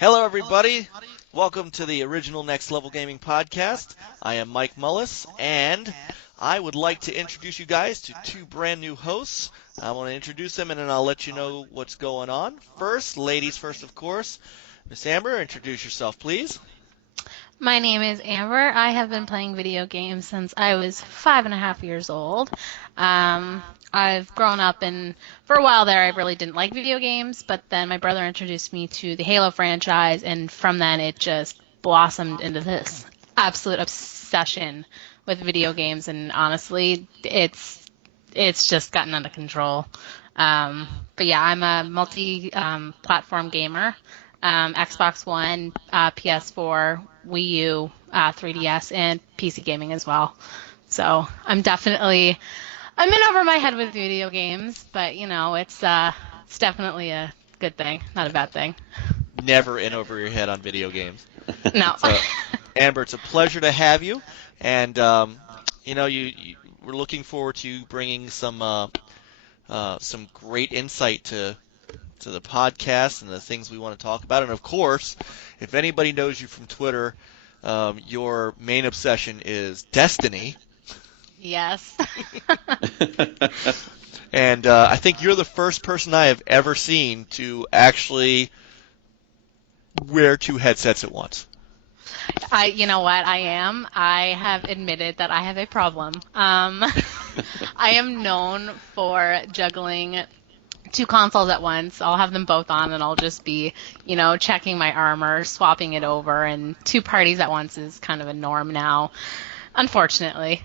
Hello, everybody. Welcome to the original Next Level Gaming podcast. I am Mike Mullis, and I would like to introduce you guys to two brand new hosts. I want to introduce them, and then I'll let you know what's going on. First, ladies first, of course. Miss Amber, introduce yourself, please. My name is Amber. I have been playing video games since I was 5.5 years old. I've grown up and for a while there I really didn't like video games, but then my brother introduced me to the Halo franchise, and from then it just blossomed into this absolute obsession with video games, and honestly, it's just gotten out of control. But yeah, I'm a multi-platform gamer. Xbox One, PS4, Wii U, 3DS, and PC gaming as well. So I'm in over my head with video games, but it's definitely a good thing, not a bad thing. Never in over your head on video games. No. So, Amber, it's a pleasure to have you, and we're looking forward to bringing some great insight to the podcast and the things we want to talk about. And of course, if anybody knows you from Twitter, your main obsession is Destiny. Yes. And I think you're the first person I have ever seen to actually wear two headsets at once. You know what? I have admitted that I have a problem. I am known for juggling two consoles at once. I'll have them both on, and I'll just be, checking my armor, swapping it over, and two parties at once is kind of a norm now, unfortunately.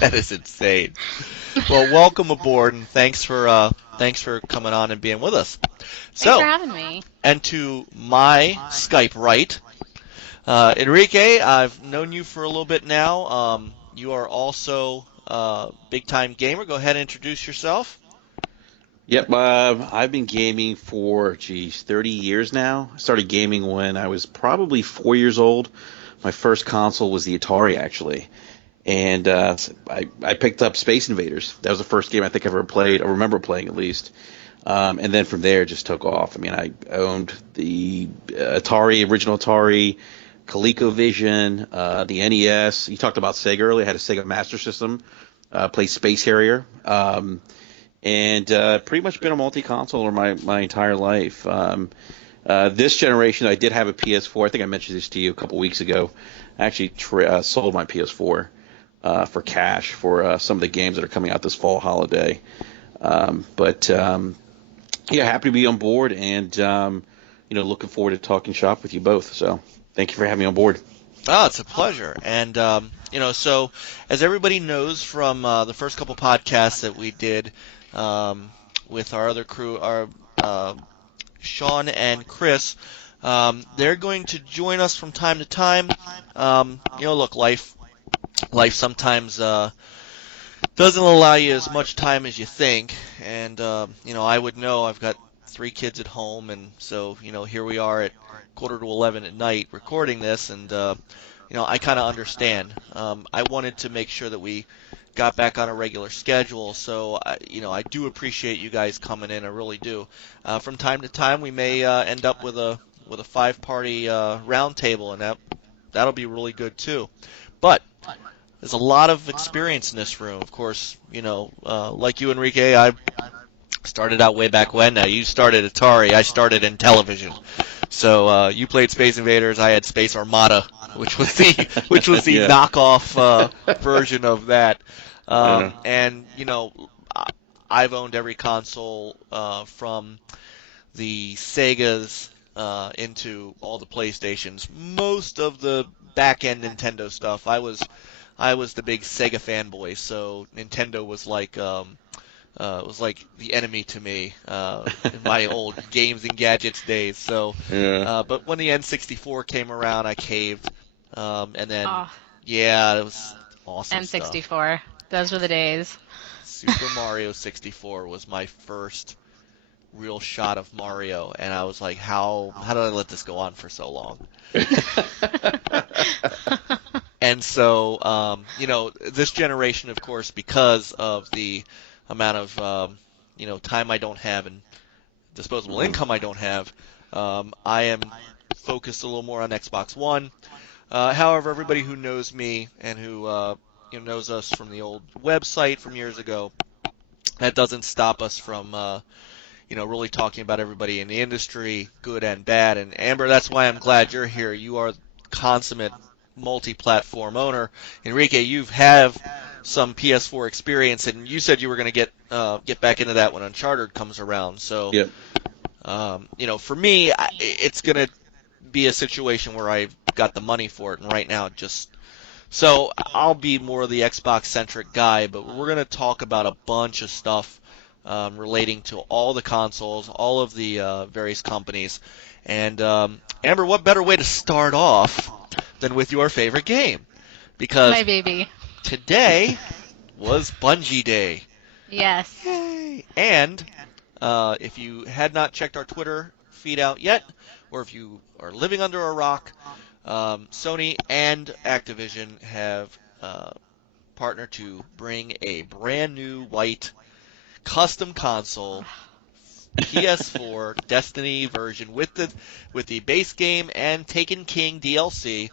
That is insane. Well, welcome aboard, and thanks for coming on and being with us. Thanks for having me. And to my Skype right, Enrique, I've known you for a little bit now. You are also a big-time gamer. Go ahead and introduce yourself. Yep, I've been gaming for, 30 years now. I started gaming when I was probably 4 years old. My first console was the Atari, actually. And I picked up Space Invaders. That was the first game I think I ever played, or remember playing at least. And then from there, it just took off. I mean, I owned the original Atari, ColecoVision, the NES. You talked about Sega earlier. I had a Sega Master System, played Space Harrier. And pretty much been a multi-consoler my entire life. This generation, I did have a PS4. I think I mentioned this to you a couple weeks ago. I actually sold my PS4 for cash for some of the games that are coming out this fall holiday. Yeah, happy to be on board, and looking forward to talking shop with you both. So thank you for having me on board. Oh, it's a pleasure. And so as everybody knows from the first couple podcasts that we did with our other crew, Sean and Chris, they're going to join us from time to time. Look, life sometimes doesn't allow you as much time as you think, and I would know I've got 3 kids at home, and so here we are at 10:45 at night recording this, and I kind of understand. I wanted to make sure that we got back on a regular schedule, so I do appreciate you guys coming in. I really do. From time to time, we may end up with a 5-party round table, and that'll be really good too. But there's a lot of experience in this room. Of course, like you, Enrique, I started out way back when. Now you started Atari. I started in television. So you played Space Invaders. I had Space Armada, which was the Yeah. knockoff version of that. And I've owned every console from the Segas into all the PlayStations. Most of the back-end Nintendo stuff, I was the big Sega fanboy, so Nintendo was like the enemy to me in my old games and gadgets days. So, Yeah. but when the N64 came around, I caved, and then it was awesome. N64. Those were the days. Super Mario 64 was my first real shot of Mario, and I was like, how did I let this go on for so long? And so, this generation, of course, because of the amount of, time I don't have and disposable income I don't have, I am focused a little more on Xbox One. However, everybody who knows me and who knows us from the old website from years ago, that doesn't stop us from really talking about everybody in the industry, good and bad. And Amber, that's why I'm glad you're here. You are consummate multi-platform owner. Enrique, you have some PS4 experience, and you said you were going to get back into that when Uncharted comes around. So, Yep. For me, it's going to be a situation where I've got the money for it, and right now so I'll be more of the Xbox-centric guy, but we're going to talk about a bunch of stuff relating to all the consoles, all of the various companies. And Amber, what better way to start off than with your favorite game? Because My baby. today was Bungie Day. Yes. Yay! And if you had not checked our Twitter feed out yet, or if you are living under a rock, Sony and Activision have partnered to bring a brand new white custom console PS4 Destiny version with the base game and Taken King DLC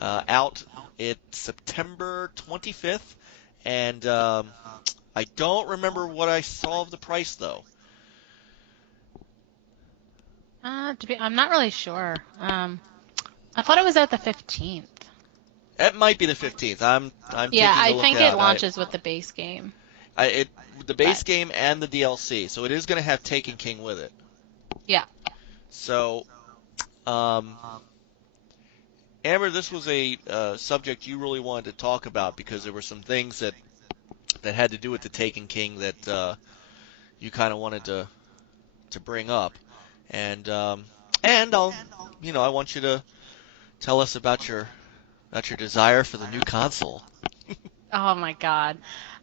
out. It's September 25th, and I don't remember what I saw of the price though. I'm not really sure. I thought it was at the 15th. It might be the 15th. I'm Yeah, taking a I look think out. it launches with the base game. The base game and the DLC, so it is going to have Taken King with it. Yeah. So, Amber, this was a subject you really wanted to talk about because there were some things that had to do with the Taken King that you kind of wanted to bring up, and I want you to tell us about your desire for the new console. Oh my God.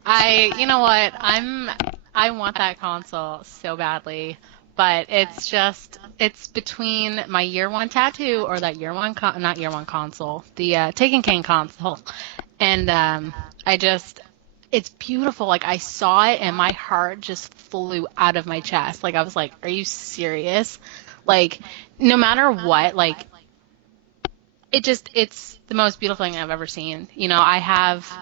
You know what? I want that console so badly, but it's between my year one tattoo or that not year one console, the Taken King console. And it's beautiful. Like I saw it and my heart just flew out of my chest. Like I was like, are you serious? Like no matter what, like it's the most beautiful thing I've ever seen. I have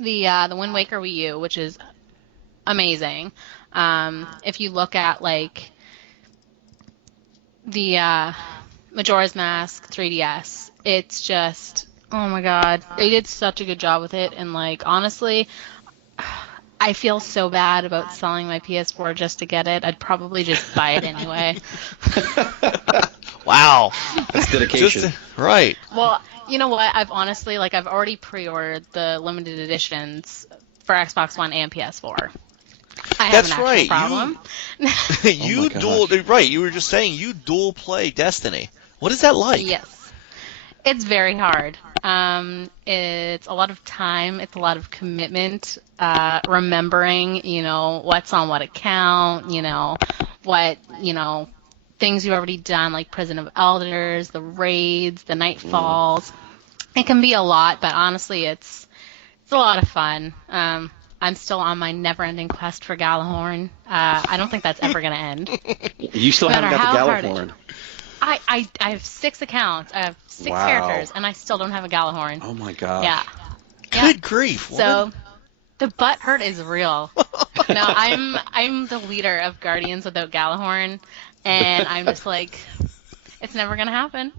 the Wind Waker Wii U, which is amazing. If you look at like the Majora's Mask 3DS, it's just, oh my God, they did such a good job with it. And like honestly, I feel so bad about selling my PS4 just to get it. I'd probably just buy it anyway. Wow, That's dedication. Right. Well, you know what? I've already pre-ordered the limited editions for Xbox One and PS4. I have That's an actual right. problem. You right. You were just saying you dual play Destiny. What is that like? Yes. It's very hard. It's a lot of time. It's a lot of commitment. Remembering, what's on what account, what, things you've already done, like Prison of Elders, the raids, the Nightfalls. It can be a lot, but honestly, it's a lot of fun. I'm still on my never-ending quest for Galahorn. I don't think that's ever going to end. You still No haven't matter got the how hard Galahorn. I have 6 accounts. I have 6 Wow. characters, and I still don't have a Galahorn. Oh my god. Yeah. Good grief. So the butt hurt is real. No, I'm the leader of Guardians without Galahorn, and I'm just like, it's never gonna happen.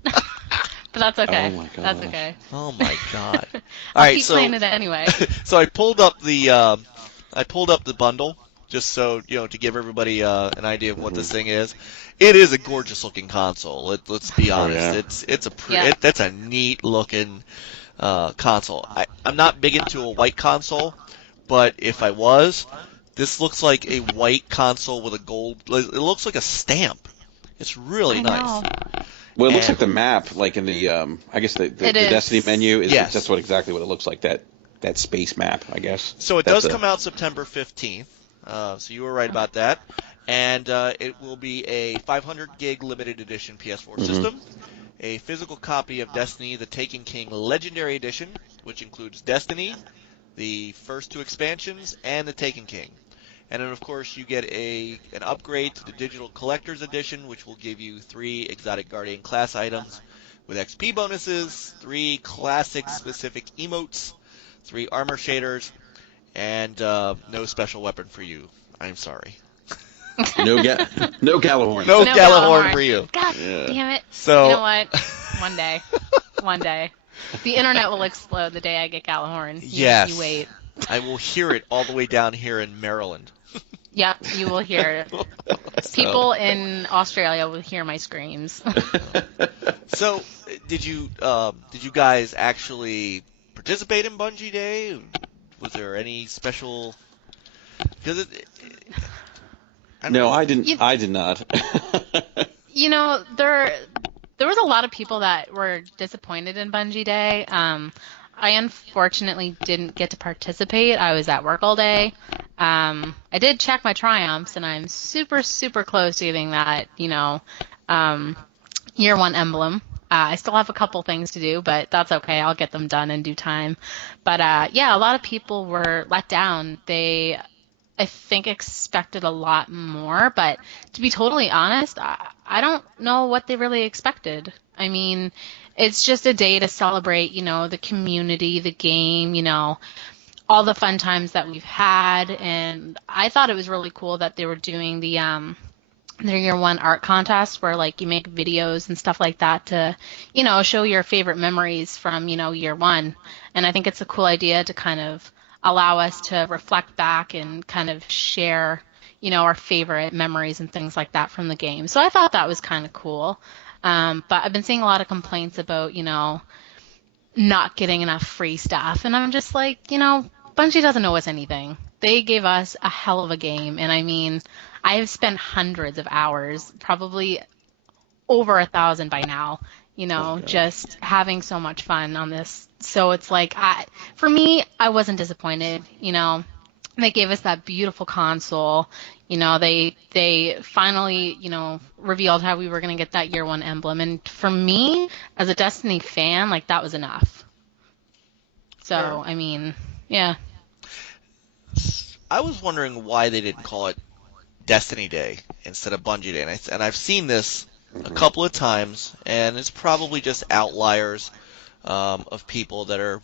But that's okay. Oh my gosh. That's okay. Oh my god. All I'll right, keep so playing it anyway. so I pulled up the bundle just so to give everybody an idea of what this thing is. It is a gorgeous looking console. Let's be honest. Yeah. That's a neat looking console. I'm not big into a white console, but if I was, this looks like a white console with a gold. It looks like a stamp. It's really nice. Well, it looks like the map, like in the I guess the Destiny menu is Yes. that's exactly what it looks like, that space map, I guess. So it does come out September 15th. So you were right about that. And it will be a 500 gig limited edition PS4 system, a physical copy of Destiny: The Taken King Legendary Edition, which includes Destiny, the first 2 expansions, and the Taken King. And then, of course, you get an upgrade to the Digital Collector's Edition, which will give you 3 Exotic Guardian class items with XP bonuses, 3 classic-specific emotes, 3 armor shaders, and no special weapon for you. I'm sorry. No Gallahorn. No No Gallahorn for you. God Yeah. damn it. So, You know what? One day. One day. The internet will explode the day I get Gallahorn. Yes. You wait. I will hear it all the way down here in Maryland. Yep, you will hear it. People in Australia will hear my screams. So, did you guys actually participate in Bungie Day? Was there any special? Because No, I didn't. I did not. You know, there was a lot of people that were disappointed in Bungie Day. I unfortunately didn't get to participate. I was at work all day. I did check my triumphs, and I'm super, super close to getting that, year 1 emblem. I still have a couple things to do, but that's okay. I'll get them done in due time. But yeah, a lot of people were let down. They, I think, expected a lot more, but to be totally honest, I don't know what they really expected. I mean, it's just a day to celebrate, the community, the game, all the fun times that we've had. And I thought it was really cool that they were doing their year 1 art contest where, like, you make videos and stuff like that to, show your favorite memories from, year 1. And I think it's a cool idea to kind of allow us to reflect back and kind of share, our favorite memories and things like that from the game. So I thought that was kind of cool. But I've been seeing a lot of complaints about, not getting enough free stuff. And I'm just like, Bungie doesn't owe us anything. They gave us a hell of a game. And I mean, I have spent hundreds of hours, probably over 1,000 by now, just having so much fun on this. So it's like, for me, I wasn't disappointed. They gave us that beautiful console. They finally, revealed how we were going to get that year 1 emblem. And for me, as a Destiny fan, like, that was enough. So, Sure. I mean, yeah. I was wondering why they didn't call it Destiny Day instead of Bungie Day, and I've seen this a couple of times, and it's probably just outliers of people that are,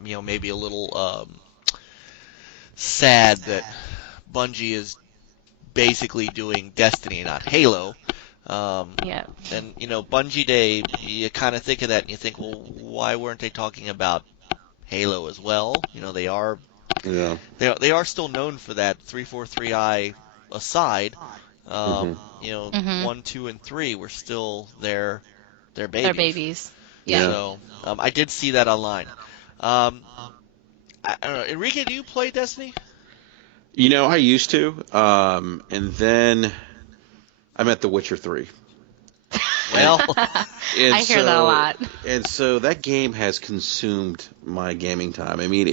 maybe a little sad that Bungie is basically doing Destiny, not Halo. Yeah. And Bungie Day, you kind of think of that and you think, well, why weren't they talking about Halo as well? They are. Yeah. They are still known for that 343i aside. 1, 2, and 3 were still their babies. They're babies. Yeah. So I did see that online. I don't know. Enrique, do you play Destiny? I used to, and then I met The Witcher 3. Well, And I hear that a lot. And so that game has consumed my gaming time. I mean,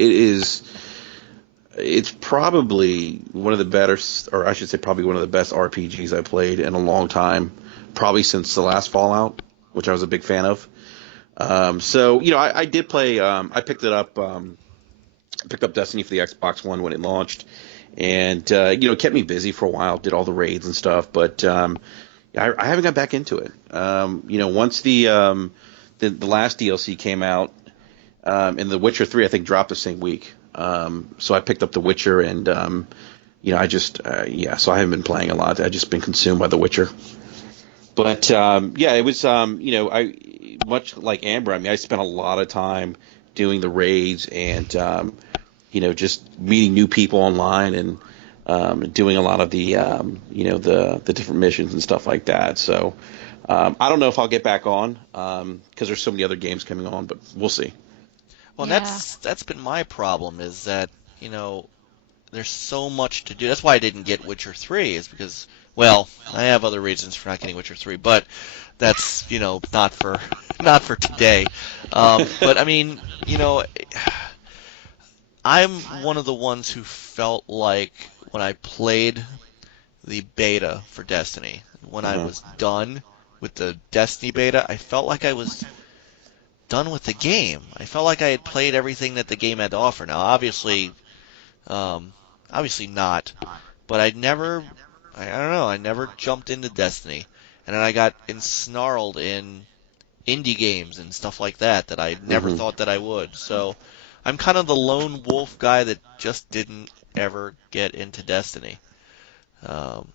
it's probably one of the better, or I should say probably one of the best RPGs I played in a long time, probably since the last Fallout, which I was a big fan of. So, I did play, I picked it up, picked up Destiny for the Xbox One when it launched, and, it kept me busy for a while, did all the raids and stuff, but I haven't got back into it. Once the last DLC came out, and The Witcher 3, I think, dropped the same week. So I picked up The Witcher, and I just so I haven't been playing a lot. I've just been consumed by The Witcher. But it was I much like Amber. I mean, I spent a lot of time doing the raids and just meeting new people online and doing a lot of the the different missions and stuff like that. So I don't know if I'll get back on because there's so many other games coming on, but we'll see. Well, Yeah. that's been my problem is that, there's so much to do. That's why I didn't get Witcher 3 is because, well, I have other reasons for not getting Witcher 3, but that's, not for today. But I mean, I'm one of the ones who felt like when I played the beta for Destiny, when I was done with the Destiny beta, I felt like I was done with the game. I felt like I had played everything that the game had to offer. Now, obviously, I obviously not, but I don't know, I never jumped into Destiny. And then I got ensnarled in indie games and stuff like that I never Hmm. thought that I would. So I'm kind of the lone wolf guy that just didn't ever get into Destiny. Um,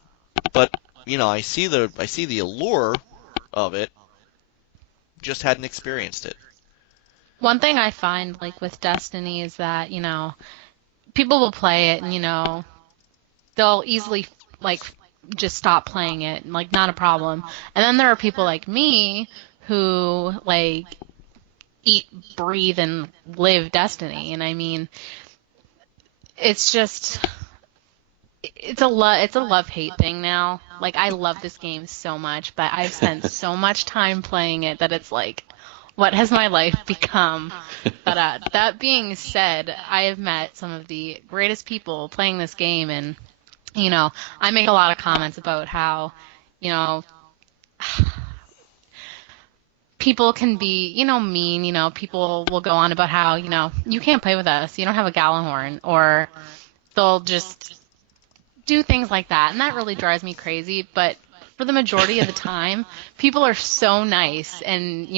but I see the allure of it, just hadn't experienced it. One thing I find like with Destiny is that, people will play it and, they'll easily like just stop playing it, like not a problem. And then there are people like me who like eat, breathe, and live Destiny. And I mean, it's just it's a love-hate thing now. Like I love this game so much, but I've spent so much time playing it that it's like, what has my life become? But that being said, I have met some of the greatest people playing this game, and I make a lot of comments about how, you know, people can be, mean. People will go on about how, you can't play with us, you don't have a Gallahorn, or they'll just do things like that, and that really drives me crazy. But for the majority of the time, people are so nice, and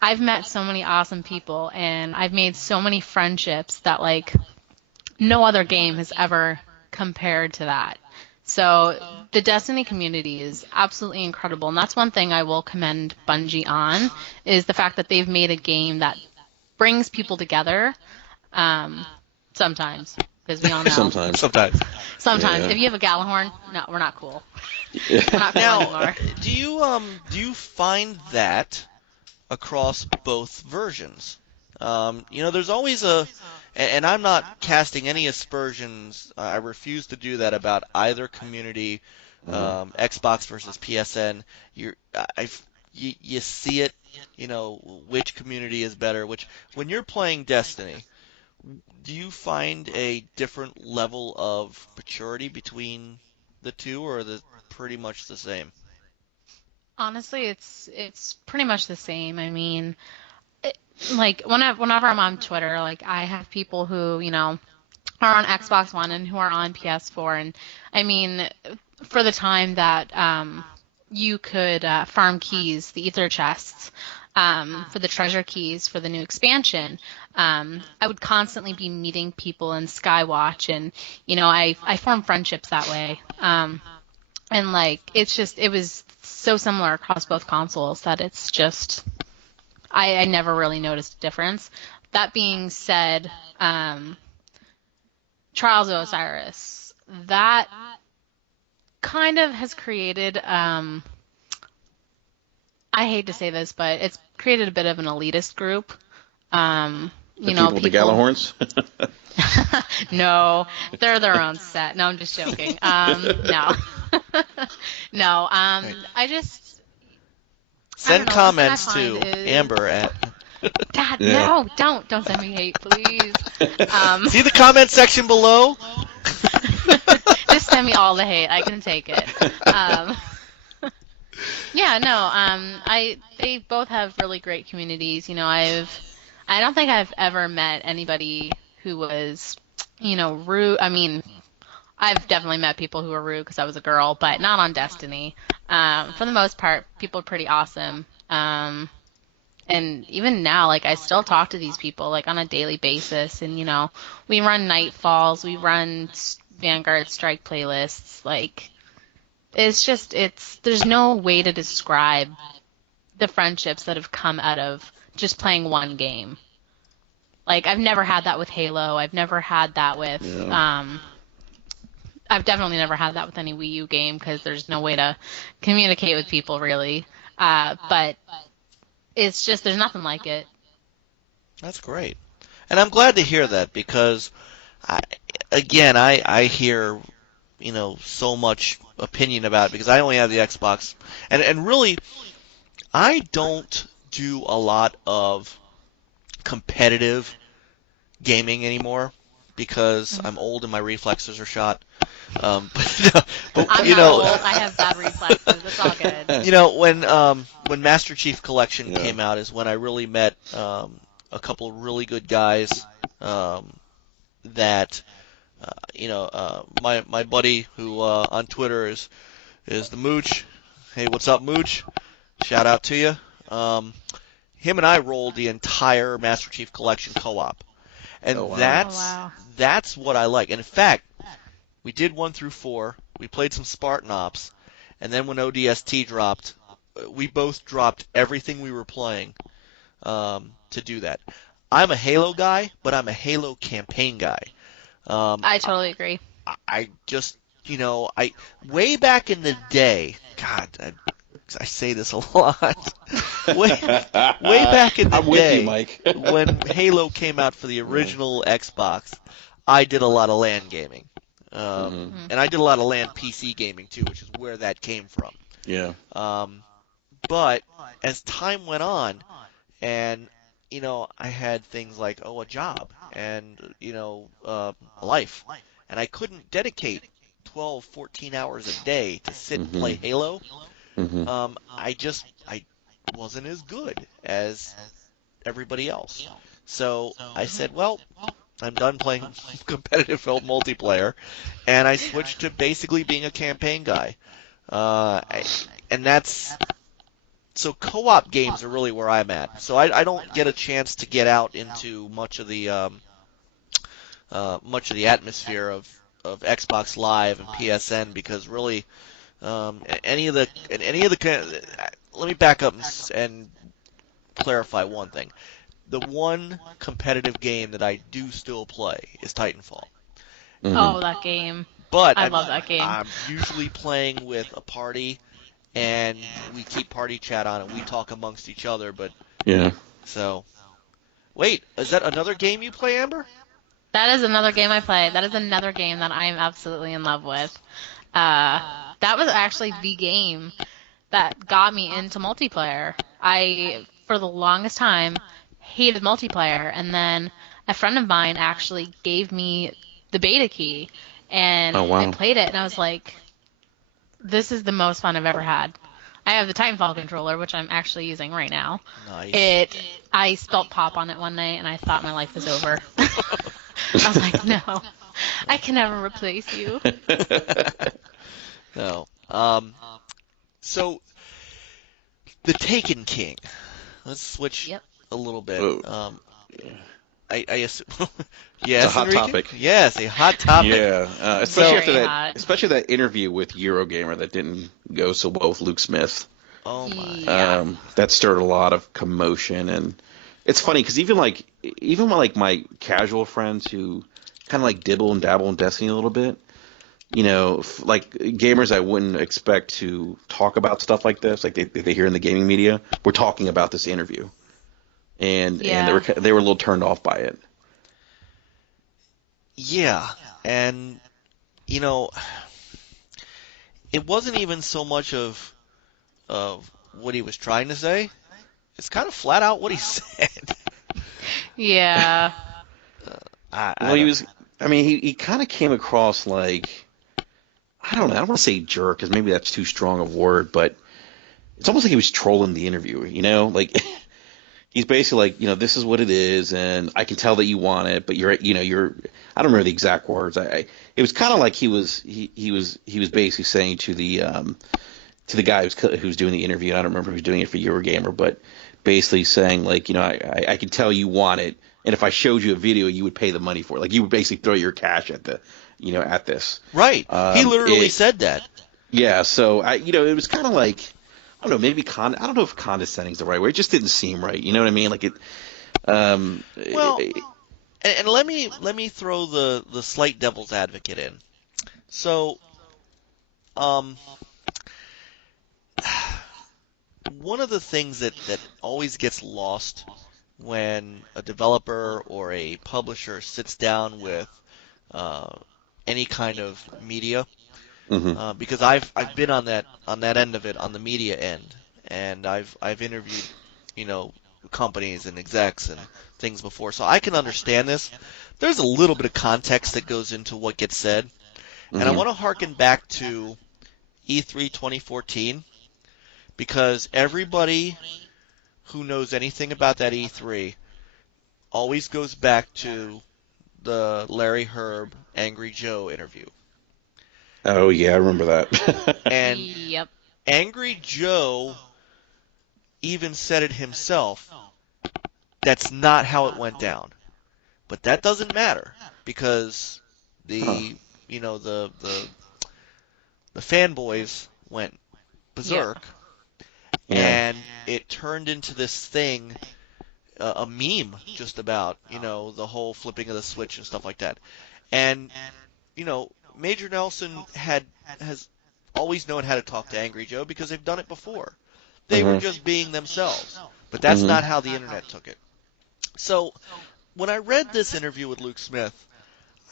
I've met so many awesome people, and I've made so many friendships that like no other game has ever compared to that. So the Destiny community is absolutely incredible, and that's one thing I will commend Bungie on, is the fact that they've made a game that brings people together. Sometimes, because we all know. Sometimes. Sometimes. Sometimes, Yeah. if you have a Gallahorn, no, we're not cool. Yeah. We're not cool Now, anymore. do you find that across both versions? There's always and I'm not casting any aspersions. I refuse to do that about either community, Xbox versus PSN. You see it, which community is better. When you're playing Destiny, do you find a different level of maturity between the two, or are they pretty much the same? Honestly, it's pretty much the same. I mean, like whenever I'm on Twitter, like I have people who are on Xbox One and who are on PS4, and I mean, for the time that you could farm keys, the ether chests, for the treasure keys for the new expansion, I would constantly be meeting people in Skywatch, and I formed friendships that way. And like it was so similar across both consoles that it's just I never really noticed a difference. That being said, Trials of Osiris, that kind of has created, I hate to say this, but it's created a bit of an elitist group. The people with the Gallahorns? No, they're their own set. No, I'm just joking. No. No, I just, I Send don't know, one thing I comments to find is, Amber at. Dad, Yeah. no, don't send me hate, please. See the comment section below? Just send me all the hate. I can take it. Yeah, no, they both have really great communities. I don't think I've ever met anybody who was, rude. I mean, I've definitely met people who were rude because I was a girl, but not on Destiny. For the most part, people are pretty awesome. And even now, like, I still talk to these people, like, on a daily basis. And, we run Nightfalls, we run Vanguard Strike playlists. Like, there's no way to describe the friendships that have come out of just playing one game. Like, I've never had that with Halo. I've never had that with, Yeah. I've definitely never had that with any Wii U game because there's no way to communicate with people, really. But it's just, there's nothing like it. That's great. And I'm glad to hear that because, I hear, so much opinion about it because I only have the Xbox. And really, I don't do a lot of competitive gaming anymore because I'm old and my reflexes are shot. But I'm not old. I have bad reflexes. It's all good. When Master Chief Collection Yeah. came out is when I really met a couple of really good guys that my buddy who on Twitter is the Mooch. Hey, what's up, Mooch? Shout out to you. Him and I rolled the entire Master Chief Collection co-op, and Oh, wow. that's what I like. And in fact, we did 1 through 4. We played some Spartan Ops, and then when ODST dropped, we both dropped everything we were playing to do that. I'm a Halo guy, but I'm a Halo campaign guy. I totally agree. I just, way back in the day, God, I say this a lot. way back in the I'm with day, you, Mike. when Halo came out for the original Xbox, I did a lot of LAN gaming. And I did a lot of LAN PC gaming too, which is where that came from. Yeah. But as time went on, and I had things like a job and a life, and I couldn't dedicate 12, 14 hours a day to sit and play Halo. I wasn't as good as everybody else. So I said, well, I'm done playing competitive multiplayer, and I switched to basically being a campaign guy. So co-op games are really where I'm at. So I don't get a chance to get out into much of the atmosphere of Xbox Live and PSN because really any of the let me back up and clarify one thing. The one competitive game that I do still play is Titanfall. Oh, that game. But I love that game. I'm usually playing with a party, and we keep party chat on, and we talk amongst each other. But Yeah. so, wait, is that another game you play, Amber? That is another game I play. That is another game that I am absolutely in love with. That was actually the game that got me into multiplayer. I, for the longest time, hated multiplayer, and then a friend of mine actually gave me the beta key, and Oh, wow. I played it, and I was like, this is the most fun I've ever had. I have the Titanfall controller, which I'm actually using right now. Nice. I spelt pop on it one night, and I thought my life was over. I was like, no, I can never replace you. No. So, the Taken King. Let's switch a little bit. Oh. I assume. Yes, It's a hot Enrique? topic. Yes, a hot topic. Yeah, especially after Very that, hot. especially that interview with Eurogamer that didn't go so well with Luke Smith. Oh my. Yeah. That stirred a lot of commotion, and it's funny because even my casual friends who kind of like dibble and dabble in Destiny a little bit, like gamers I wouldn't expect to talk about stuff like this, like they hear in the gaming media, were talking about this interview, and they were a little turned off by it. Yeah, and it wasn't even so much of what he was trying to say. It's kind of flat out what he said. Yeah. He kind of came across like, I don't know, I don't want to say jerk because maybe that's too strong a word, but it's almost like he was trolling the interviewer, like he's basically like, this is what it is, and I can tell that you want it, but you're, I don't remember the exact words. It was kind of like he was basically saying to the guy who's doing the interview. I don't remember who's doing it for Eurogamer, but basically saying like, I can tell you want it, and if I showed you a video, you would pay the money for it. Like you would basically throw your cash at at this. Right. He literally said that. Yeah. So it was kind of like, I don't know, maybe I don't know if condescending is the right word. It just didn't seem right. You know what I mean? Like it. Well, and let me throw the slight devil's advocate in. So, one of the things that always gets lost when a developer or a publisher sits down with any kind of media, because I've been on that end of it, on the media end, and I've interviewed companies and execs and things before, so I can understand this. There's a little bit of context that goes into what gets said, and I want to harken back to E3 2014, because everybody who knows anything about that E3 always goes back to the Larry Herb Angry Joe interview. Oh yeah, I remember that. And Yep. Angry Joe even said it himself. That's not how it went down. But that doesn't matter because Huh. the you know the fanboys went berserk, Yeah. and it turned into this thing, a meme just about the whole flipping of the switch and stuff like that. And Major Nelson has always known how to talk to Angry Joe because they've done it before. They were Mhm. just being themselves, but that's Mhm. not how the internet took it. So when I read this interview with Luke Smith,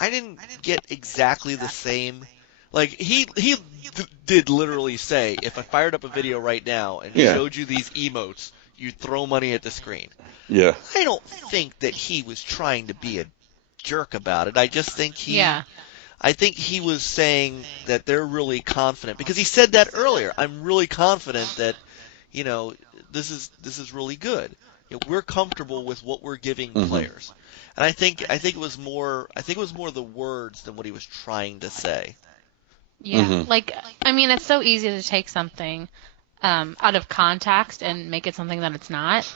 I didn't get exactly the same. Like did literally say, if I fired up a video right now and Yeah. showed you these emotes, you'd throw money at the screen. Yeah. I don't think that he was trying to be a jerk about it. I just think Yeah. I think he was saying that they're really confident because he said that earlier. I'm really confident that you know this is really good. We're comfortable with what we're giving Mhm. players. And I think it was more the words than what he was trying to say. Yeah. Mhm. Like, I mean, it's so easy to take something out of context and make it something that it's not.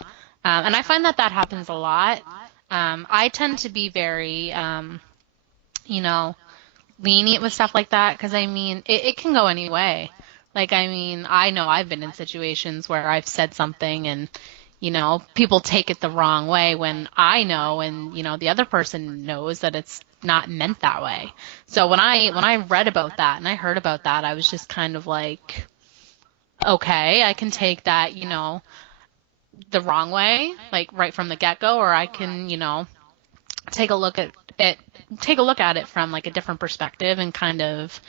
And I find that happens a lot. I tend to be very, you know, lenient with stuff like that because I mean, it can go any way. Like, I mean, I know I've been in situations where I've said something and, people take it the wrong way when I know and, the other person knows that it's not meant that way. So when I read about that and I heard about that, I was just kind of like, okay, I can take that, the wrong way, like right from the get-go, or I can, take a look at it from like a different perspective and kind of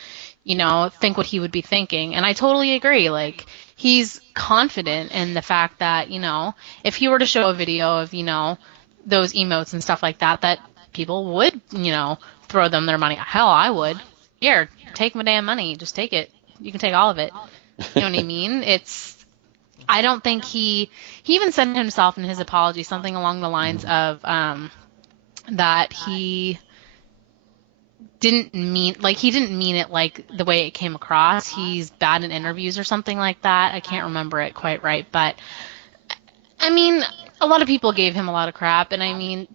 think what he would be thinking. And I totally agree. Like, he's confident in the fact that if he were to show a video of those emotes and stuff like that, that people would throw them their money. Hell, I would. Here, take my damn money, just take it, you can take all of it. You know what I mean? I don't think he even said himself in his apology something along the lines of that he didn't mean it like the way it came across. He's bad in interviews or something like that. I can't remember it quite right, but I mean, a lot of people gave him a lot of crap, and I mean,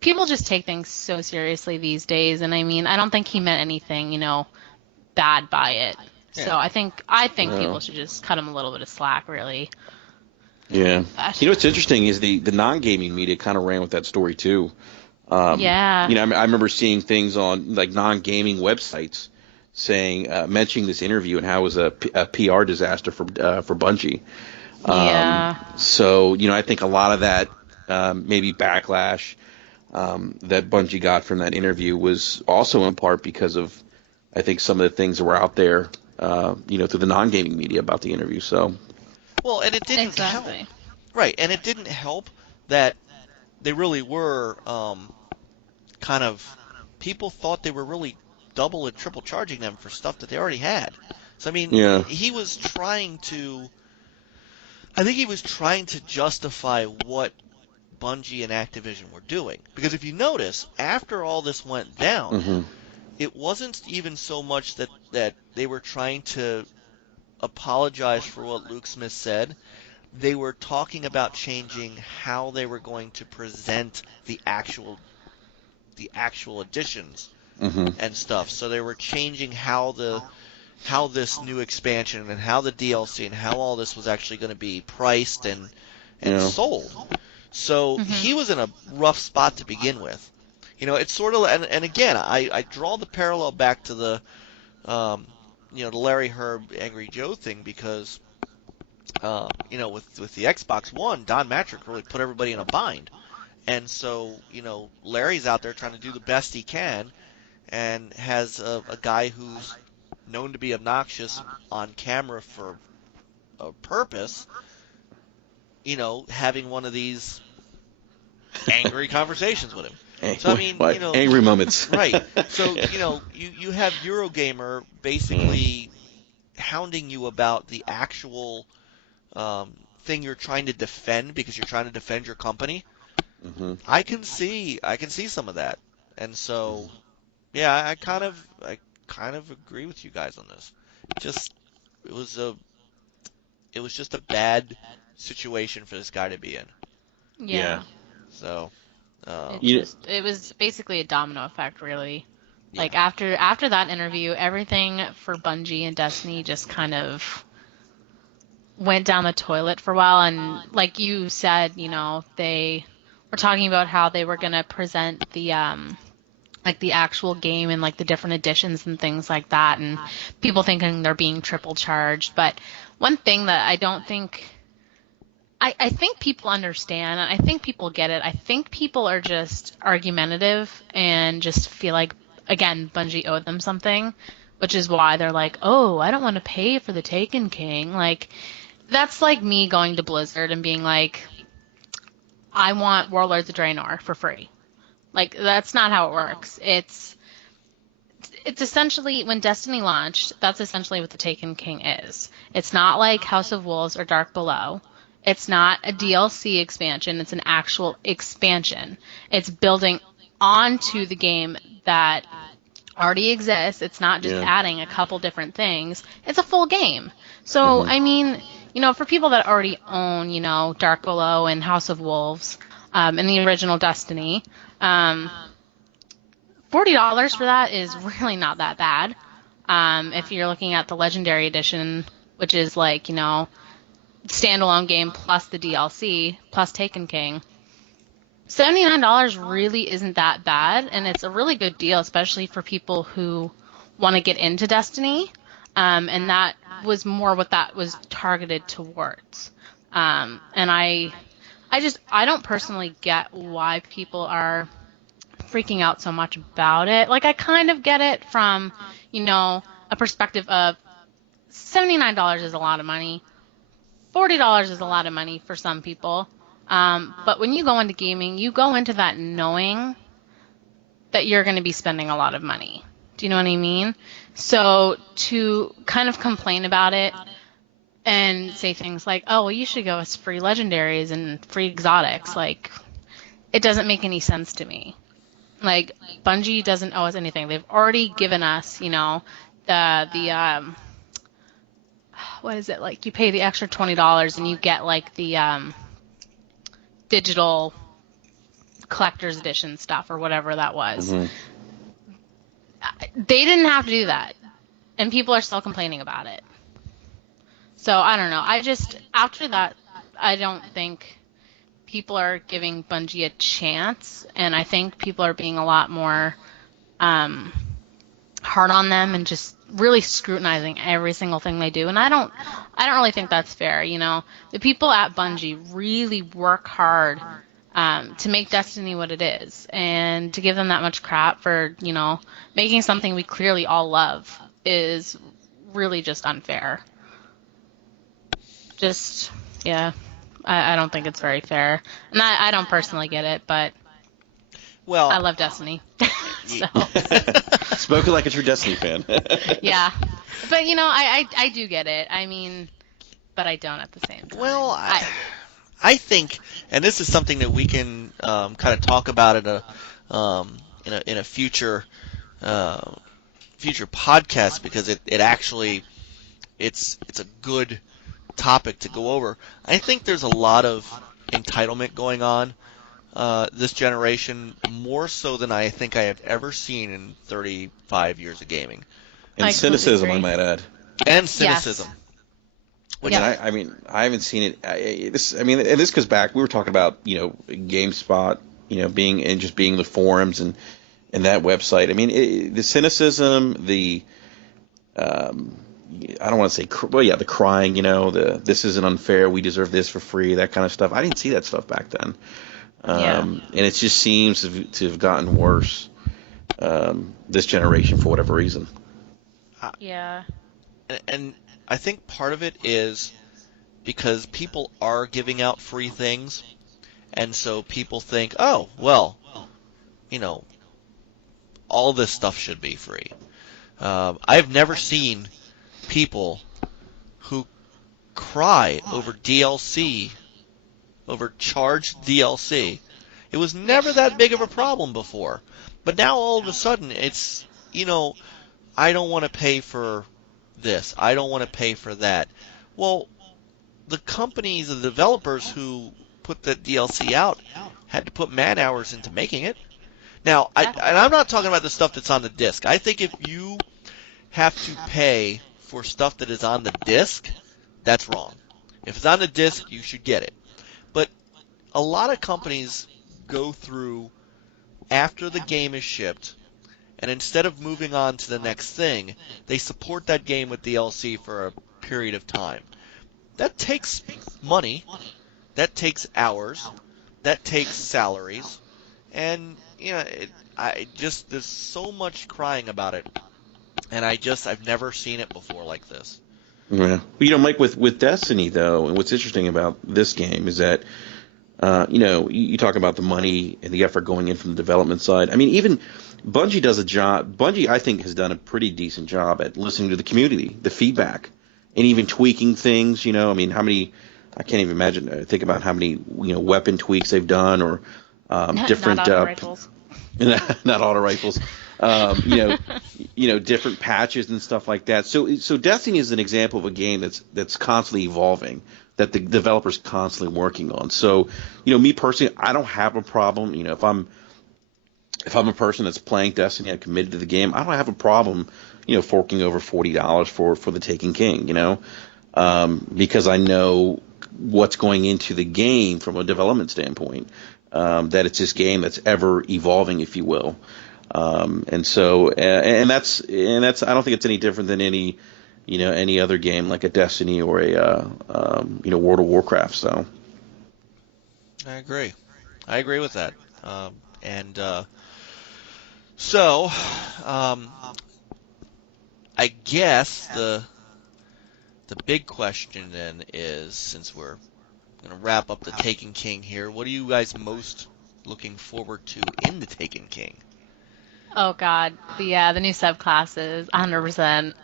people just take things so seriously these days, and I mean, I don't think he meant anything, bad by it. Yeah. So I think No. people should just cut him a little bit of slack, really. Yeah. But, You know what's interesting is the non-gaming media kind of ran with that story too. yeah. I remember seeing things on like non-gaming websites saying mentioning this interview and how it was a PR disaster for Bungie. Yeah. So I think a lot of that maybe backlash that Bungie got from that interview was also in part because of I think some of the things that were out there through the non-gaming media about the interview. So Well, and it didn't help. Exactly. Right, and it didn't help that they really were kind of people thought they were really double and triple charging them for stuff that they already had. So I mean, yeah. I think he was trying to justify what Bungie and Activision were doing. Because if you notice, after all this went down, Hmm. it wasn't even so much that they were trying to apologize for what Luke Smith said. They were talking about changing how they were going to present the actual editions Hmm. and stuff. So they were changing how this new expansion and how the DLC and how all this was actually going to be priced and Yeah. sold. So he was in a rough spot to begin with. It's sort of, and again, I draw the parallel back to the Larry Herb Angry Joe thing because, with the Xbox One, Don Matrick really put everybody in a bind. And so, Larry's out there trying to do the best he can and has a guy who's known to be obnoxious on camera for a purpose, having one of these angry conversations with him. So, I mean, What? Angry moments. right. So, you have Eurogamer basically hounding you about the actual thing you're trying to defend because you're trying to defend your company. Hmm. I can see some of that. And so, yeah, I kind of agree with you guys on this. Just it was a it was just a bad situation for this guy to be in. Yeah. Yeah. So, It um, You, just it was basically a domino effect, really. yeah, Like after that interview, everything for Bungie and Destiny just kind of went down the toilet for a while. And like you said, they were talking about how they were gonna present the like the actual game and like the different editions and things like that, and people thinking they're being triple charged. But one thing that I don't think I think people understand, and I think people get it. I think people are just argumentative and just feel like, again, Bungie owed them something, which is why they're like, oh, I don't want to pay for the Taken King. Like, that's like me going to Blizzard and being like, I want Warlords of Draenor for free. Like, that's not how it works. It's essentially, when Destiny launched, that's essentially what the Taken King is. It's not like House of Wolves or Dark Below. It's not a DLC expansion. It's an actual expansion. It's building onto the game that already exists. It's not just yeah. adding a couple different things. It's a full game. So, Mhm. I mean, for people that already own, Dark Below and House of Wolves, and the original Destiny, $40 for that is really not that bad. If you're looking at the Legendary Edition, which is like, standalone game plus the DLC plus Taken King, $79 really isn't that bad, and it's a really good deal, especially for people who want to get into Destiny. And that was more what that was targeted towards. And I don't personally get why people are freaking out so much about it. Like, I kind of get it from, a perspective of $79 is a lot of money. $40 is a lot of money for some people. But when you go into gaming, you go into that knowing that you're going to be spending a lot of money. Do you know what I mean? So to kind of complain about it and say things like, oh, well, you should go with free legendaries and free exotics, like, it doesn't make any sense to me. Like, Bungie doesn't owe us anything. They've already given us, the what is it, like, you pay the extra $20 and you get like the digital collector's edition stuff or whatever that was. Mhm. They didn't have to do that, and people are still complaining about it. So I don't know. After that, I don't think people are giving Bungie a chance, and I think people are being a lot more hard on them and just really scrutinizing every single thing they do. And I don't really think that's fair. The people at Bungie really work hard to make Destiny what it is, and to give them that much crap for making something we clearly all love is really just unfair. Just, yeah, I don't think it's very fair, and I don't personally get it, but well, I love Destiny. So Spoken like a true Destiny fan. yeah, but I do get it. I mean, but I don't at the same time. well, I think, and this is something that we can kind of talk about in a future podcast, because it actually it's a good topic to go over. I think there's a lot of entitlement going on this generation, more so than I think I have ever seen in 35 years of gaming. And I completely cynicism, I agree. might add. And cynicism. Which Yeah. I mean, I haven't seen it. And this goes back. We were talking about GameSpot, being and just being the forums and that website. I mean, the cynicism, the I don't want to say, the crying, this isn't unfair, we deserve this for free, that kind of stuff. I didn't see that stuff back then. And it just seems to have gotten worse this generation for whatever reason. Yeah. And I think part of it is because people are giving out free things, and so people think, oh, well, all this stuff should be free. I've never seen people who cry over DLC, over charged DLC. It was never that big of a problem before. But now all of a sudden it's, I don't want to pay for this. I don't want to pay for that. Well, the companies, the developers who put the DLC out had to put man hours into making it. Now, and I'm not talking about the stuff that's on the disc. I think if you have to pay for stuff that is on the disc, that's wrong. If it's on the disc, you should get it. But a lot of companies go through after the game is shipped, and instead of moving on to the next thing, they support that game with DLC for a period of time. That takes money, that takes hours, that takes salaries, and there's so much crying about it, and I've never seen it before like this. Yeah. Well, Mike, with Destiny though, and what's interesting about this game is that you talk about the money and the effort going in from the development side. I mean, even Bungie does a job. Bungie, I think, has done a pretty decent job at listening to the community, the feedback, and even tweaking things. I mean, how many? I can't even imagine. Think about how many weapon tweaks they've done, or different not auto rifles. not auto rifles. Different patches and stuff like that. So Destiny is an example of a game that's constantly evolving, that the developer's constantly working on. So, me personally, I don't have a problem. If I'm a person that's playing Destiny, I'm committed to the game, I don't have a problem, forking over $40 for the Taken King, because I know what's going into the game from a development standpoint, that it's this game that's ever evolving, if you will. And that's I don't think it's any different than any other game like a Destiny or a World of Warcraft. So I agree with that. I guess the big question then is, since we're going to wrap up the Taken King here, what are you guys most looking forward to in the Taken King? Oh God, the new subclasses, 100%.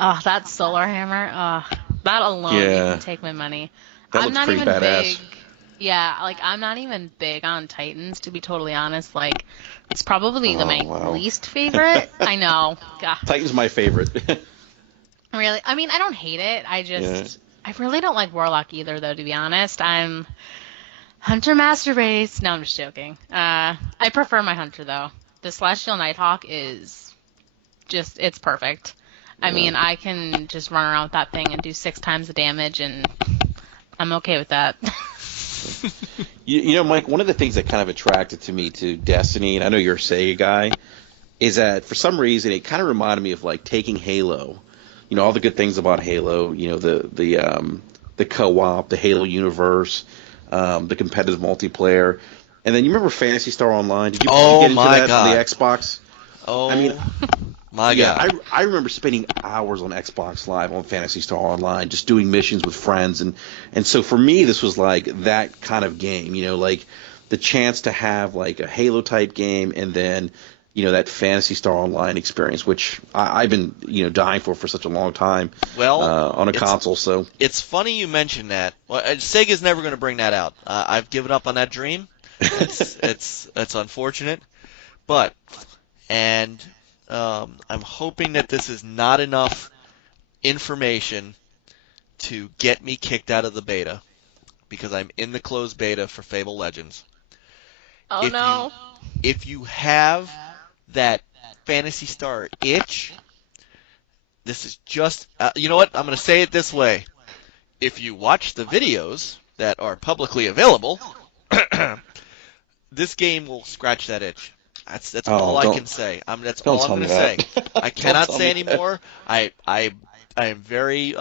Oh, that solar hammer. Oh, that alone can take my money. That I'm looks not pretty even badass. big. Yeah, I'm not even big on Titans, to be totally honest. It's probably my least favorite. I know. God. Titan's my favorite. Really? I mean, I don't hate it. I really don't like Warlock either, though, to be honest. I'm Hunter Master Race. No, I'm just joking. I prefer my Hunter, though. The Celestial Nighthawk is it's perfect. I mean, I can just run around with that thing and do 6 times the damage, and I'm okay with that. Mike, one of the things that kind of attracted to me to Destiny, and I know you're a Sega guy, is that for some reason it kind of reminded me of taking Halo. All the good things about Halo, the co-op, the Halo universe, the competitive multiplayer. And then you remember Phantasy Star Online? Did you get into that on the Xbox? Oh, I mean, my God. I remember spending hours on Xbox Live on Phantasy Star Online, just doing missions with friends. And so for me, this was that kind of game, the chance to have a Halo-type game and then, that Phantasy Star Online experience, which I've been, dying for such a long time on a console. So it's funny you mention that. Well, Sega's never going to bring that out. I've given up on that dream. It's unfortunate, but I'm hoping that this is not enough information to get me kicked out of the beta, because I'm in the closed beta for Fable Legends. Oh, no. If you have that Phantasy Star itch, this is just you know what? I'm going to say it this way. If you watch the videos that are publicly available, this game will scratch that itch. That's all I can say. That's all I'm going to say. I cannot say anymore. I'm very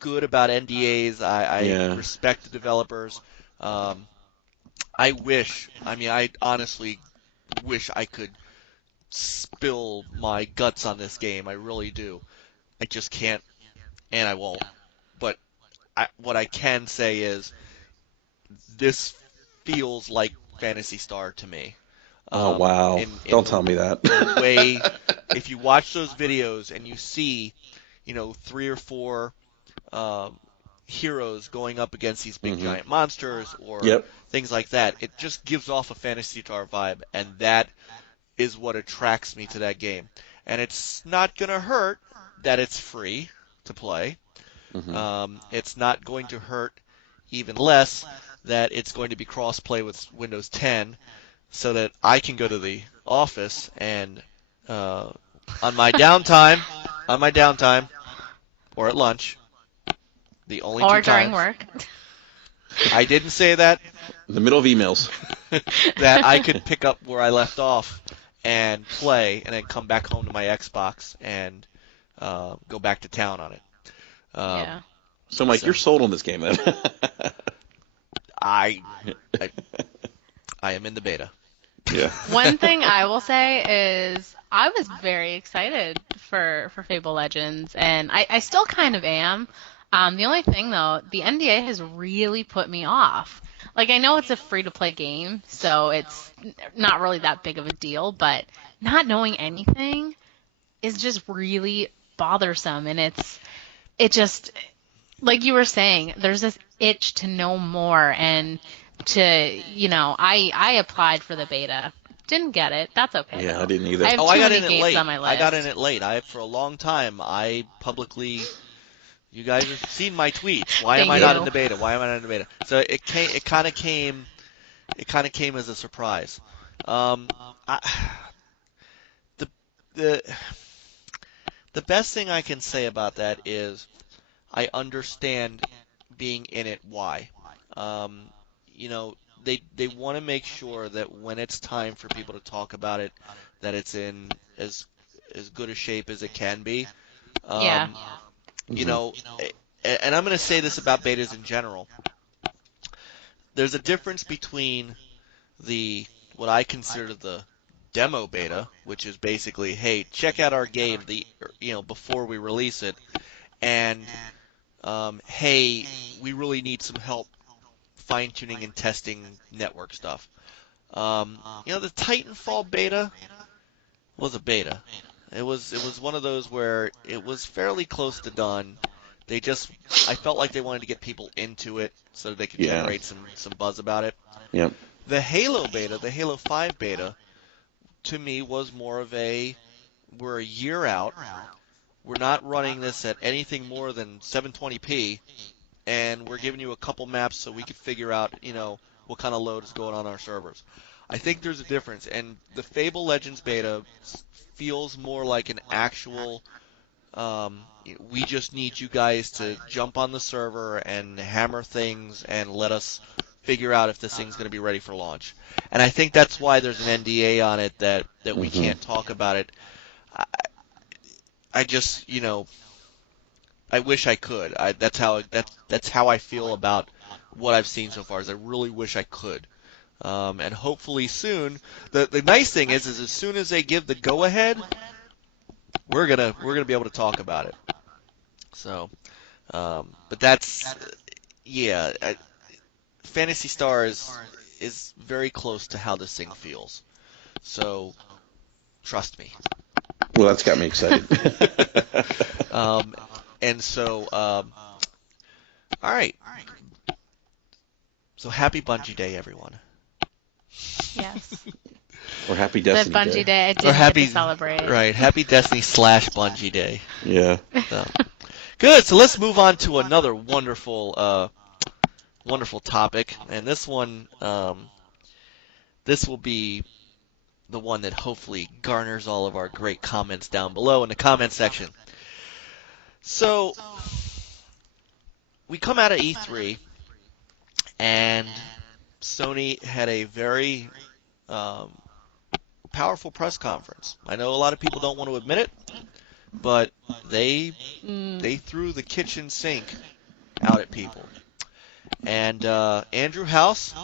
good about NDAs. I respect the developers. I honestly wish I could spill my guts on this game. I really do. I just can't, and I won't. But what I can say is this feels like Phantasy Star to me. Oh, wow. Don't tell me that. The way, if you watch those videos and you see, 3 or 4 heroes going up against these big giant monsters or Yep. things like that. It just gives off a Phantasy Star vibe, and that is what attracts me to that game. And it's not going to hurt that it's free to play. It's not going to hurt even less that it's going to be cross-play with Windows 10 so that I can go to the office and on my downtime, or at lunch, the only Or two during times. work. I didn't say that. In the middle of emails. That I could pick up where I left off and play, and then come back home to my Xbox and go back to town on it. Yeah. So, Mike, you're sold on this game then. I am in the beta. Yeah. One thing I will say is I was very excited for Fable Legends, and I still kind of am. The only thing, though, the NDA has really put me off. Like, I know it's a free-to-play game, so it's not really that big of a deal, but not knowing anything is just really bothersome, and it just, like you were saying, there's this itch to know more and to, I applied for the beta. Didn't get it. That's okay. Yeah, though. I didn't either. I have I too got many in it games late. on my list. I got in it late. For a long time, I publicly, you guys have seen my tweets. Why am Thank I not you. in the beta? Why am I not in the beta? So it kind of came as a surprise. The best thing I can say about that is I understand being in it. Why? They want to make sure that when it's time for people to talk about it, that it's in as good a shape as it can be. Yeah. And I'm going to say this about betas in general. There's a difference between what I consider the demo beta, which is basically, hey, check out our game, before we release it, and hey, we really need some help fine-tuning and testing network stuff. The Titanfall beta was a beta. It was one of those where it was fairly close to done. I felt like they wanted to get people into it so they could generate some buzz about it. Yep. The Halo beta, the Halo 5 beta, to me was more of we're a year out. We're not running this at anything more than 720p, and we're giving you a couple maps so we could figure out, what kind of load is going on our servers. I think there's a difference, and the Fable Legends beta feels more like an actual, we just need you guys to jump on the server and hammer things and let us figure out if this thing's going to be ready for launch. And I think that's why there's an NDA on it that we can't talk about it. I just, I wish I could. That's how I feel about what I've seen so far. Is I really wish I could. And hopefully soon. The nice thing is as soon as they give the go ahead, we're gonna be able to talk about it. So, but that's Phantasy Star is very close to how this thing feels. So, trust me. Well, that's got me excited. And so, all right. So happy Bungie Day, everyone. Yes. Or happy The Destiny Bungie Day, I didn't get to celebrate. Right, happy Destiny / Bungie Day. Yeah. So. Good, so let's move on to another wonderful topic. And this one, this will be the one that hopefully garners all of our great comments down below in the comment section. So, we come out of E3, and Sony had a very powerful press conference. I know a lot of people don't want to admit it, but they threw the kitchen sink out at people. And Andrew House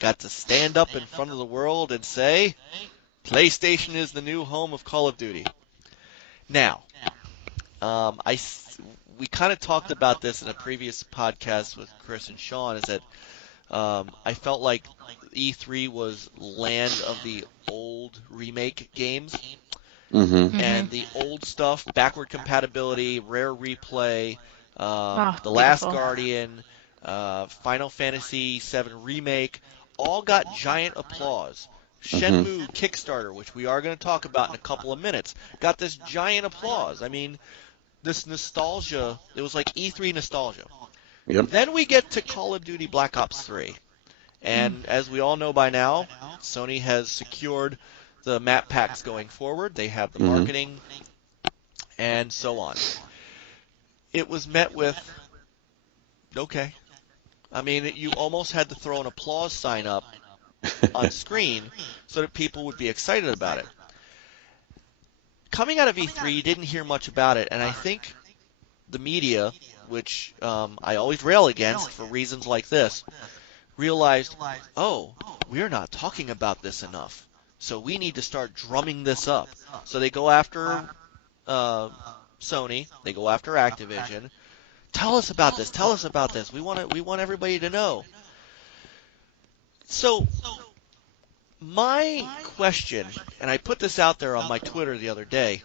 got to stand up in front of the world and say, PlayStation is the new home of Call of Duty. Now, we kind of talked about this in a previous podcast with Chris and Sean, is that I felt like E3 was land of the old remake games. Mm-hmm. And the old stuff, backward compatibility, rare replay, Oh, The Last beautiful. Guardian, Final Fantasy VII Remake, all got giant applause. Hmm. Shenmue Kickstarter, which we are going to talk about in a couple of minutes, got this giant applause. I mean, this nostalgia, it was like E3 nostalgia. Yep. Then we get to Call of Duty Black Ops 3. And as we all know by now, Sony has secured the map packs going forward. They have the Hmm. marketing and so on. It was met with, okay. I mean, you almost had to throw an applause sign up on screen so that people would be excited about it. Coming out of E3, you didn't hear much about it, and I think the media, which I always rail against for reasons like this, realized, oh, we're not talking about this enough, so we need to start drumming this up. So they go after Sony, they go after Activision. Tell us about this. Tell us about this. We want everybody to know. So my question, and I put this out there on my Twitter the other day,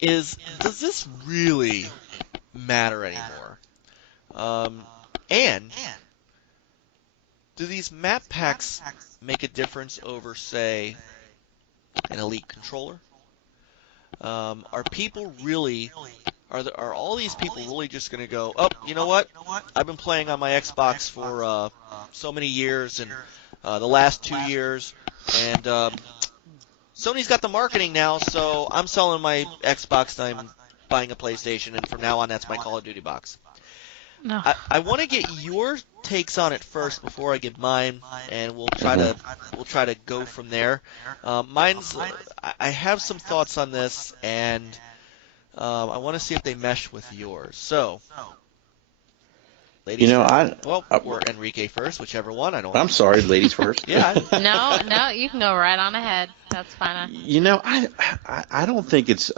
is does this really matter anymore? And do these map packs make a difference over, say, an Elite controller? Are people really, are all these people really just going to go, oh, you know what? I've been playing on my Xbox for so many years, and the last 2 years, and Sony's got the marketing now, so I'm selling my Xbox and I'm buying a PlayStation, and from now on that's my Call of Duty box. No. I want to get your takes on it first before I give mine, and we'll try to go from there. I have some thoughts on this, and I want to see if they mesh with yours. So, ladies first. Or Enrique first, whichever one. I'm sorry, ladies first. Yeah. No, you can go right on ahead. That's fine. I don't think it's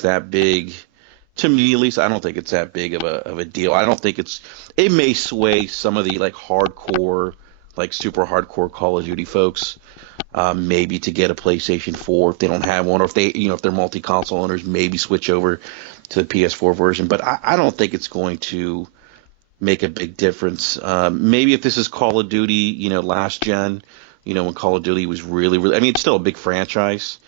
that big. To me, at least, I don't think it's that big of a deal. I don't think it may sway some of the like hardcore, like super hardcore Call of Duty folks, maybe to get a PlayStation 4 if they don't have one, or if if they're multi-console owners, maybe switch over to the PS4 version. But I don't think it's going to make a big difference. Maybe if this is Call of Duty, last gen, when Call of Duty was really, really, I mean, it's still a big franchise.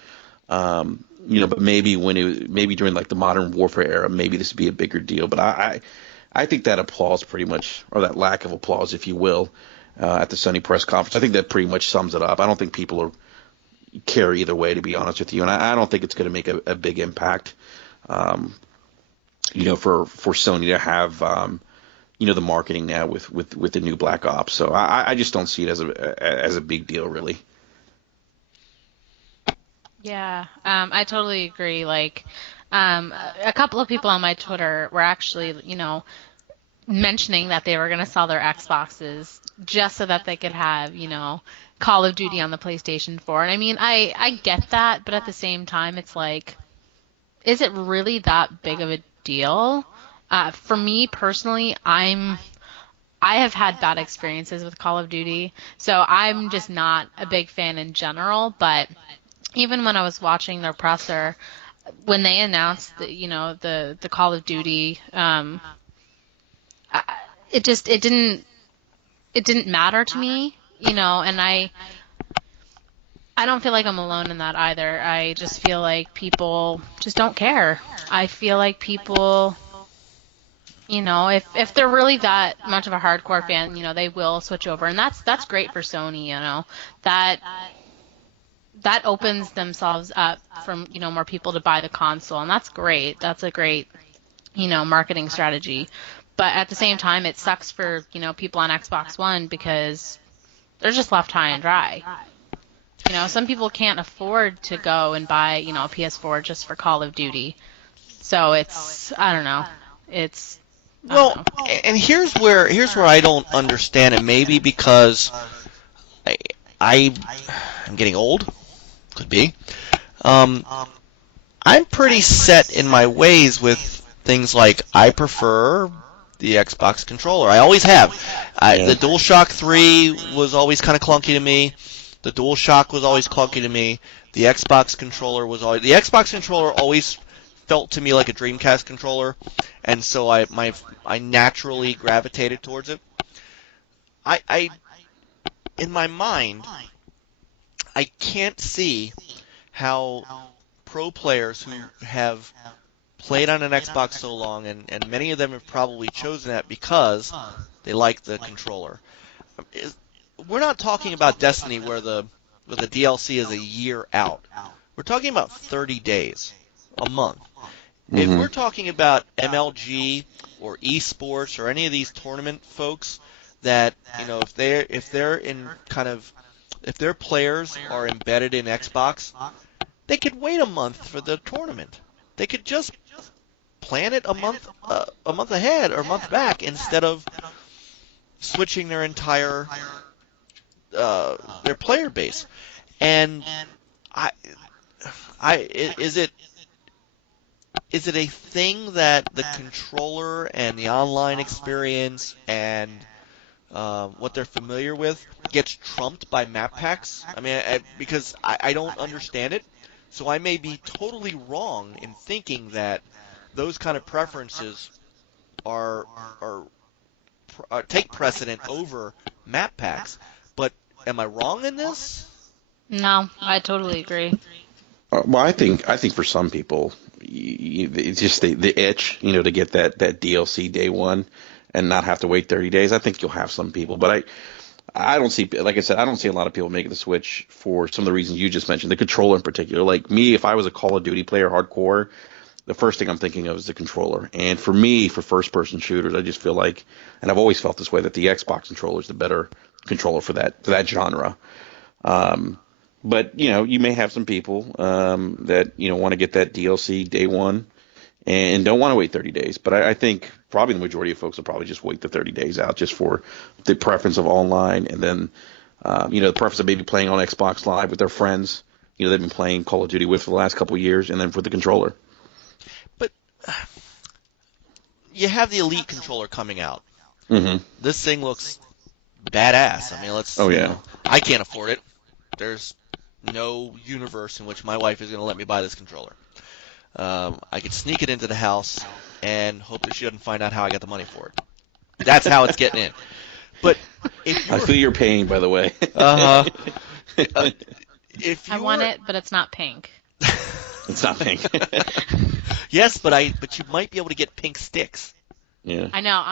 But maybe maybe during like the Modern Warfare era, maybe this would be a bigger deal. But I think that applause pretty much, or that lack of applause, if you will, at the Sony press conference, I think that pretty much sums it up. I don't think people care either way, to be honest with you, and I don't think it's going to make a big impact. For Sony to have the marketing now with the new Black Ops. So I just don't see it as a big deal, really. Yeah, I totally agree. Like, a couple of people on my Twitter were actually, mentioning that they were going to sell their Xboxes just so that they could have, Call of Duty on the PlayStation 4. And I mean, I get that, but at the same time, it's like, is it really that big of a deal? For me personally, I have had bad experiences with Call of Duty, so I'm just not a big fan in general, but even when I was watching their presser, when they announced the Call of Duty, it didn't matter to me, and I don't feel like I'm alone in that either. I just feel like people just don't care. I feel like people, if they're really that much of a hardcore fan, they will switch over, and that's great for Sony, that opens themselves up from more people to buy the console, and that's great. That's a great marketing strategy. But at the same time, it sucks for people on Xbox One because they're just left high and dry. Some people can't afford to go and buy a PS4 just for Call of Duty. So it's I don't know. And here's where I don't understand it. Maybe because I'm getting old. Could be. I'm pretty set in my ways with things like I prefer the Xbox controller. I always have. The DualShock 3 was always kind of clunky to me. The DualShock was always clunky to me. The Xbox controller always felt to me like a Dreamcast controller, and so I naturally gravitated towards it. I in my mind, I can't see how pro players who have played on an Xbox so long, and many of them have probably chosen that because they like the controller. We're not talking about Destiny where the DLC is a year out. We're talking about 30 days, a month. If Mm-hmm. we're talking about MLG or esports or any of these tournament folks that, if they're in kind of, if their players are embedded in Xbox, they could wait a month for the tournament. They could just plan it a month ahead or a month back instead of switching their entire their player base. And I, is it a thing that the controller and the online experience and what they're familiar with gets trumped by map packs? I mean, because I don't understand it, so I may be totally wrong in thinking that those kind of preferences are take precedent over map packs. But am I wrong in this? No, I totally agree. Well, I think for some people, it's just the itch, to get that DLC day one and not have to wait 30 days. I think you'll have some people, but I don't see, like I said, I don't see a lot of people making the switch for some of the reasons you just mentioned. The controller in particular, like me, if I was a Call of Duty player, hardcore, the first thing I'm thinking of is the controller. And for me, for first-person shooters, I just feel like, and I've always felt this way, that the Xbox controller is the better controller for that genre. But you may have some people that want to get that DLC day one and don't want to wait 30 days. But I think probably the majority of folks will probably just wait the 30 days out just for the preference of online, and then the preference of maybe playing on Xbox Live with their friends. They've been playing Call of Duty with for the last couple of years, and then for the controller. But you have the Elite controller coming out. Mm-hmm. This thing looks badass. I mean, Oh yeah. I can't afford it. There's no universe in which my wife is going to let me buy this controller. I could sneak it into the house and hope that she doesn't find out how I got the money for it. That's how it's getting in. But if I feel your pain, by the way. If I want it, but it's not pink. It's not pink. Yes, but you might be able to get pink sticks. Yeah. I know.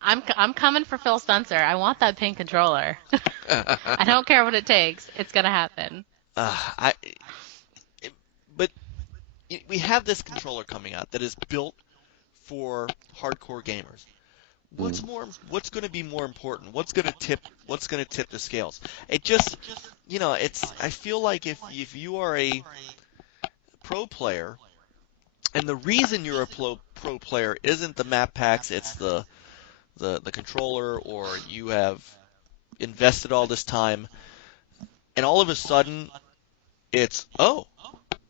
I'm coming for Phil Spencer. I want that pink controller. I don't care what it takes. It's gonna happen. But we have this controller coming out that is built for hardcore gamers. What's going to be more important? What's going to tip the scales? It just, I feel like if you are a pro player, and the reason you're a pro player isn't the map packs, it's the controller, or you have invested all this time, and all of a sudden it's, oh,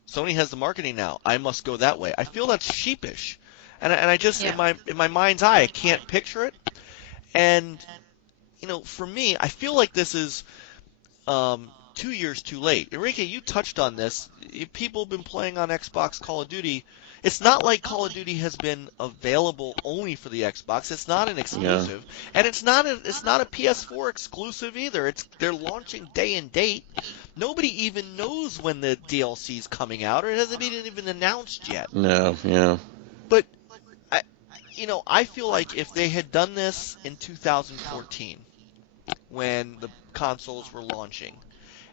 Sony has the marketing now, I must go that way. I feel that's sheepish, and I just, in my mind's eye, I can't picture it. And for me, I feel like this is 2 years too late. Enrique, you touched on this. People have been playing on Xbox Call of Duty. It's not like Call of Duty has been available only for the Xbox. It's not an exclusive, and it's not a PS4 exclusive either. They're launching day and date. Nobody even knows when the DLC is coming out, or it hasn't been even announced yet. No, yeah. But I feel like if they had done this in 2014, when the consoles were launching,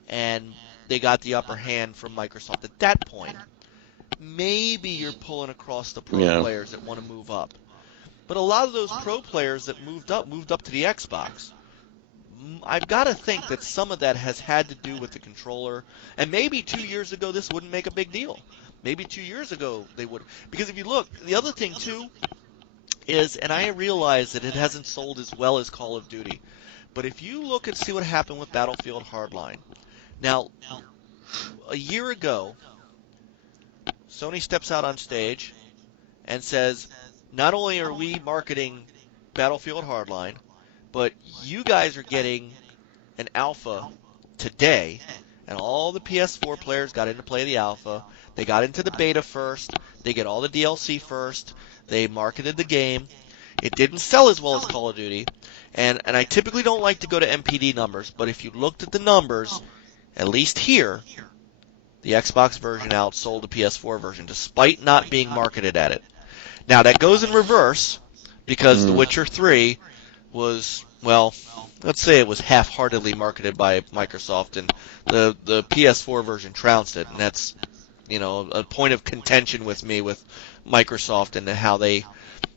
and they got the upper hand from Microsoft at that point, maybe you're pulling across the pro players that want to move up. But a lot of those pro players that moved up to the Xbox. I've got to think that some of that has had to do with the controller. And maybe 2 years ago this wouldn't make a big deal. Maybe 2 years ago they would. Because if you look, the other thing too is, and I realize that it hasn't sold as well as Call of Duty, but if you look and see what happened with Battlefield Hardline. Now, a year ago, Sony steps out on stage and says, not only are we marketing Battlefield Hardline, but you guys are getting an alpha today, and all the PS4 players got in to play the alpha. They got into the beta first. They get all the DLC first. They marketed the game. It didn't sell as well as Call of Duty. And I typically don't like to go to MPD numbers, but if you looked at the numbers, at least here, the Xbox version outsold the PS4 version, despite not being marketed at it. Now, that goes in reverse, because The Witcher 3 was, well, let's say it was half-heartedly marketed by Microsoft, and the PS4 version trounced it, and that's, a point of contention with me with Microsoft and how they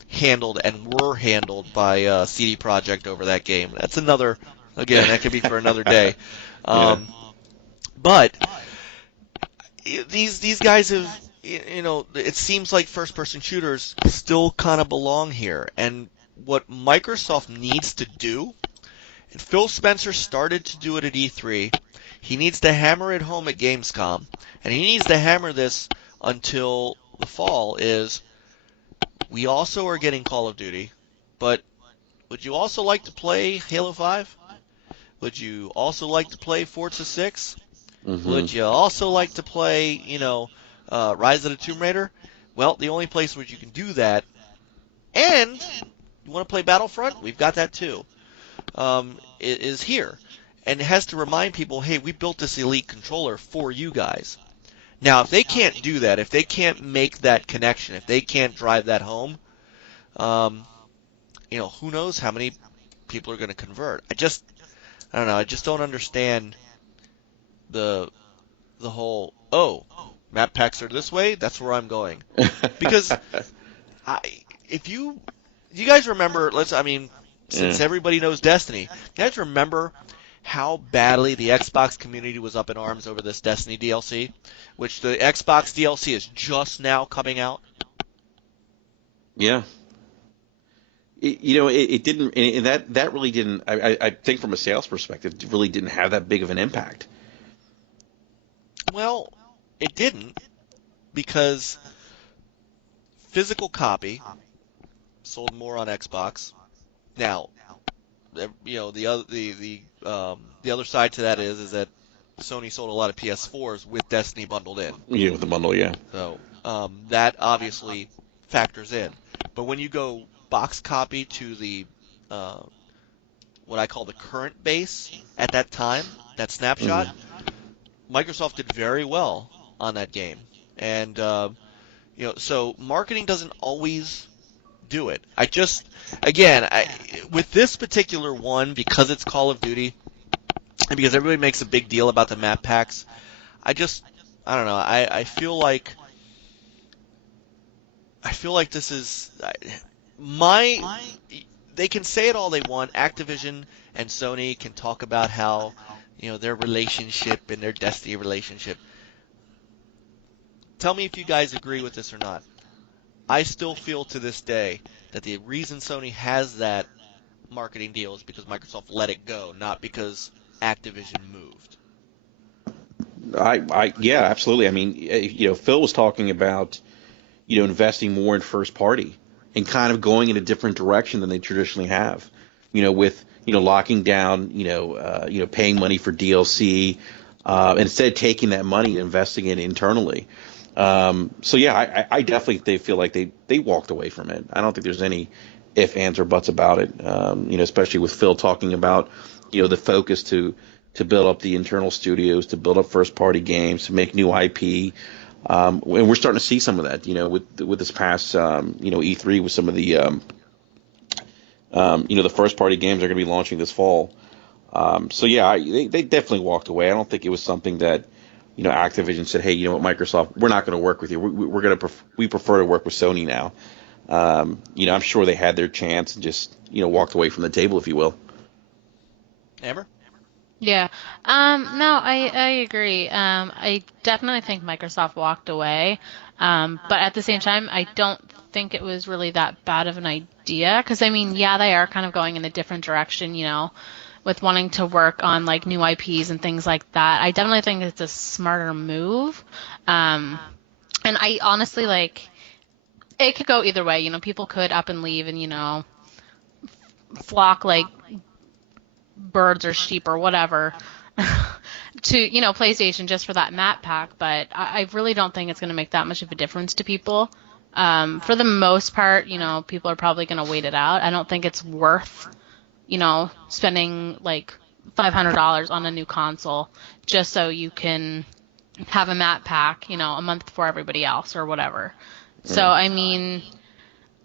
handled and were handled by CD Projekt over that game. That's another, again, that could be for another day. But these guys have, it seems like first-person shooters still kind of belong here. And what Microsoft needs to do, and Phil Spencer started to do it at E3, he needs to hammer it home at Gamescom, and he needs to hammer this until the fall, is we also are getting Call of Duty, but would you also like to play Halo 5? Would you also like to play Forza 6? Mm-hmm. Would you also like to play, Rise of the Tomb Raider? Well, the only place where you can do that, and you want to play Battlefront? We've got that too, is here. And it has to remind people, hey, we built this elite controller for you guys. Now, if they can't do that, if they can't make that connection, if they can't drive that home, who knows how many people are going to convert. I don't know. I just don't understand the whole, map packs are this way, that's where I'm going. Because if you guys remember, since everybody knows Destiny, you guys remember how badly the Xbox community was up in arms over this Destiny DLC, which the Xbox DLC is just now coming out? Yeah. It didn't, and that really didn't, I think from a sales perspective, it really didn't have that big of an impact. Well, it didn't, because physical copy sold more on Xbox. Now, the other side to that is that Sony sold a lot of PS4s with Destiny bundled in. Yeah, with the bundle, yeah. So that obviously factors in. But when you go box copy to the what I call the current base at that time, that snapshot, Microsoft did very well on that game. And so marketing doesn't always do it. With this particular one, because it's Call of Duty, and because everybody makes a big deal about the map packs, I don't know. I feel like this is they can say it all they want. Activision and Sony can talk about how, their relationship and their Destiny relationship. Tell me if you guys agree with this or not. I still feel to this day that the reason Sony has that marketing deal is because Microsoft let it go, not because Activision moved. Yeah, absolutely. I mean, Phil was talking about, investing more in first party and kind of going in a different direction than they traditionally have, with, locking down, paying money for DLC, instead of taking that money and investing it internally. So yeah, I definitely they feel like they walked away from it. I don't think there's any ifs, ands, or buts about it. Especially with Phil talking about, the focus to build up the internal studios, to build up first party games, to make new IP. And we're starting to see some of that, with this past, E3 with some of the, the first party games are going to be launching this fall. So yeah, they definitely walked away. I don't think it was something that, Activision said, hey, Microsoft, we're not going to work with you. We prefer to work with Sony now. I'm sure they had their chance and just, walked away from the table, if you will. Amber? Yeah. No, I agree. I definitely think Microsoft walked away. But at the same time, I don't think it was really that bad of an idea. Because, they are kind of going in a different direction, with wanting to work on like new IPs and things like that. I definitely think it's a smarter move. And I honestly it could go either way. People could up and leave and, flock like birds or sheep or whatever to, PlayStation just for that map pack, but I really don't think it's going to make that much of a difference to people. For the most part, people are probably going to wait it out. I don't think it's worth, spending like $500 on a new console just so you can have a map pack, a month before everybody else or whatever. So, I mean,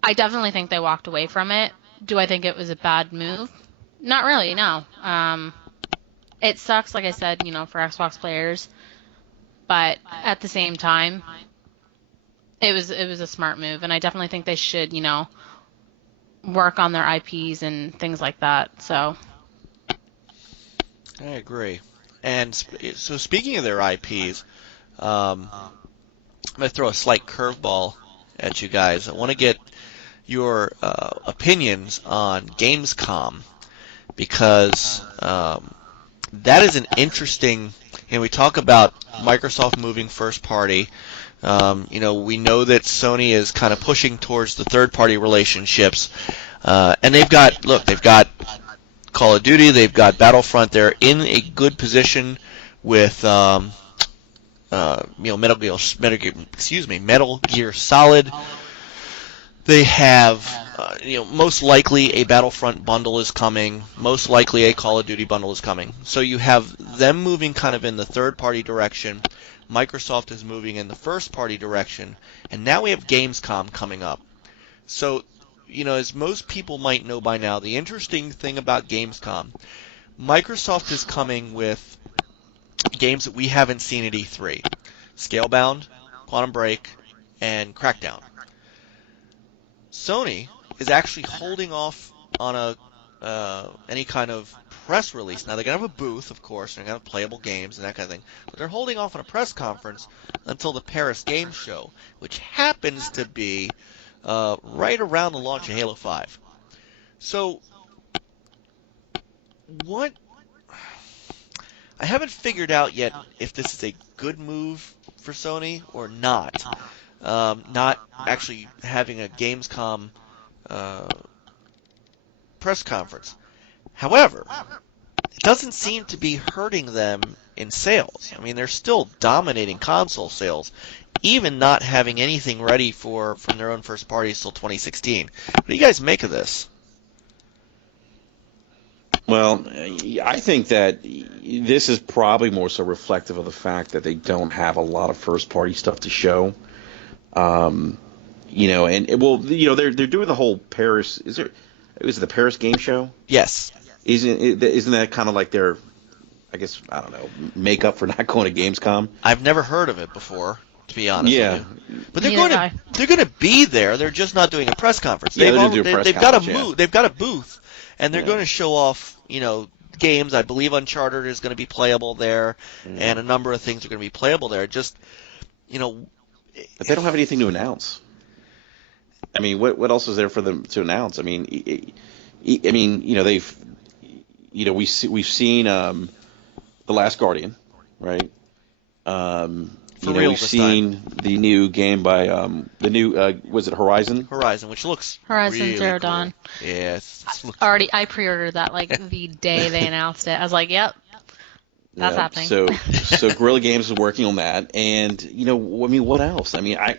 I definitely think they walked away from it. Do I think it was a bad move? Not really, no. It sucks, like I said, for Xbox players, but at the same time, it was a smart move, and I definitely think they should, work on their IPs and things like that. So I agree. And so speaking of their IPs, I'm going to throw a slight curveball at you guys. I want to get your opinions on Gamescom, because that is an interesting, we talk about Microsoft moving first party. We know that Sony is kind of pushing towards the third party relationships, and they've got Call of Duty, they've got Battlefront. They're in a good position with Metal Gear Solid. They have, most likely a Battlefront bundle is coming. Most likely a Call of Duty bundle is coming. So you have them moving kind of in the third-party direction. Microsoft is moving in the first-party direction. And now we have Gamescom coming up. So, as most people might know by now, the interesting thing about Gamescom, Microsoft is coming with games that we haven't seen at E3. Scalebound, Quantum Break, and Crackdown. Sony is actually holding off on any kind of press release. Now, they're going to have a booth, of course, and they're going to have playable games and that kind of thing, but they're holding off on a press conference until the Paris Game Show, which happens to be right around the launch of Halo 5. So, I haven't figured out yet if this is a good move for Sony or not. Not actually having a Gamescom press conference. However, it doesn't seem to be hurting them in sales. I mean, they're still dominating console sales, even not having anything ready from their own first parties till 2016. What do you guys make of this? Well, I think that this is probably more so reflective of the fact that they don't have a lot of first-party stuff to show. They're doing the whole Paris. Is it the Paris Game Show? Yes. Isn't that kind of like their, I guess, I don't know, makeup for not going to Gamescom? I've never heard of it before, to be honest. Yeah. With you. But they're going to be there. They're just not doing a press conference. Yeah, They've got a booth, and they're going to show off, games. I believe Uncharted is going to be playable there, and a number of things are going to be playable there. Just, but they don't have anything to announce. I mean, what else is there for them to announce? I mean, we've seen The Last Guardian, right? We've seen the new game by was it Horizon? Horizon, which looks Horizon really Zero cool. Dawn. Yes. I pre-ordered that like the day they announced it. I was like, yep. That's happening. So Guerrilla Games is working on that, and what else? I mean, I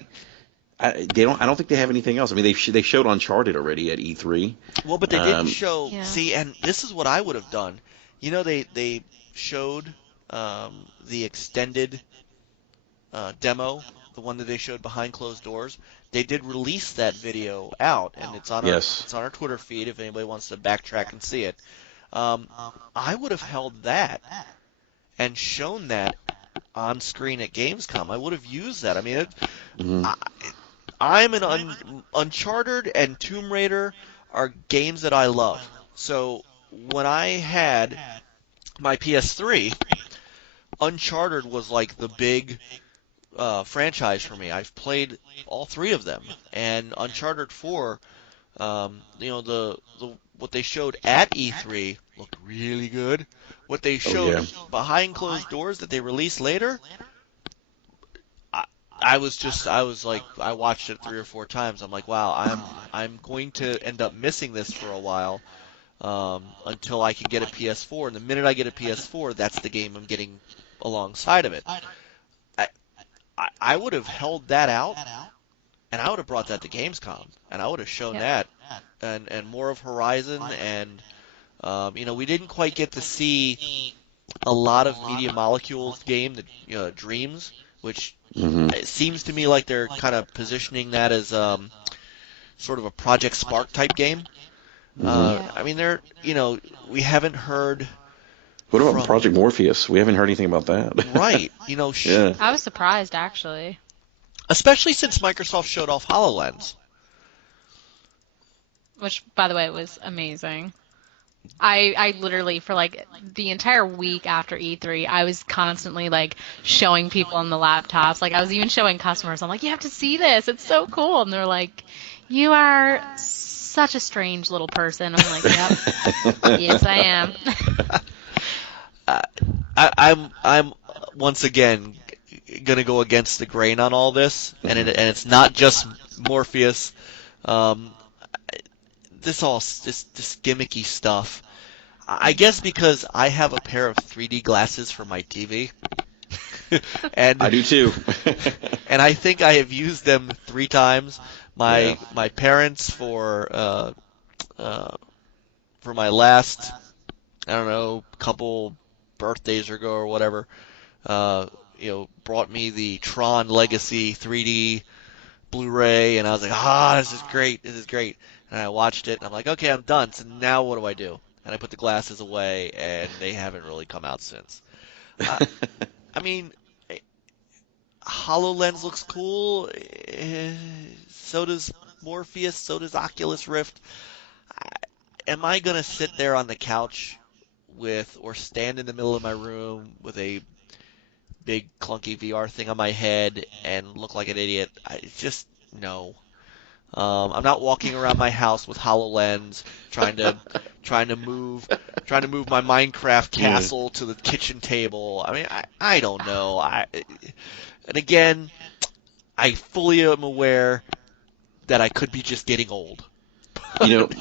don't think they have anything else. I mean, they showed Uncharted already at E3. Well, but they didn't show. Yeah. See, and this is what I would have done. They showed the extended demo, the one that they showed behind closed doors. They did release that video out, and it's on our Twitter feed if anybody wants to backtrack and see it. I would have held that and shown that on screen at Gamescom. I would have used that. I mean, I'm an Uncharted and Tomb Raider are games that I love. So when I had my PS3, Uncharted was like the big franchise for me. I've played all three of them, and Uncharted 4, what they showed at E3 looked really good. What they showed behind closed doors that they released later, I watched it 3 or 4 times. I'm like, wow, I'm going to end up missing this for a while until I can get a PS4. And the minute I get a PS4, that's the game I'm getting alongside of it. I would have held that out, and I would have brought that to Gamescom, and I would have shown that, and more of Horizon, and we didn't quite get to see a lot of Media Molecule's game, the Dreams, which it seems to me like they're kind of positioning that as sort of a Project Spark type game. I mean, we haven't heard. What about Project Morpheus? We haven't heard anything about that. Right. Yeah. I was surprised, actually. Especially since Microsoft showed off HoloLens. Which, by the way, was amazing. I literally, for like the entire week after E3, I was constantly like showing people on the laptops. Like I was even showing customers. I'm like, you have to see this. It's so cool. And they're like, you are such a strange little person. I'm like, yep. Yes, I am. I'm once again gonna go against the grain on all this, and it's not just Morpheus. This gimmicky stuff. I guess because I have a pair of 3D glasses for my TV. And I do too. And I think I have used them 3 times. My parents for my last, I don't know, couple birthdays ago or whatever, brought me the Tron Legacy 3D Blu-ray, and I was like, this is great. And I watched it, and I'm like, okay, I'm done. So now what do I do? And I put the glasses away, and they haven't really come out since. I mean, HoloLens looks cool. So does Morpheus. So does Oculus Rift. Am I going to sit there on the couch or stand in the middle of my room with a big clunky VR thing on my head and look like an idiot? Just no. I'm not walking around my house with HoloLens trying to move my Minecraft castle to the kitchen table. I mean, I don't know. And again, I fully am aware that I could be just getting old.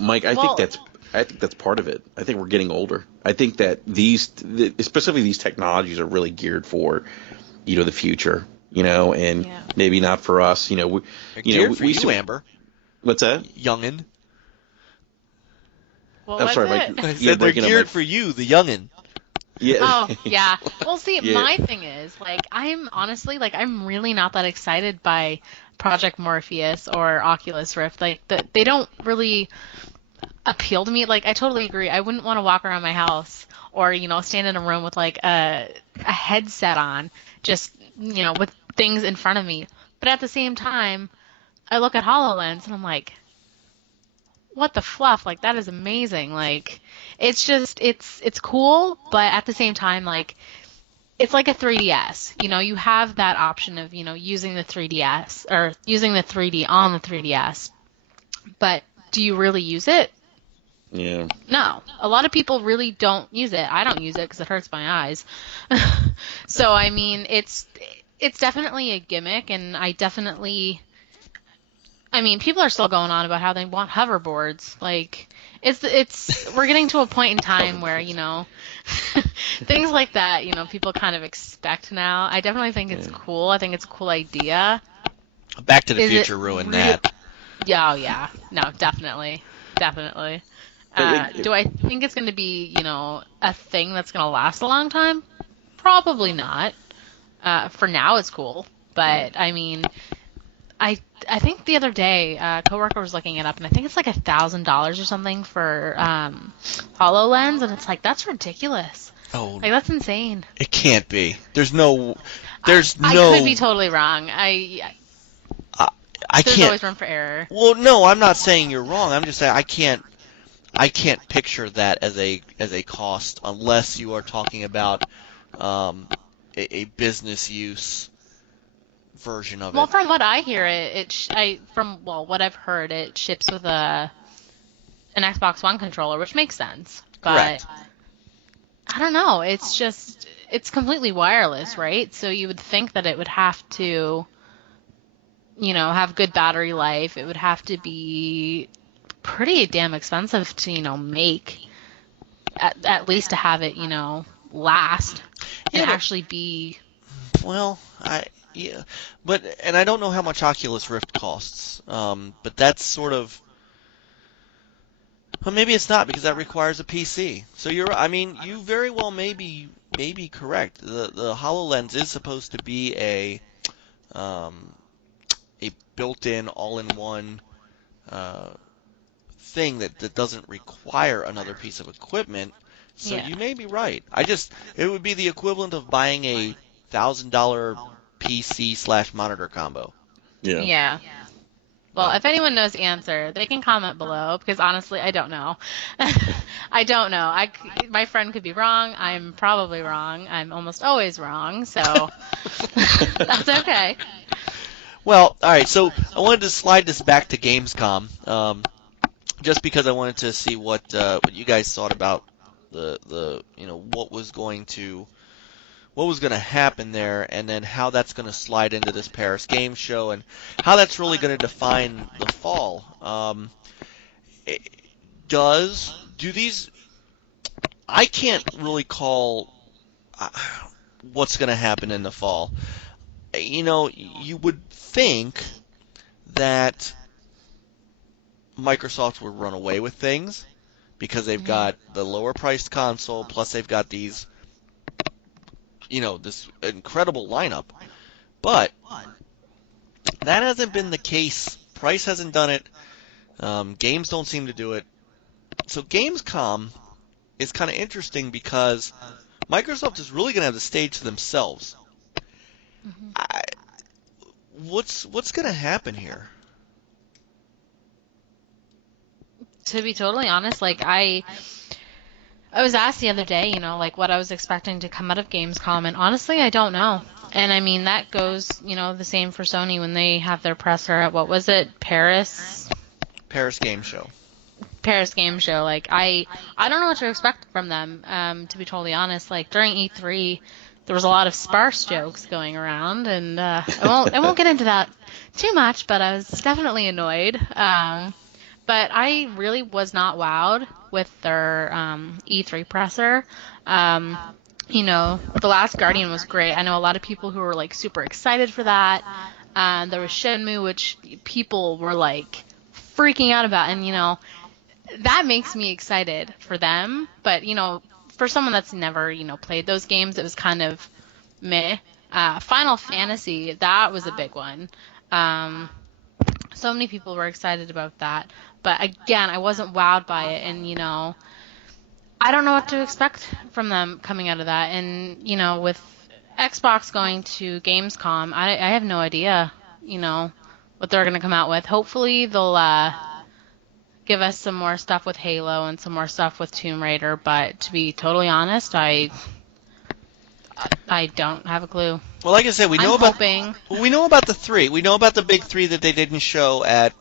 Mike, I think that's part of it. I think we're getting older. I think that specifically these technologies are really geared for, the future, and maybe not for us. Geared for you, Amber. What's that? Youngin. I'm sorry, Mike. I said they're geared for you, the youngin. Yeah. Oh, yeah. Well, see, Yeah. my thing is, I'm honestly, I'm really not that excited by Project Morpheus or Oculus Rift. They don't really appeal to me. I totally agree. I wouldn't want to walk around my house or, stand in a room with, a headset on, just, with things in front of me. But at the same time, I look at HoloLens and I'm like, what the fluff? That is amazing. It's just, it's cool, but at the same time, it's like a 3DS. You have that option of, using the 3DS or using the 3D on the 3DS. But do you really use it? Yeah. No. A lot of people really don't use it. I don't use it because it hurts my eyes. So, I mean, it's definitely a gimmick, and people are still going on about how they want hoverboards. We're getting to a point in time where, things like that, people kind of expect now. I definitely think it's cool. I think it's a cool idea. Back to the Future ruined that. Yeah, oh yeah. No, definitely. Definitely. Do I think it's going to be, a thing that's going to last a long time? Probably not. For now, it's cool. But, I think the other day, a coworker was looking it up, and I think it's $1,000 or something for HoloLens, and it's that's ridiculous. Oh, that's insane. It can't be. I could be totally wrong. I There's can't. always room for error. Well, no, I'm not saying you're wrong. I'm just saying I can't picture that as a cost unless you are talking about a business use version of it. Well, from what I hear, what I've heard, it ships with an Xbox One controller, which makes sense. But Correct. I don't know. It's completely wireless, right? So you would think that it would have to, have good battery life. It would have to be pretty damn expensive to, make, at least to have it, last. and actually be. Well, yeah, and I don't know how much Oculus Rift costs. But that's sort of. Well, maybe it's not because that requires a PC. So you very well may be correct. The HoloLens is supposed to be um, a built-in, all-in-one thing that doesn't require another piece of equipment. So Yeah. you may be right. It would be the equivalent of buying a $1,000 PC/monitor combo. Yeah. Well, if anyone knows the answer, they can comment below, because honestly, I don't know. I don't know. My friend could be wrong. I'm probably wrong. I'm almost always wrong, so that's okay. Well, all right. So I wanted to slide this back to Gamescom, just because I wanted to see what you guys thought about the what was going to happen there, and then how that's going to slide into this Paris Games Show, and how that's really going to define the fall. Do these? I can't really call what's going to happen in the fall. You would think that Microsoft would run away with things because they've got the lower priced console, plus they've got these, this incredible lineup. But that hasn't been the case. Price hasn't done it. Games don't seem to do it. So Gamescom is kind of interesting because Microsoft is really going to have the stage to themselves. What's going to happen here? To be totally honest, I was asked the other day, what I was expecting to come out of Gamescom, and honestly, I don't know. And I mean, that goes, the same for Sony when they have their presser at, what was it, Paris Game Show. Paris Game Show. I don't know what to expect from them, to be totally honest. During E3, there was a lot of sparse jokes going around, and I won't get into that too much, but I was definitely annoyed. But I really was not wowed with their E3 presser. The Last Guardian was great. I know a lot of people who were super excited for that. There was Shenmue, which people were freaking out about, and that makes me excited for them. But for someone that's never played those games, it was kind of meh. Final Fantasy, that was a big one. So many people were excited about that. But again, I wasn't wowed by it, and I don't know what to expect from them coming out of that. And with Xbox going to Gamescom, I have no idea, what they're going to come out with. Hopefully they'll give us some more stuff with Halo and some more stuff with Tomb Raider, but to be totally honest, I don't have a clue. Well, like I said, we know about the three. We know about the big three that they didn't show at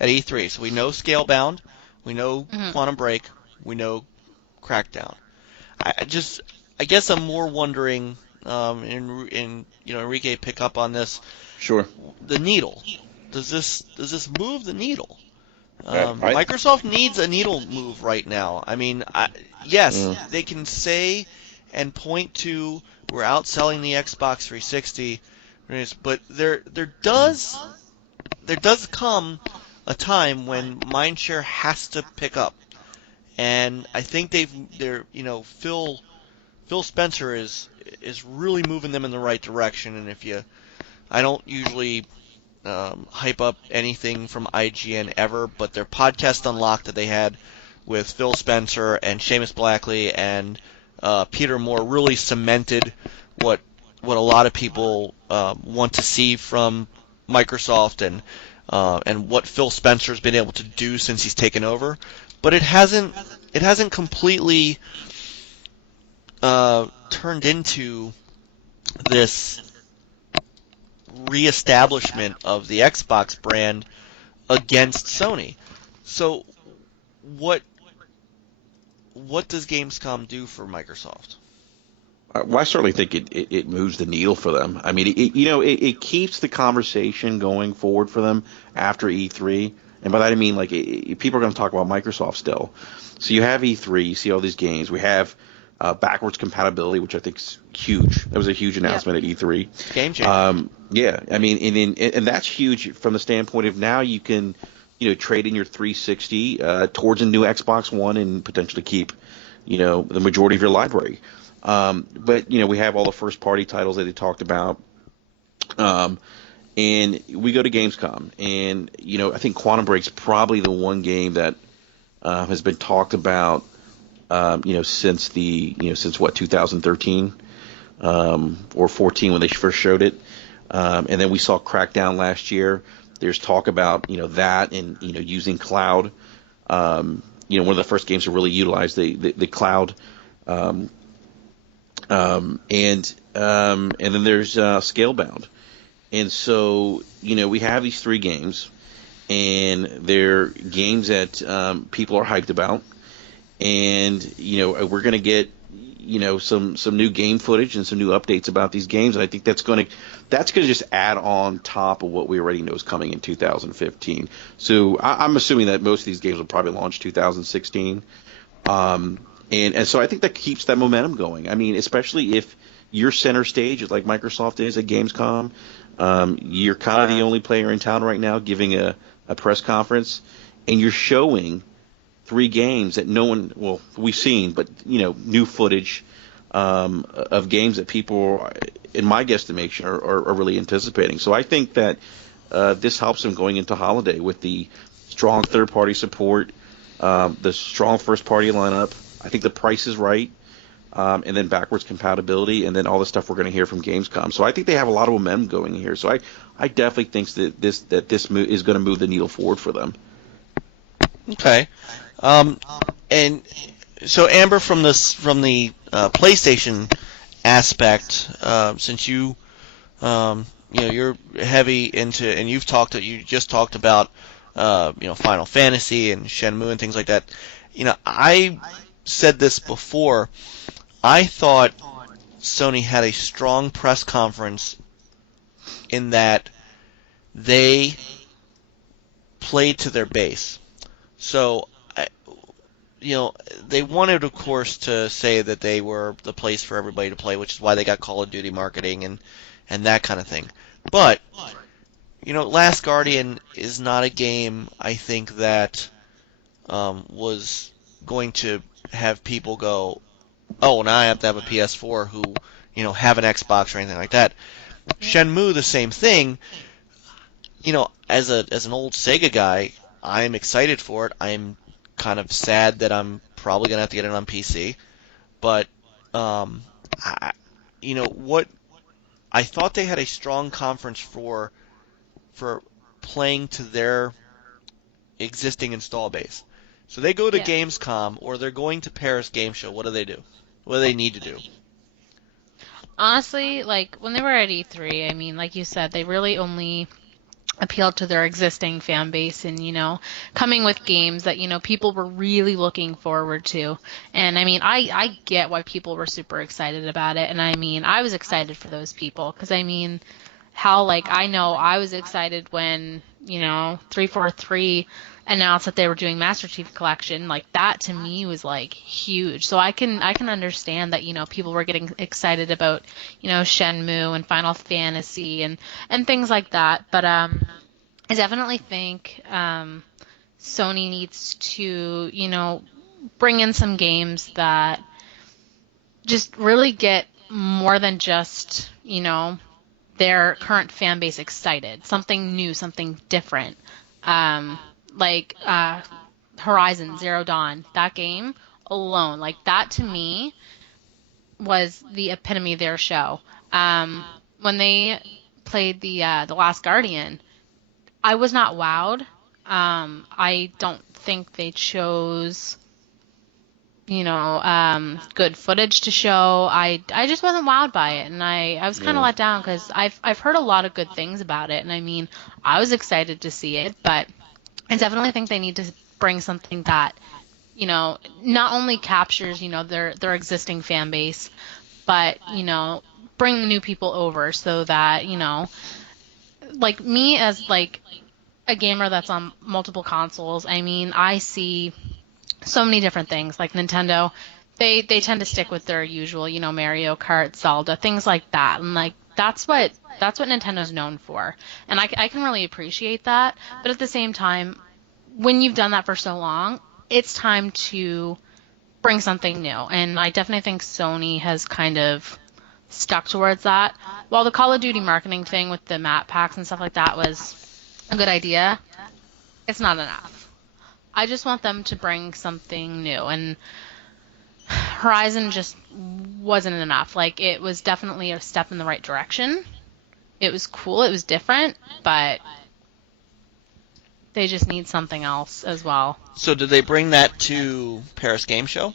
E3. So we know Scalebound, we know Quantum Break, we know Crackdown. I guess I'm more wondering, Enrique, pick up on this. Sure. The needle. Does this move the needle? Right. Microsoft needs a needle move right now. I mean, yes, they can say and point to we're outselling the Xbox 360, but there does come a time when mindshare has to pick up, and I think Phil Spencer is really moving them in the right direction. And I don't usually hype up anything from IGN ever, but their podcast Unlocked that they had with Phil Spencer and Seamus Blackley and Peter Moore really cemented what a lot of people want to see from Microsoft and what Phil Spencer's been able to do since he's taken over. But it hasn't completely turned into this reestablishment of the Xbox brand against Sony. So what does Gamescom do for Microsoft? Well, I certainly think it moves the needle for them. I mean, it keeps the conversation going forward for them after E3. And by that I mean, people are going to talk about Microsoft still. So you have E3, you see all these games. We have backwards compatibility, which I think is huge. That was a huge announcement at E3. Game changer. Yeah, I mean, and that's huge from the standpoint of now you can, trade in your 360 towards a new Xbox One and potentially keep, the majority of your library. But we have all the first party titles that they talked about. And we go to Gamescom, and I think Quantum Break's probably the one game that has been talked about, since since what 2013 or 14 when they first showed it, and then we saw Crackdown last year. There's talk about that and using cloud. One of the first games to really utilize the cloud. And then there's Scalebound. And so, we have these three games, and they're games that people are hyped about. And, we're going to get, some new game footage and some new updates about these games. And I think that's going to just add on top of what we already know is coming in 2015. So I'm assuming that most of these games will probably launch 2016. And so I think that keeps that momentum going. I mean, especially if you're center stage, like Microsoft is at Gamescom. You're kind of the only player in town right now giving a press conference, and you're showing three games that no one, well, we've seen, but, new footage of games that people, in my guesstimation, are really anticipating. So I think that this helps them going into holiday with the strong third-party support, the strong first-party lineup. I think the price is right. And then backwards compatibility, and then all the stuff we're going to hear from Gamescom. So I think they have a lot of momentum going here. So I definitely think that this is going to move the needle forward for them. Okay, and so Amber, from the PlayStation aspect, since you you're heavy into, and you just talked about Final Fantasy and Shenmue and things like that. I said this before. I thought Sony had a strong press conference in that they played to their base. So, they wanted, of course, to say that they were the place for everybody to play, which is why they got Call of Duty marketing and that kind of thing. But, Last Guardian is not a game, I think, that was going to have people go, oh, now I have to have a PS4 who, have an Xbox or anything like that. Shenmue, the same thing. As an old Sega guy, I'm excited for it. I'm kind of sad that I'm probably going to have to get it on PC. But, I thought they had a strong conference for playing to their existing install base. So they go to Gamescom, or they're going to Paris Game Show. What do they do? What do they need to do? Honestly, like, when they were at E3, I mean, like you said, they really only appealed to their existing fan base and, coming with games that, people were really looking forward to. And, I mean, I get why people were super excited about it. And, I mean, I was excited for those people because, I mean, I know I was excited when, 343 announced that they were doing Master Chief Collection. Like, that to me was like huge. So I can understand that, people were getting excited about, Shenmue and Final Fantasy and things like that. But I definitely think Sony needs to, bring in some games that just really get more than just, their current fan base excited. Something new, something different. Like Horizon Zero Dawn, that game alone, like that to me was the epitome of their show. When they played the Last Guardian, I was not wowed. I don't think they chose, good footage to show. I just wasn't wowed by it, and I was kind of let down because I've heard a lot of good things about it, and I mean, I was excited to see it, but I definitely think they need to bring something that, not only captures, their existing fan base, but, bring the new people over so that, like me as like a gamer that's on multiple consoles, I mean, I see so many different things. Like Nintendo, They tend to stick with their usual, Mario Kart, Zelda, things like that. And like that's what Nintendo's known for. And I can really appreciate that. But at the same time, when you've done that for so long, it's time to bring something new. And I definitely think Sony has kind of stuck towards that. While the Call of Duty marketing thing with the map packs and stuff like that was a good idea, it's not enough. I just want them to bring something new. And Horizon just wasn't enough. Like, it was definitely a step in the right direction. It was cool, it was different, but they just need something else as well. So did they bring that to Paris Game Show?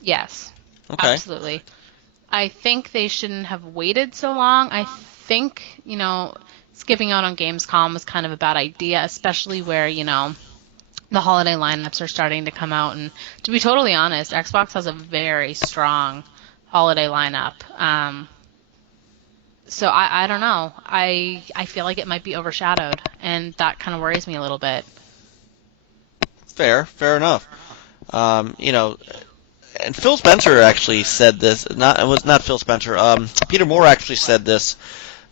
Yes, Okay. absolutely. I think they shouldn't have waited so long. I think, skipping out on Gamescom was kind of a bad idea, especially where, the holiday lineups are starting to come out. And to be totally honest, Xbox has a very strong holiday lineup. So I don't know. I feel like it might be overshadowed, and that kind of worries me a little bit. Fair enough. And Phil Spencer actually said this. It was not Phil Spencer. Peter Moore actually said this,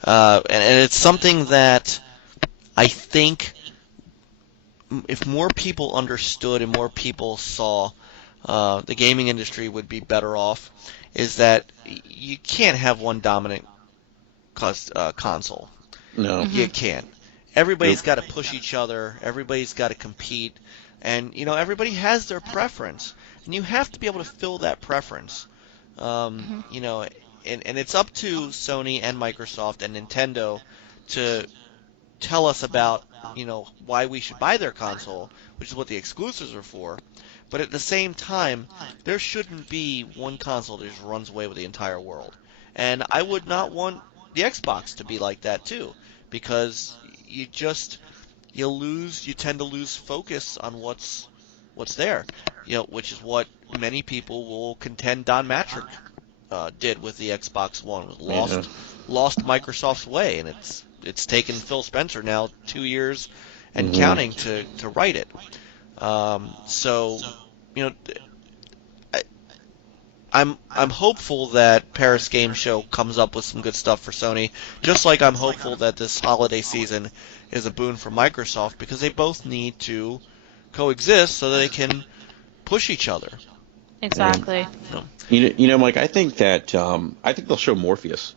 and it's something that I think if more people understood and more people saw, the gaming industry would be better off. Is that you can't have one dominant console. No. You can't. Everybody's got to push each other. Everybody's got to compete, and everybody has their preference, and you have to be able to fill that preference. And it's up to Sony and Microsoft and Nintendo to tell us about why we should buy their console, which is what the exclusives are for. But at the same time, there shouldn't be one console that just runs away with the entire world. And I would not want the Xbox to be like that too, because you tend to lose focus on what's there, which is what many people will contend Don Matrick did with the Xbox One, lost Microsoft's way, and it's taken Phil Spencer now 2 years and counting to write it. I'm hopeful that Paris Game Show comes up with some good stuff for Sony, just like I'm hopeful that this holiday season is a boon for Microsoft, because they both need to coexist so that they can push each other. Exactly. Mike, I think that I think they'll show Morpheus.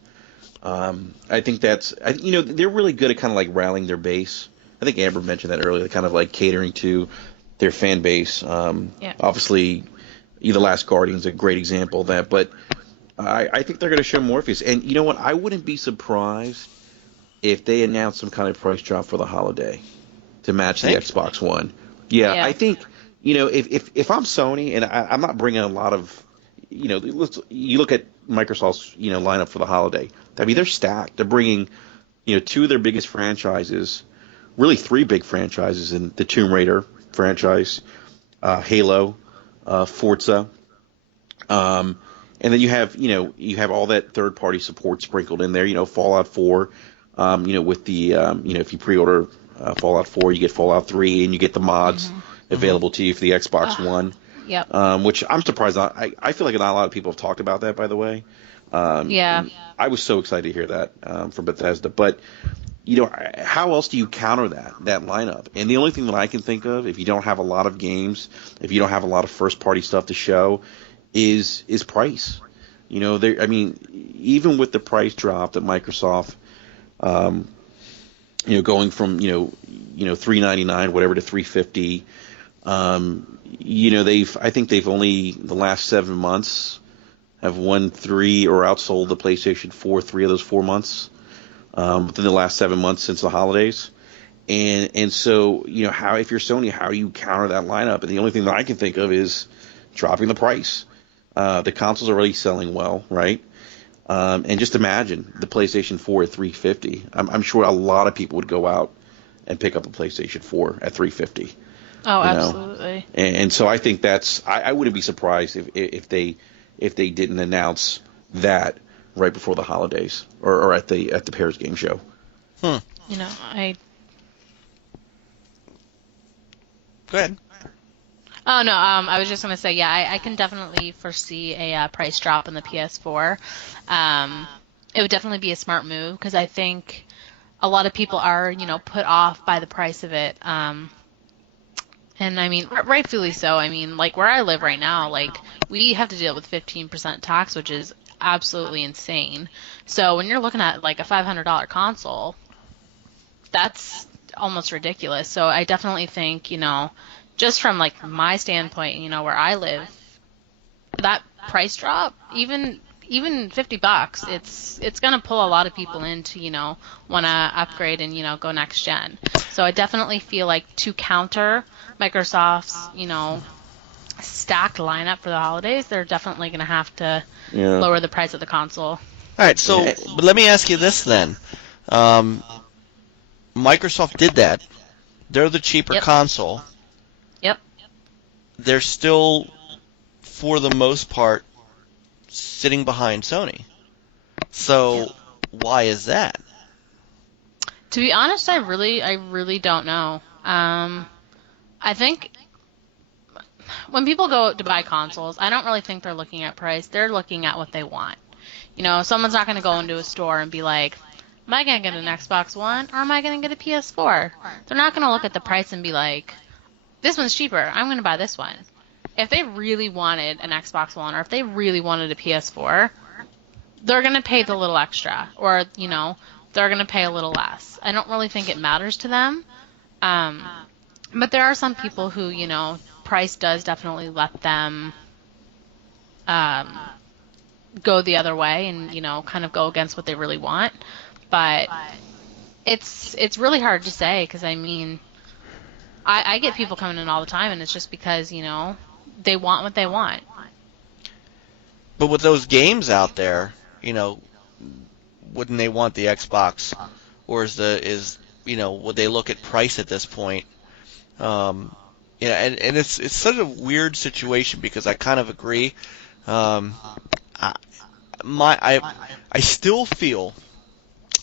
I think they're really good at kind of like rallying their base. I think Amber mentioned that earlier, kind of like catering to their fan base. Obviously, The Last Guardian's a great example of that, but I think they're going to show Morpheus. And you know what? I wouldn't be surprised if they announced some kind of price drop for the holiday to match the Xbox One. Yeah, I think, if I'm Sony, and I'm not bringing a lot of, you look at Microsoft's, lineup for the holiday. I mean, they're stacked. They're bringing, two of their biggest franchises, really three big franchises in the Tomb Raider franchise, Halo, Forza, and then you have all that third-party support sprinkled in there. Fallout 4, with the if you pre-order Fallout 4, you get Fallout 3, and you get the mods available to you for the Xbox One. Yep. Which I'm surprised. I feel like not a lot of people have talked about that, by the way. I was so excited to hear that from Bethesda. But, how else do you counter that lineup? And the only thing that I can think of, if you don't have a lot of games, if you don't have a lot of first-party stuff to show, is price. Even with the price drop that Microsoft, going from $399 whatever to $350. I think they've only the last 7 months have won 3 or outsold the PlayStation 4 3 of those 4 months within the last 7 months since the holidays. And so, how, if you're Sony, how do you counter that lineup? And the only thing that I can think of is dropping the price. The consoles are already selling well, right? And just imagine the PlayStation 4 at $350. I'm sure a lot of people would go out and pick up a PlayStation 4 at $350. Oh, absolutely. And so I think I wouldn't be surprised if they didn't announce that right before the holidays or at the Paris Game Show. Go I ahead. Oh no, I was just gonna say, yeah, I can definitely foresee a price drop in the PS4. Um, it would definitely be a smart move because I think a lot of people are, put off by the price of it. And I mean, rightfully so. I mean, like where I live right now, like we have to deal with 15% tax, which is absolutely insane. So when you're looking at like a $500 console, that's almost ridiculous. So I definitely think, just from like my standpoint, where I live, that price drop, even $50, it's gonna pull a lot of people in to, want to upgrade and, go next gen. So I definitely feel like to counter Microsoft's, stacked lineup for the holidays, they're definitely gonna have to Yeah. lower the price of the console. All right, so Yeah. but let me ask you this then. Um, Microsoft did that. They're the cheaper Yep. console. Yep. They're still, for the most part, sitting behind Sony. So why is that? To be honest, I really don't know. I think when people go to buy consoles, I don't really think they're looking at price. They're looking at what they want. Someone's not going to go into a store and be like, am I going to get an Xbox One or am I going to get a PS4? They're not going to look at the price and be like, this one's cheaper. I'm going to buy this one. If they really wanted an Xbox One or if they really wanted a PS4, they're going to pay the little extra or, they're going to pay a little less. I don't really think it matters to them. Um, but there are some people who, price does definitely let them um, go the other way and, kind of go against what they really want. But it's really hard to say because, I mean, I get people coming in all the time and it's just because, they want what they want. But with those games out there, wouldn't they want the Xbox, or would they look at price at this point? Um, and it's such a weird situation because I kind of agree. Um, I, I still feel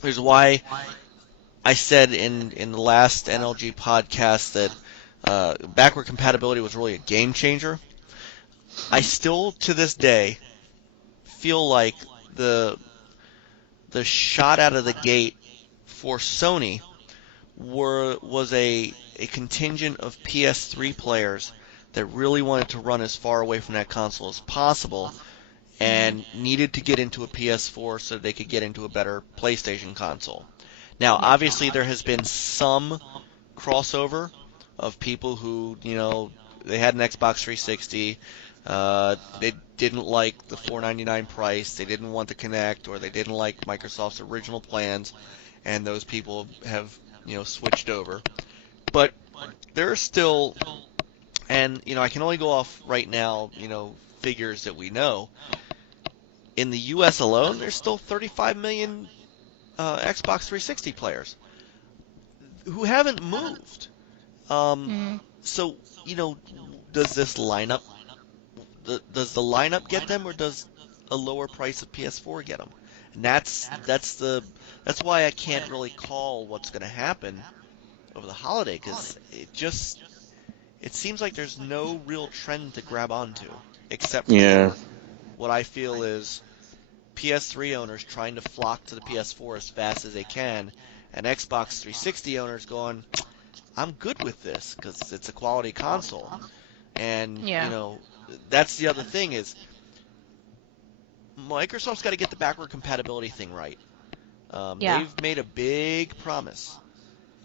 there's why I said in the last NLG podcast that backward compatibility was really a game changer. I still to this day feel like the the shot out of the gate for Sony was a contingent of PS3 players that really wanted to run as far away from that console as possible and needed to get into a PS4 so they could get into a better PlayStation console. Now, obviously, there has been some crossover of people who, they had an Xbox 360, they didn't like the $4.99 price, they didn't want to connect, or they didn't like Microsoft's original plans, and those people have, switched over. But there are still, and, I can only go off right now, figures that we know. In the U.S. alone, there's still 35 million Xbox 360 players who haven't moved. Mm. So, does this lineup, does the lineup get them, or does a lower price of PS4 get them? And that's why I can't really call what's going to happen over the holiday, because it seems like there's no real trend to grab onto, except Yeah. for what I feel is PS3 owners trying to flock to the PS4 as fast as they can, and Xbox 360 owners going, I'm good with this because it's a quality console. And, Yeah. that's the other thing is Microsoft's got to get the backward compatibility thing right. Yeah. They've made a big promise,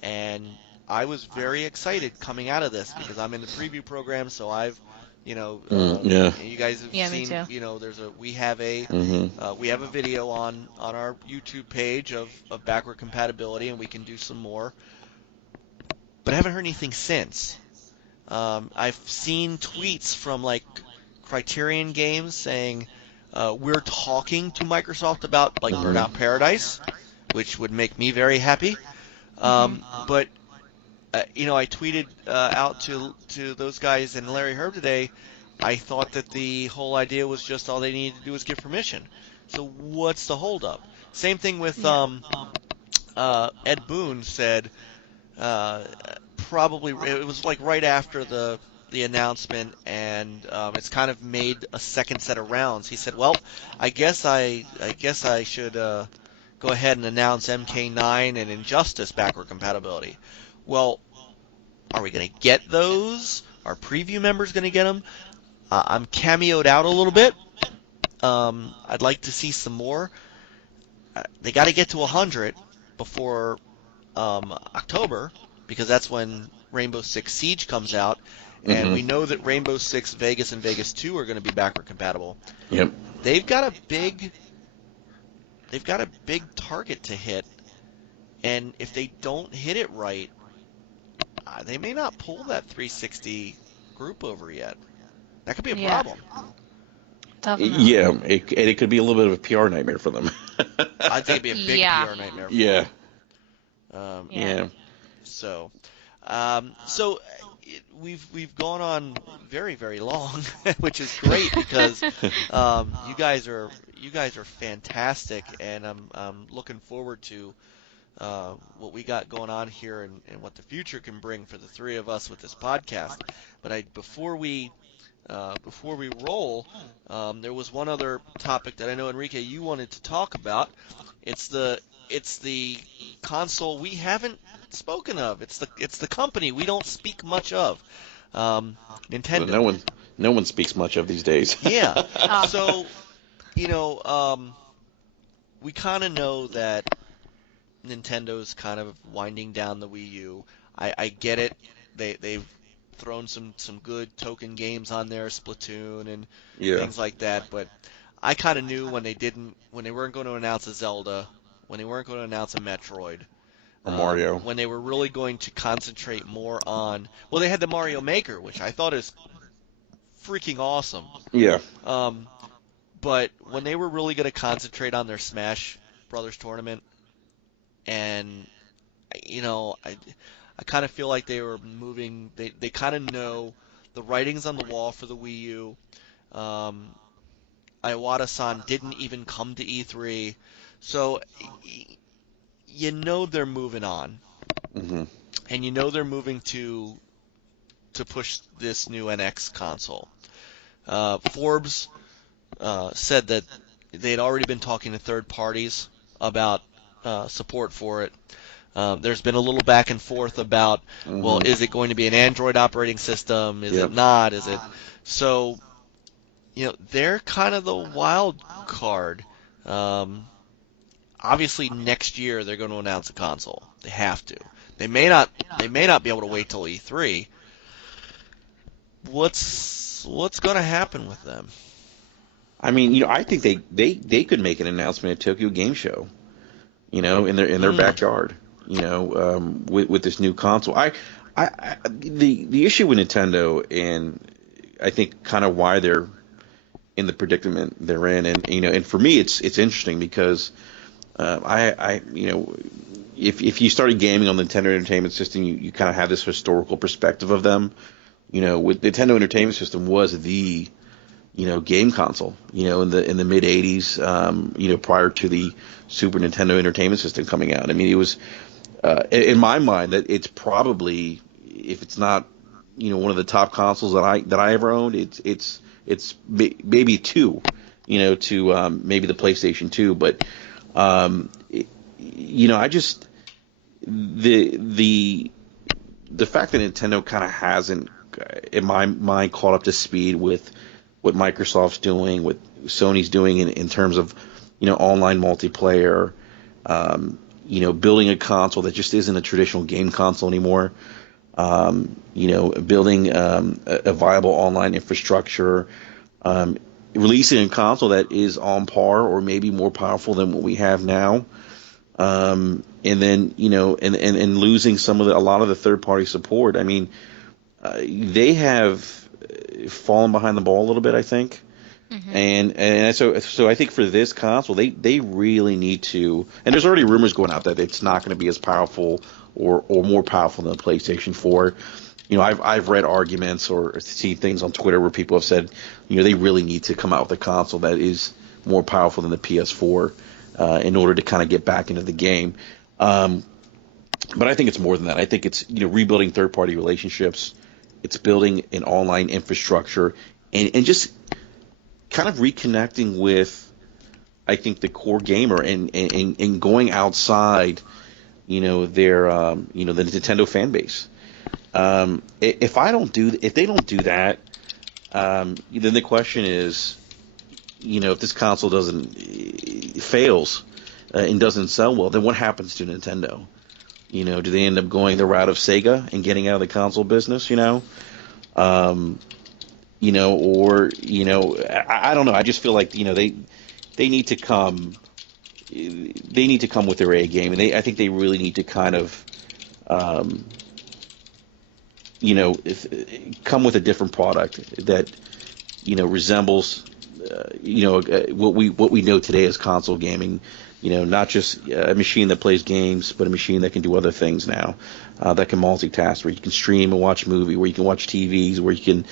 and I was very excited coming out of this because I'm in the preview program, so I've, Yeah. you guys have Yeah, me seen, too. we have a video on our YouTube page of backward compatibility, and we can do some more. But I haven't heard anything since. I've seen tweets from like Criterion Games saying we're talking to Microsoft about like Burnout Paradise, which would make me very happy. Hmm. But I tweeted out to those guys and Larry Herb today. I thought that the whole idea was just all they needed to do was give permission. So what's the holdup? Same thing with Yeah. Ed Boon said. Uh, Probably it was like right after the the announcement, and it's kind of made a second set of rounds. He said, "Well, I guess I should go ahead and announce MK9 and Injustice backward compatibility." Well, are we going to get those? Are preview members going to get them? I'm cameoed out a little bit. I'd like to see some more. They got to get to 100 before October, because that's when Rainbow Six Siege comes out, and we know that Rainbow Six Vegas and Vegas 2 are going to be backward compatible. Yep. They've got a big target to hit, and if they don't hit it right, they may not pull that 360 group over yet. That could be a problem. Definitely. Yeah, it could be a little bit of a PR nightmare for them. I think it'd be a big PR nightmare. Yeah. Yeah. So we've gone on very, very long, which is great because you guys are fantastic, and I'm looking forward to what we got going on here and what the future can bring for the three of us with this podcast. But before we roll, there was one other topic that I know, Enrique, you wanted to talk about. It's the console we haven't spoken of. It's the company we don't speak much of. Nintendo. Well, no one speaks much of these days. Yeah. So, we kind of know that Nintendo's kind of winding down the Wii U. I get it. They've thrown some good token games on there, Splatoon and things like that. But I kind of knew when they weren't going to announce a Zelda, when they weren't going to announce a Metroid, Or Mario. when they were really going to concentrate more on. Well, they had the Mario Maker, which I thought is freaking awesome. Yeah. But when they were really going to concentrate on their Smash Brothers tournament, and I kind of feel like they were moving. They kind of know the writing's on the wall for the Wii U. Iwata-san didn't even come to E3, so they're moving on, and they're moving to push this new NX console. Forbes said that they'd already been talking to third parties about support for it. There's been a little back and forth about, well, is it going to be an Android operating system? Is it not? Is it? So, they're kind of the wild card. Obviously, next year they're going to announce a console. They have to. They may not be able to wait till E3. What's going to happen with them? I mean, I think they could make an announcement at Tokyo Game Show, in their backyard, with this new console. The issue with Nintendo, and I think kind of why they're in the predicament they're in, and for me it's interesting because if you started gaming on the Nintendo Entertainment System, you kind of have this historical perspective of them. With Nintendo Entertainment System was the game console, in the mid '80s, prior to the Super Nintendo Entertainment System coming out. I mean, it was in my mind that it's probably, if it's not, one of the top consoles that I ever owned, it's maybe two, to maybe the PlayStation 2, but I just the fact that Nintendo kind of hasn't, in my mind, caught up to speed with what Microsoft's doing, what Sony's doing in terms of, online multiplayer, building a console that just isn't a traditional game console anymore, building a viable online infrastructure, releasing a console that is on par or maybe more powerful than what we have now, and then, and losing a lot of the third-party support. I mean, they have fallen behind the ball a little bit, I think. And so I think for this console, they really need to. And there's already rumors going out that it's not going to be as powerful or more powerful than the PlayStation 4. I've read arguments or seen things on Twitter where people have said, they really need to come out with a console that is more powerful than the PS4 in order to kind of get back into the game. But I think it's more than that. I think it's rebuilding third-party relationships It's building an online infrastructure and just kind of reconnecting with, I think, the core gamer and going outside, the Nintendo fan base. If they don't do that, then the question is, if this console fails and doesn't sell well, then what happens to Nintendo? Do they end up going the route of Sega and getting out of the console business? I don't know. I just feel like they need to come. They need to come with their A game, and I think they really need to kind of, come with a different product that, resembles, what we know today as console gaming. Not just a machine that plays games, but a machine that can do other things now, that can multitask, where you can stream and watch a movie, where you can watch TVs, where you can,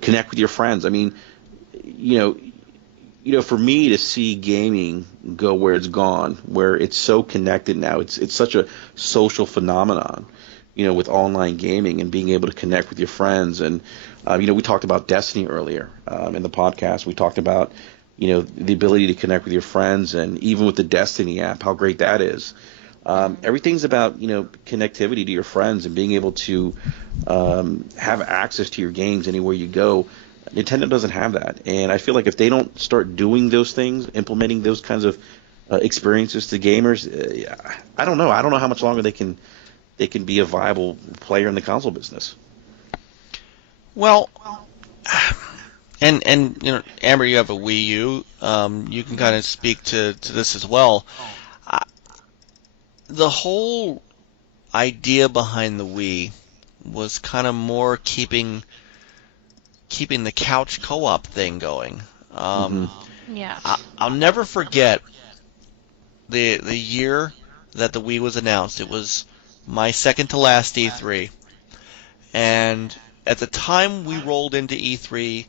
connect with your friends. I mean, for me to see gaming go where it's gone, where it's so connected now, it's such a social phenomenon, with online gaming and being able to connect with your friends. And, we talked about Destiny earlier in the podcast. We talked about, the ability to connect with your friends, and even with the Destiny app, how great that is. Everything's about, connectivity to your friends and being able to have access to your games anywhere you go. Nintendo doesn't have that, and I feel like if they don't start doing those things, implementing those kinds of experiences to gamers, I don't know. I don't know how much longer they can be a viable player in the console business. Well, and Amber, you have a Wii U. You can kind of speak to this as well. The whole idea behind the Wii was kind of more keeping the couch co-op thing going. Yeah. I'll never forget the year that the Wii was announced. It was my second to last E3, and at the time we rolled into E3,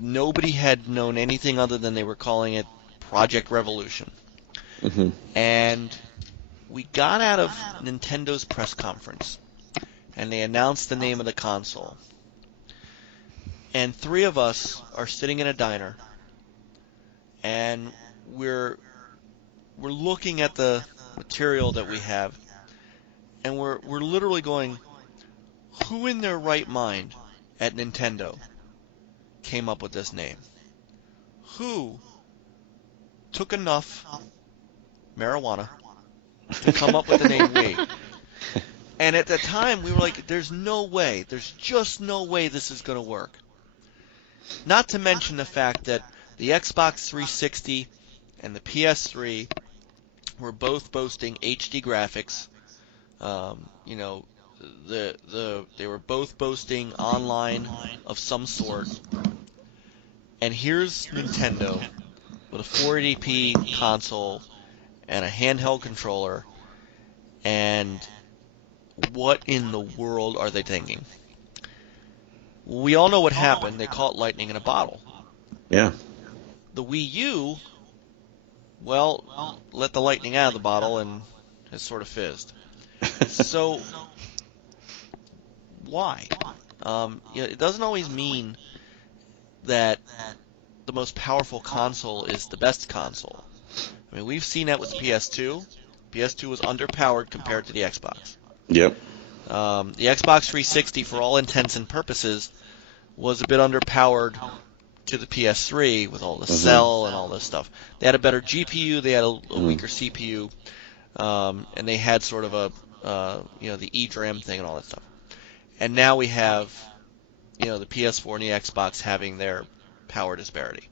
nobody had known anything other than they were calling it Project Revolution. Mm-hmm. And we got out of Nintendo's press conference, and they announced the name of the console. And three of us are sitting in a diner, and we're looking at the material that we have, and we're literally going, who in their right mind at Nintendo came up with this name? Who took enough marijuana to come up with the name Wii? And at the time, we were like, there's just no way this is going to work. Not to mention the fact that the Xbox 360 and the PS3 were both boasting HD graphics. They were both boasting online of some sort. And here's Nintendo with a 480p console and a handheld controller, and what in the world are they thinking? We all know what happened. They caught lightning in a bottle. Yeah. The Wii U, well, let the lightning out of the bottle and has sort of fizzed. So, why? It doesn't always mean that the most powerful console is the best console. I mean, we've seen that with the PS2. PS2 was underpowered compared to the Xbox. Yep. The Xbox 360, for all intents and purposes, was a bit underpowered to the PS3 with all the cell and all this stuff. They had a better GPU, they had a weaker CPU, and they had sort of the eDRAM thing and all that stuff. And now we have, the PS4 and the Xbox having their power disparity.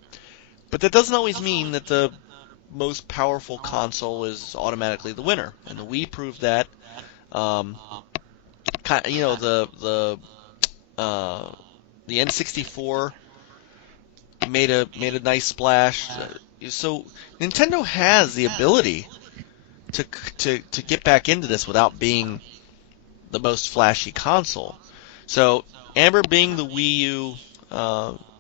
But that doesn't always mean that the most powerful console is automatically the winner, and the Wii proved that. The N64 made a nice splash. So Nintendo has the ability to get back into this without being the most flashy console. So Amber, being the Wii U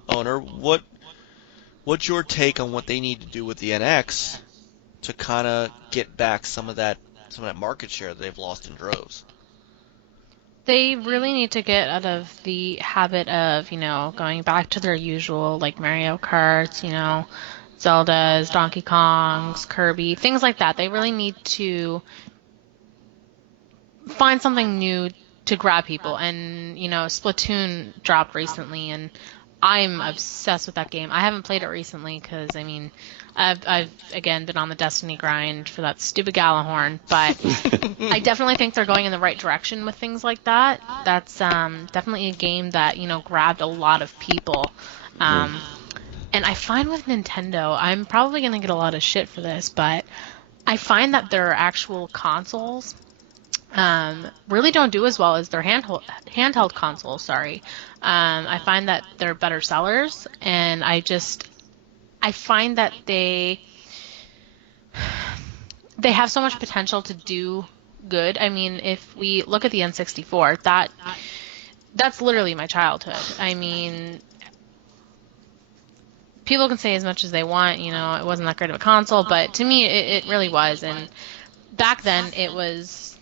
owner, what's your take on what they need to do with the NX to kind of get back some of that market share that they've lost in droves? They really need to get out of the habit of, going back to their usual, like Mario Karts, Zeldas, Donkey Kongs, Kirby, things like that. They really need to find something new to grab people. And, Splatoon dropped recently, and I'm obsessed with that game. I haven't played it recently because, I've again been on the Destiny grind for that stupid Galahorn, but I definitely think they're going in the right direction with things like that. That's definitely a game that grabbed a lot of people. And I find with Nintendo, I'm probably going to get a lot of shit for this, but I find that their actual consoles really don't do as well as their handheld consoles. Sorry, I find that they're better sellers, and I find that they have so much potential to do good. I mean, if we look at the N64, that's literally my childhood. I mean, people can say as much as they want, it wasn't that great of a console, but to me, it really was. And back then, it was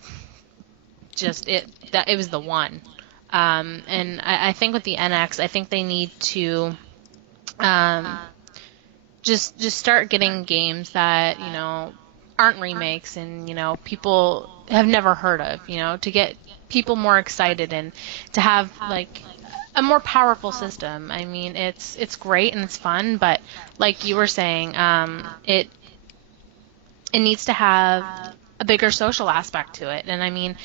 just it was the one. And I think with the NX, I think they need to just start getting games that aren't remakes and people have never heard of, to get people more excited and to have like a more powerful system. I mean, it's great and it's fun, but like you were saying, it needs to have a bigger social aspect to it. And I mean,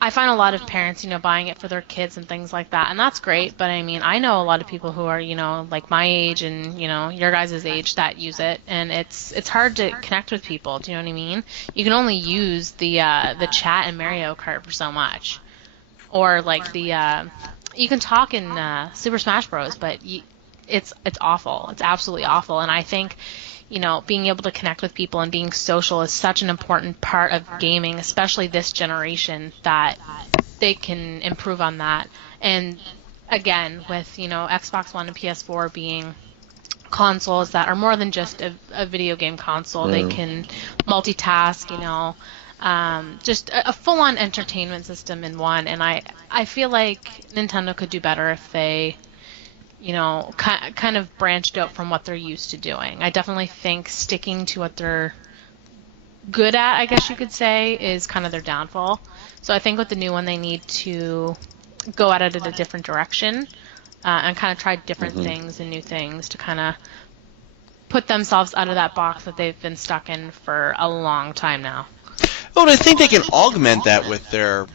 I find a lot of parents, buying it for their kids and things like that, and that's great. But I mean, I know a lot of people who are, like my age and your guys' age that use it, and it's hard to connect with people. Do you know what I mean? You can only use the chat in Mario Kart for so much, or like you can talk in Super Smash Bros. But it's awful. It's absolutely awful, and I think. Being able to connect with people and being social is such an important part of gaming, especially this generation, that they can improve on that. And again, with, Xbox One and PS4 being consoles that are more than just a video game console, they can multitask, just a full-on entertainment system in one. And I feel like Nintendo could do better if they kind of branched out from what they're used to doing. I definitely think sticking to what they're good at, I guess you could say, is kind of their downfall. So I think with the new one, they need to go at it in a different direction and kind of try different things and new things to kind of put themselves out of that box that they've been stuck in for a long time now. Well, I think they can augment that with their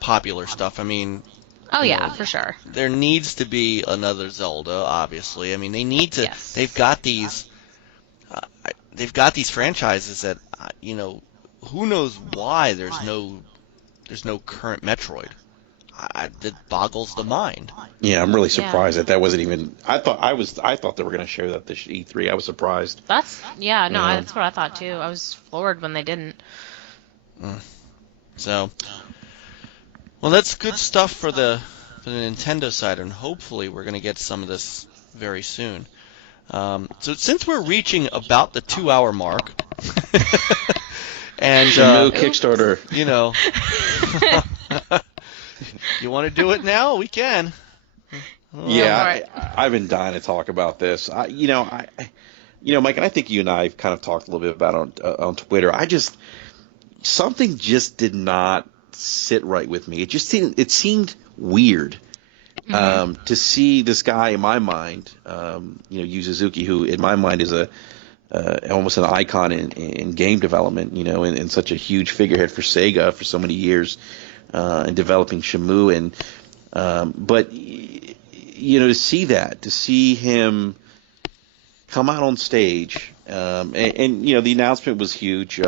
popular stuff. I mean... Oh, yeah, for sure. There needs to be another Zelda, obviously. I mean, they need to. Yes. They've got these franchises that who knows why there's no current Metroid. That boggles the mind. Yeah, I'm really surprised that wasn't even. I thought they were going to show that this E3. I was surprised. That's what I thought too. I was floored when they didn't. So. Well, that's good stuff for the Nintendo side, and hopefully we're going to get some of this very soon. So since we're reaching about the 2-hour mark, and no Kickstarter, you want to do it now? We can. Yeah, I've been dying to talk about this. Mike, and I think you and I have kind of talked a little bit about it on Twitter. Something just did not sit right with me. It seemed weird to see this guy in my mind, Yu Suzuki, who in my mind is almost an icon in game development, and such a huge figurehead for Sega for so many years, in developing Shenmue, and but to see him come out on stage, and the announcement was huge.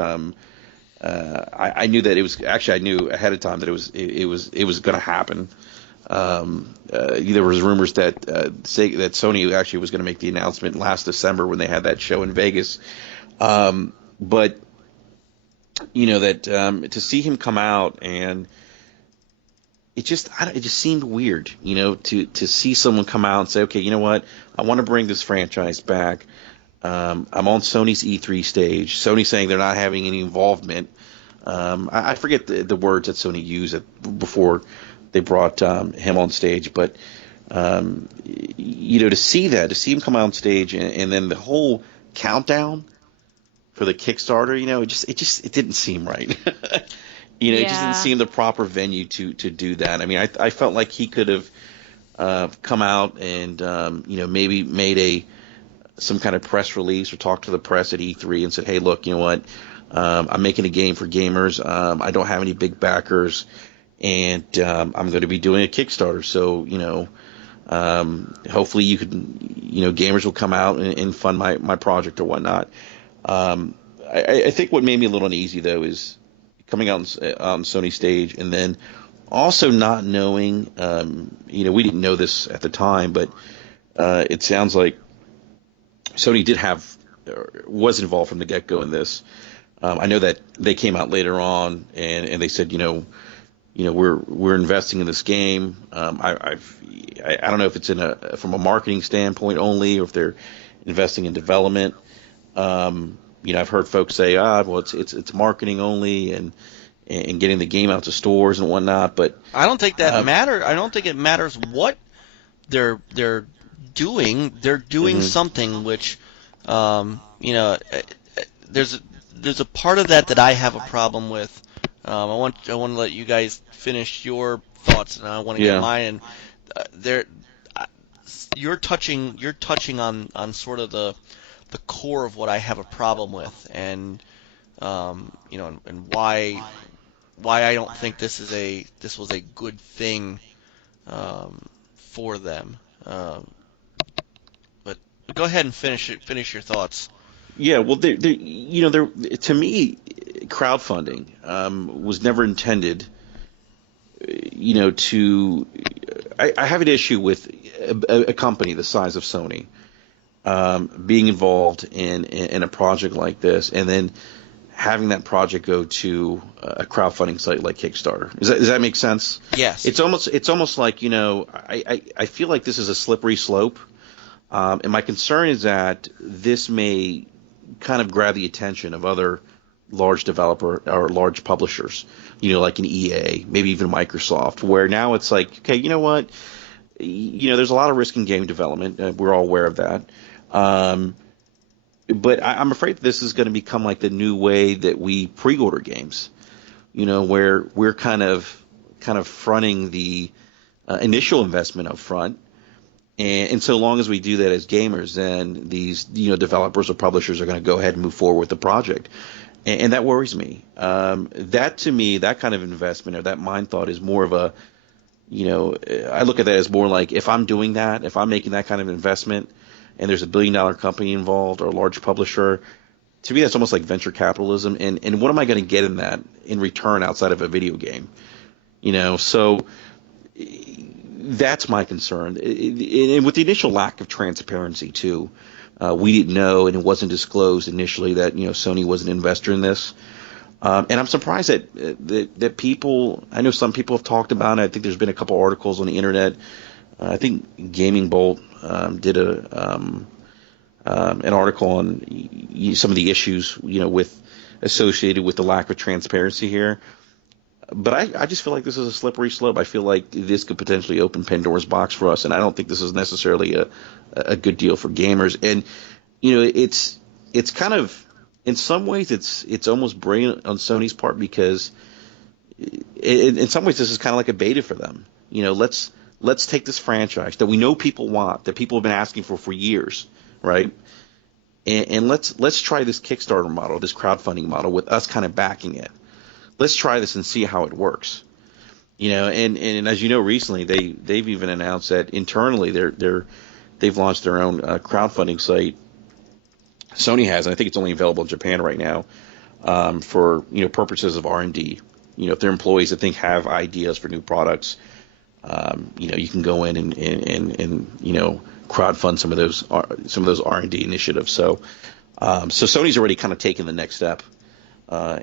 I knew that it was actually. I knew ahead of time that it was going to happen. There was rumors that Sony actually was going to make the announcement last December when they had that show in Vegas. But to see him come out, and it just seemed weird. To see someone come out and say, okay, you know what, I want to bring this franchise back. I'm on Sony's E3 stage. Sony saying they're not having any involvement. I forget the words that Sony used before they brought him on stage, but to see him come out on stage, and then the whole countdown for the Kickstarter, it didn't seem right. It just didn't Yeah. seem the proper venue to do that. I mean, I felt like he could have come out and maybe made some kind of press release or talked to the press at E3 and said, hey, look, you know what? I'm making a game for gamers. I don't have any big backers, and I'm going to be doing a Kickstarter. So, hopefully you could, gamers will come out and fund my project or whatnot. I think what made me a little uneasy, though, is coming out on Sony stage and then also not knowing, we didn't know this at the time, but it sounds like Sony was involved from the get-go in this. I know that they came out later on and they said, we're investing in this game. I don't know if it's from a marketing standpoint only, or if they're investing in development. I've heard folks say, well, it's marketing only and getting the game out to stores and whatnot. But I don't think that matter. I don't think it matters what they're doing. They're doing something which, there's a part of that I have a problem with. I want to let you guys finish your thoughts, and I want to get mine. And you're touching on sort of the core of what I have a problem with, and and why I don't think this was a good thing for them. But go ahead and finish your thoughts. Yeah, well, to me, crowdfunding was never intended, to. I have an issue with a company the size of Sony being involved in a project like this, and then having that project go to a crowdfunding site like Kickstarter. Does that make sense? Yes. It's almost like I feel like this is a slippery slope, and my concern is that this may kind of grab the attention of other large developer or large publishers, like an EA, maybe even Microsoft, where now it's like, okay, you know what? There's a lot of risk in game development. We're all aware of that. But I'm afraid this is going to become like the new way that we pre-order games, where we're kind of fronting the initial investment up front. And so long as we do that as gamers, then these developers or publishers are going to go ahead and move forward with the project, and that worries me. That to me, that kind of investment or that mind thought is more of a, I look at that as more like if I'm doing that, if I'm making that kind of investment, and there's a $1 billion company involved or a large publisher, to me that's almost like venture capitalism. And what am I going to get in that in return outside of a video game? So. That's my concern, and with the initial lack of transparency too, we didn't know, and it wasn't disclosed initially that Sony was an investor in this, and I'm surprised that people. I know some people have talked about it. I think there's been a couple articles on the internet. I think Gaming Bolt did an article on some of the issues associated with the lack of transparency here. But I just feel like this is a slippery slope. I feel like this could potentially open Pandora's box for us, and I don't think this is necessarily a good deal for gamers. And it's kind of, in some ways, it's almost brilliant on Sony's part, because in some ways this is kind of like a beta for them. Let's take this franchise that we know people want, that people have been asking for years, right? And let's try this Kickstarter model, this crowdfunding model, with us kind of backing it. Let's try this and see how it works. And as you know, recently they've even announced that internally they've launched their own crowdfunding site. Sony has, and I think it's only available in Japan right now, for purposes of R&D. If their employees that think have ideas for new products, you can go in and crowdfund some of those R&D initiatives. So Sony's already kind of taken the next step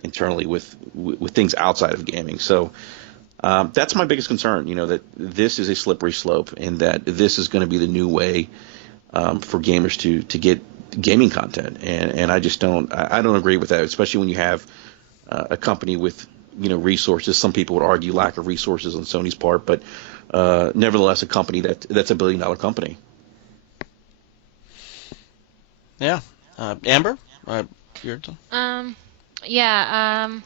internally with things outside of gaming. So that's my biggest concern, that this is a slippery slope, and that this is going to be the new way for gamers to get gaming content. And I just don't agree with that, especially when you have a company with resources. Some people would argue lack of resources on Sony's part, but nevertheless, a company that's $1 billion company. Yeah, Amber, your turn. Yeah.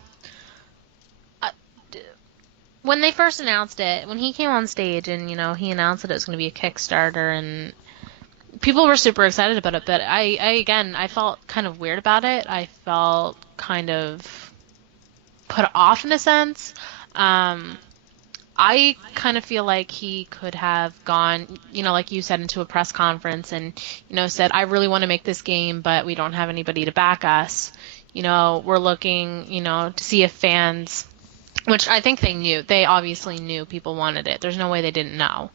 When they first announced it, when he came on stage and he announced that it was going to be a Kickstarter, and people were super excited about it, but I felt kind of weird about it. I felt kind of put off in a sense. I kind of feel like he could have gone, like you said, into a press conference and, said, I really want to make this game, but we don't have anybody to back us. We're looking, to see if fans, which I think they knew. They obviously knew people wanted it. There's no way they didn't know.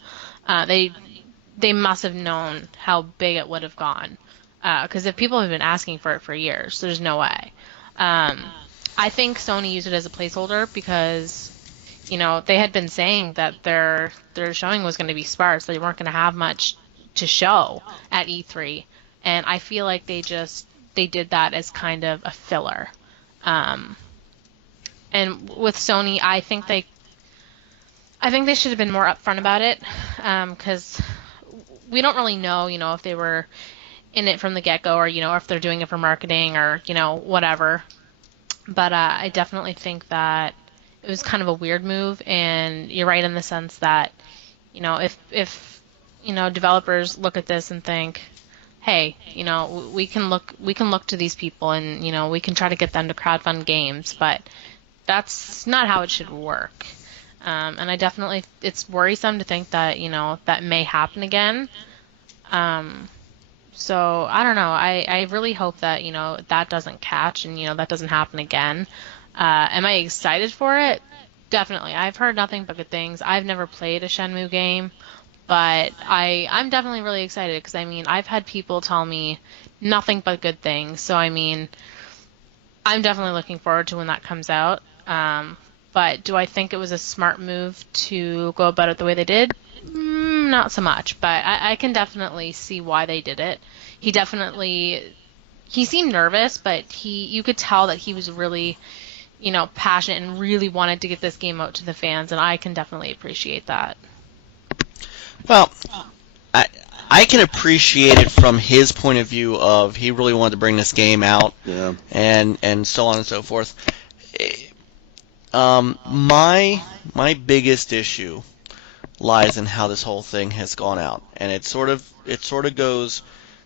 They must have known how big it would have gone. Because if people have been asking for it for years, there's no way. I think Sony used it as a placeholder because, they had been saying that their showing was going to be sparse. They weren't going to have much to show at E3. And I feel like they did that as kind of a filler. And with Sony, I think they should have been more upfront about it, because we don't really know, if they were in it from the get-go, or if they're doing it for marketing, or whatever. But I definitely think that it was kind of a weird move, and you're right in the sense that if developers look at this and think, hey, we can look to these people, and we can try to get them to crowdfund games, but that's not how it should work. And I definitely, it's worrisome to think that, that may happen again. So I don't know. I really hope that, that doesn't catch and, that doesn't happen again. Am I excited for it? Definitely. I've heard nothing but good things. I've never played a Shenmue game, but I'm definitely really excited because, I've had people tell me nothing but good things. So, I'm definitely looking forward to when that comes out. But do I think it was a smart move to go about it the way they did? Not so much, but I can definitely see why they did it. He seemed nervous, but you could tell that he was really, passionate and really wanted to get this game out to the fans, and I can definitely appreciate that. Well, I can appreciate it from his point of view of he really wanted to bring this game out, yeah, and so on and so forth. My biggest issue lies in how this whole thing has gone out, and it sort of goes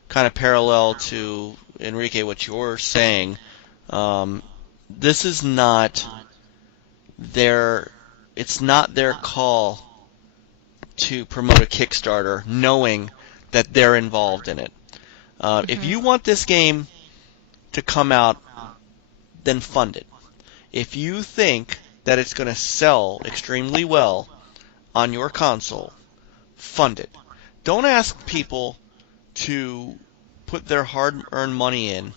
kind of parallel to Enrique what you're saying. This is not it's not their call to promote a Kickstarter, knowing that they're involved in it. If you want this game to come out, then fund it. If you think that it's going to sell extremely well on your console, fund it. Don't ask people to put their hard-earned money in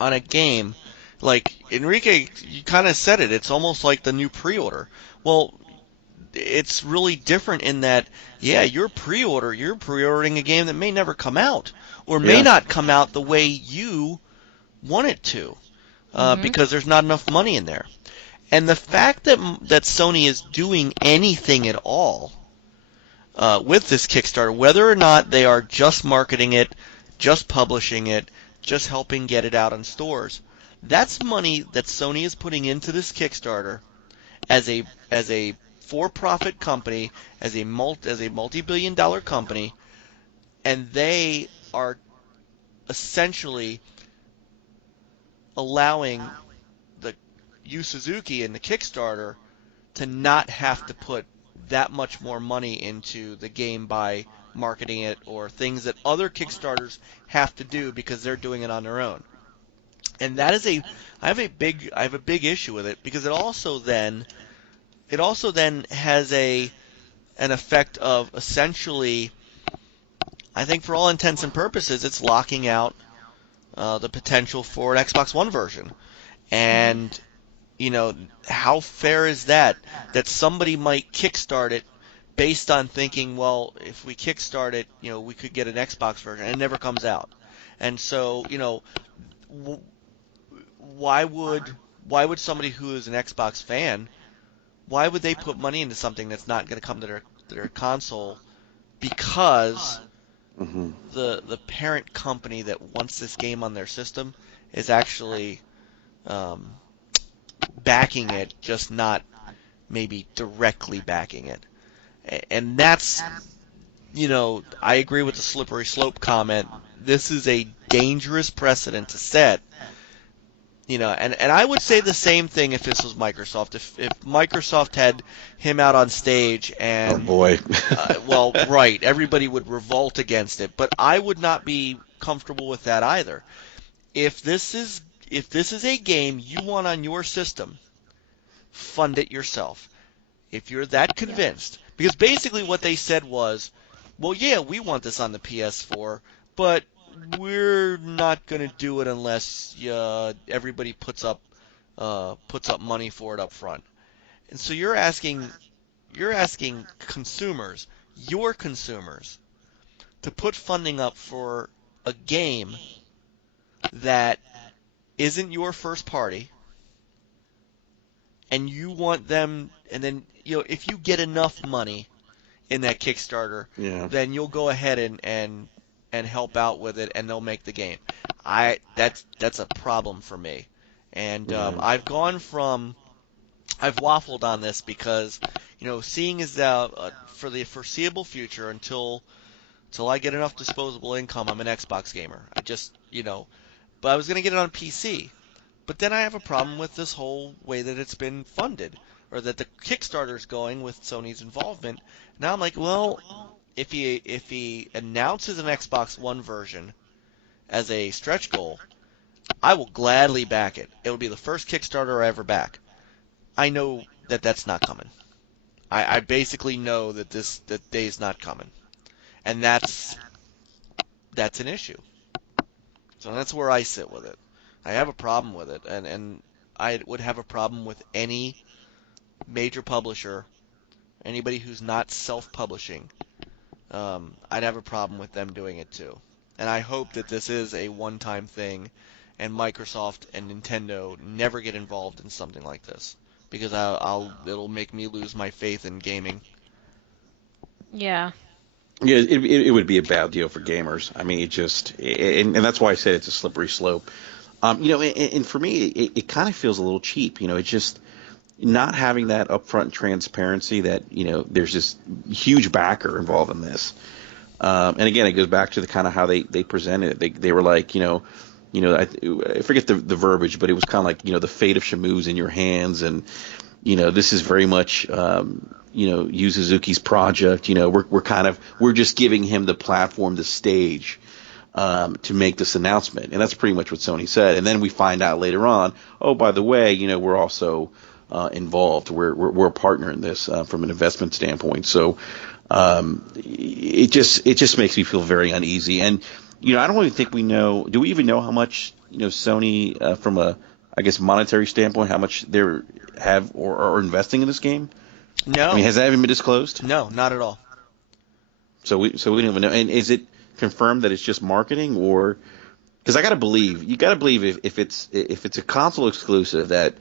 on a game. Like, Enrique, you kind of said it. It's almost like the new pre-order. Well, it's really different in that, yeah, you're pre-ordering a game that may never come out, or may not come out the way you want it to, because there's not enough money in there. And the fact that Sony is doing anything at all with this Kickstarter, whether or not they are just marketing it, just publishing it, just helping get it out in stores, that's money that Sony is putting into this Kickstarter as a for-profit company, as a multi-billion-dollar company, and they are essentially allowing the Yu Suzuki and the Kickstarter to not have to put that much more money into the game by marketing it, or things that other Kickstarters have to do because they're doing it on their own. And that is I have a big issue with it, because it also then has an effect of essentially, I think for all intents and purposes, it's locking out the potential for an Xbox One version. And how fair is that somebody might kickstart it based on thinking, well, if we kickstart it, we could get an Xbox version, and it never comes out. And so, why would why would somebody who is an Xbox fan, why would they put money into something that's not going to come to their console because Hmm. the parent company that wants this game on their system is actually um, backing it, just not maybe directly backing it. And that's, I agree with the slippery slope comment. This is a dangerous precedent to set. And I would say the same thing if this was Microsoft. If Microsoft had him out on stage Oh and, boy. well, right, everybody would revolt against it, but I would not be comfortable with that either. If this is a game you want on your system, fund it yourself. If you're that convinced, because basically what they said was, well, yeah, we want this on the PS4, but we're not going to do it unless everybody puts up money for it up front. And so you're asking consumers, your consumers, to put funding up for a game that isn't your first party, and you want them, and then if you get enough money in that Kickstarter, Yeah. then you'll go ahead and help out with it, and they'll make the game. That's a problem for me, and Yeah. I've waffled on this because seeing as for the foreseeable future until I get enough disposable income, I'm an Xbox gamer. But I was gonna get it on PC. But then I have a problem with this whole way that it's been funded, or that the Kickstarter's going with Sony's involvement. Now I'm like, well, if he announces an Xbox One version as a stretch goal, I will gladly back it. It will be the first Kickstarter I ever back. I know that that's not coming. I basically know that that day's not coming, and that's an issue. So that's where I sit with it. I have a problem with it, and I would have a problem with any major publisher, anybody who's not self-publishing. I'd have a problem with them doing it too. And I hope that this is a one-time thing, and Microsoft and Nintendo never get involved in something like this, because it'll make me lose my faith in gaming. Yeah. Yeah, it would be a bad deal for gamers. I mean, and that's why I said it's a slippery slope. And for me, it kind of feels a little cheap. It's just not having that upfront transparency that, there's this huge backer involved in this. And again, it goes back to the kind of how they presented it. They were like, I forget the verbiage, but it was kind of like, the fate of Shamu's in your hands, and this is very much, Yu Suzuki's project. We're just giving him the platform, the stage, to make this announcement, and that's pretty much what Sony said. And then we find out later on, oh, by the way, we're also involved. We're a partner in this from an investment standpoint. So it just makes me feel very uneasy. And I don't even think we know. Do we even know how much Sony from a, I guess, monetary standpoint, how much they have or are investing in this game? No. I mean, has that even been disclosed? No, not at all. So we don't even know. And is it confirmed that it's just marketing, or because you got to believe if it's a console exclusive, that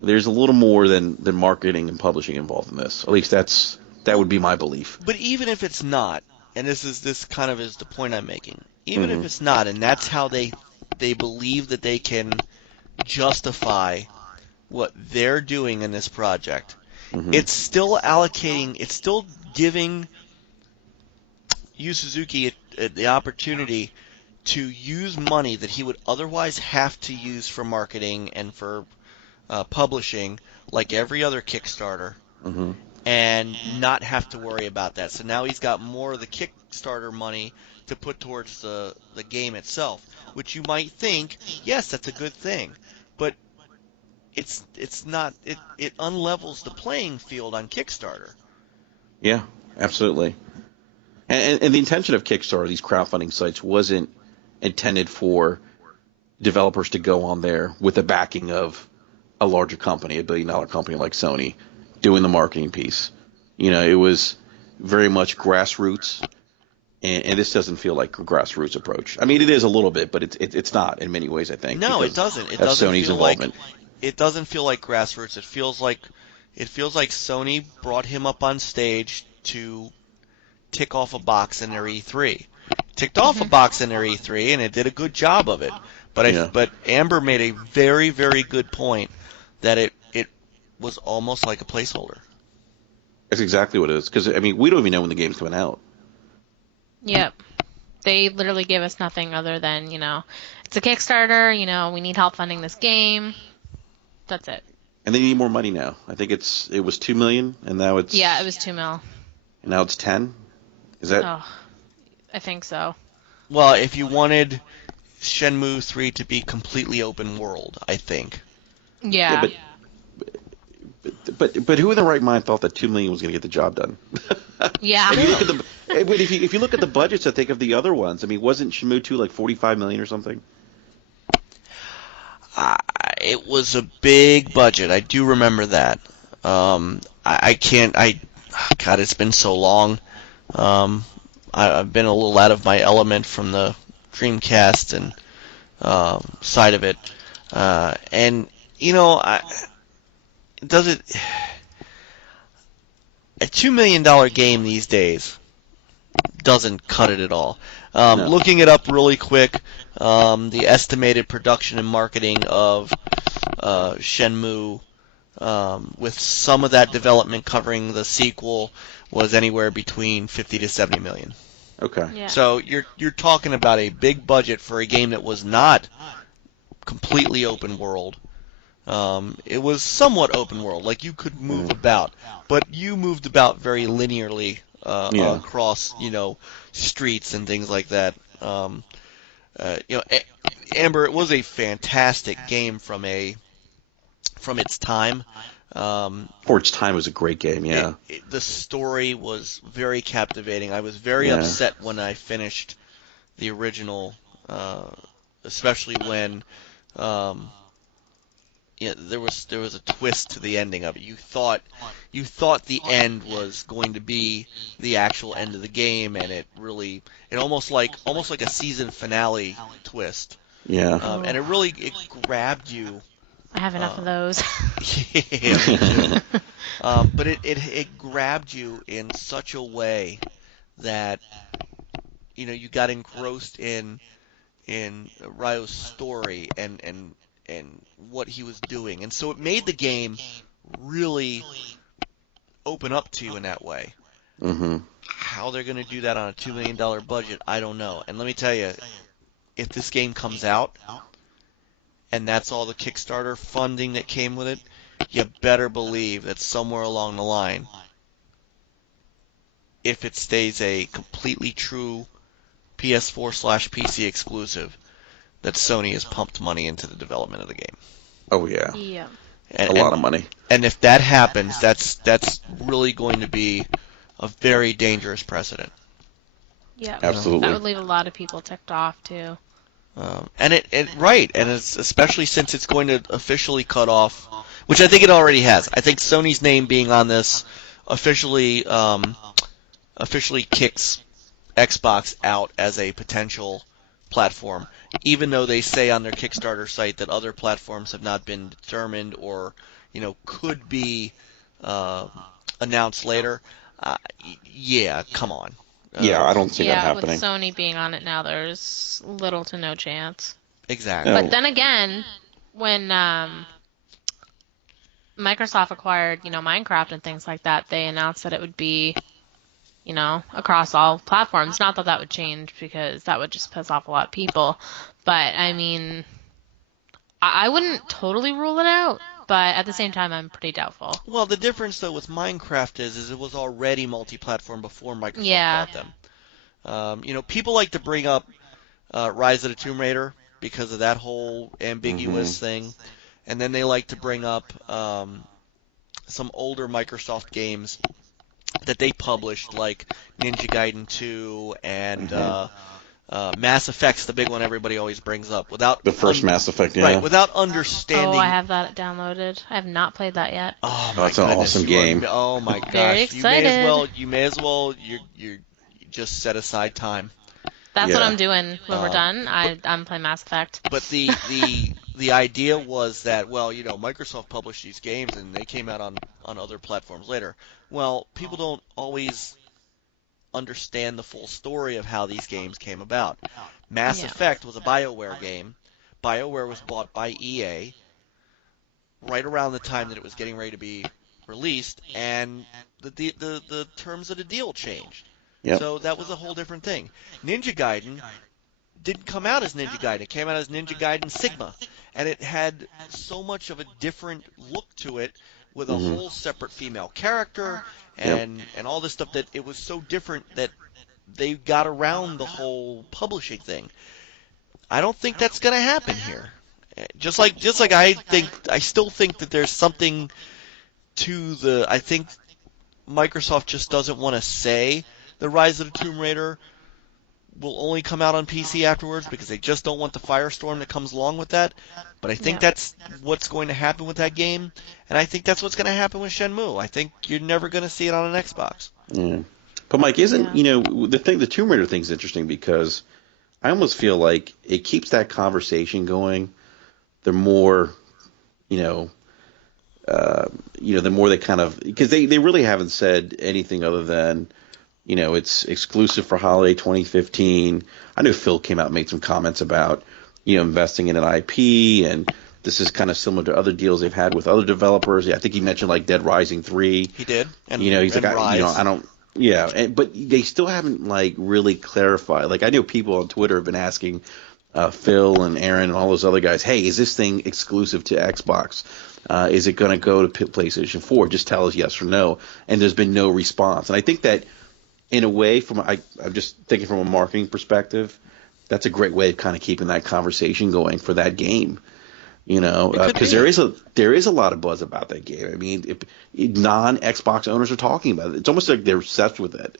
there's a little more than marketing and publishing involved in this. At least that would be my belief. But even if it's not, and this kind of is the point I'm making, even if it's not, and that's how they believe that they can justify what they're doing in this project, it's still giving Yu Suzuki the opportunity to use money that he would otherwise have to use for marketing and for publishing, like every other Kickstarter, and not have to worry about that. So now he's got more of the Kickstarter money to put towards the game itself, which you might think, yes, that's a good thing, but it's not. It unlevels the playing field on Kickstarter. Yeah, absolutely. And the intention of Kickstarter, these crowdfunding sites, wasn't intended for developers to go on there with the backing of a larger company, $1 billion company like Sony, doing the marketing piece. It was very much grassroots, and this doesn't feel like a grassroots approach. I mean, it is a little bit, but it's not in many ways, I think. No, it because doesn't. It of doesn't Sony's feel involvement. it doesn't feel like grassroots. It feels like Sony brought him up on stage to tick off a box in their E3. Ticked off a box in their E3, and it did a good job of it. Yeah. But Amber made a very, very good point that it was almost like a placeholder. That's exactly what it is. Because, I mean, we don't even know when the game's coming out. Yep. They literally gave us nothing other than, it's a Kickstarter, we need help funding this game. That's it. And they need more money now. I think it was $2 million, and now it's... Yeah, it was $2 million. And now it's 10? Is that... Oh, I think so. Well, if you wanted Shenmue 3 to be completely open world, I think. Yeah. But who in their right mind thought that $2 million was going to get the job done? Yeah. If you look at the budgets, I think of the other ones. I mean, wasn't Shenmue 2 like $45 million or something? It was a big budget. I do remember that. I can't. God, it's been so long. I've been a little out of my element from the Dreamcast and side of it, and does it? A $2 million game these days doesn't cut it at all. No. Looking it up really quick, the estimated production and marketing of Shenmue, with some of that development covering the sequel, was anywhere between 50 to 70 million. Okay. Yeah. So you're talking about a big budget for a game that was not completely open world. It was somewhat open world, like you could move about, but you moved about very linearly across, streets and things like that. Amber, it was a fantastic game from its time. For its time, it was a great game. Yeah. The story was very captivating. I was very upset when I finished the original, especially when. There was a twist to the ending of it. You thought the end was going to be the actual end of the game, and it almost like a season finale twist. Yeah. And it grabbed you. I have enough of those. Yeah, me too. But it grabbed you in such a way that you got engrossed in Ryo's story and what he was doing, and so it made the game really open up to you in that way. Mm-hmm. How they're going to do that on a $2 million budget, I don't know. And let me tell you, if this game comes out and that's all the Kickstarter funding that came with it, you better believe that somewhere along the line, if it stays a completely true PS4/PC exclusive, that Sony has pumped money into the development of the game. Oh yeah. Yeah. A lot of money. And if that happens, that's really going to be a very dangerous precedent. Yeah. Absolutely. That would leave a lot of people ticked off too. And it's especially since it's going to officially cut off, which I think it already has. I think Sony's name being on this officially kicks Xbox out as a potential platform, even though they say on their Kickstarter site that other platforms have not been determined or could be announced later. Yeah, come on. Yeah, I don't see that happening. With Sony being on it now, there's little to no chance. Exactly. But then again, when Microsoft acquired, Minecraft and things like that, they announced that it would be, across all platforms. Not that would change because that would just piss off a lot of people. But, I mean, I wouldn't totally rule it out. But at the same time, I'm pretty doubtful. Well, the difference, though, with Minecraft is it was already multi-platform before Microsoft bought them. People like to bring up Rise of the Tomb Raider because of that whole ambiguous thing. And then they like to bring up some older Microsoft games that they published, like Ninja Gaiden 2 and Mass Effect's the big one everybody always brings up. Without the first Mass Effect, yeah. Right, without understanding. Oh, I have that downloaded. I have not played that yet. Oh my that's an goodness, awesome game. Oh my gosh. Very excited. You may as well you just set aside time. That's Yeah. what I'm doing when we're done. I'm playing Mass Effect. But the the idea was that, well, Microsoft published these games and they came out on other platforms later. Well, people don't always understand the full story of how these games came about. Mass Yeah. Effect was a BioWare game. BioWare was bought by EA right around the time that it was getting ready to be released, and the terms of the deal changed. Yep. So that was a whole different thing. Ninja Gaiden didn't come out as Ninja Gaiden. It came out as Ninja Gaiden Sigma, and it had so much of a different look to it, with a whole separate female character and all this stuff, that it was so different that they got around the whole publishing thing. I don't think that's going to happen here. Just like I still think that there's something to I think Microsoft just doesn't want to say the Rise of the Tomb Raider will only come out on PC afterwards, because they just don't want the firestorm that comes along with that. But I think that's what's going to happen with that game, and I think that's what's going to happen with Shenmue. I think you're never going to see it on an Xbox. Yeah. But Mike, the Tomb Raider thing's interesting, because I almost feel like it keeps that conversation going. The more, the more they kind of, because they really haven't said anything other than, it's exclusive for holiday 2015. I know Phil came out and made some comments about, investing in an IP, and this is kind of similar to other deals they've had with other developers. I think he mentioned like Dead Rising 3. He did. And, he's and like, Rise. I don't. Yeah, but they still haven't like really clarified. Like, I know people on Twitter have been asking Phil and Aaron and all those other guys, hey, is this thing exclusive to Xbox? Is it going to go to PlayStation 4? Just tell us yes or no. And there's been no response. And I think that, in a way, I'm just thinking from a marketing perspective, that's a great way of kind of keeping that conversation going for that game. Because there is a lot of buzz about that game. I mean, if non-Xbox owners are talking about it. It's almost like they're obsessed with it.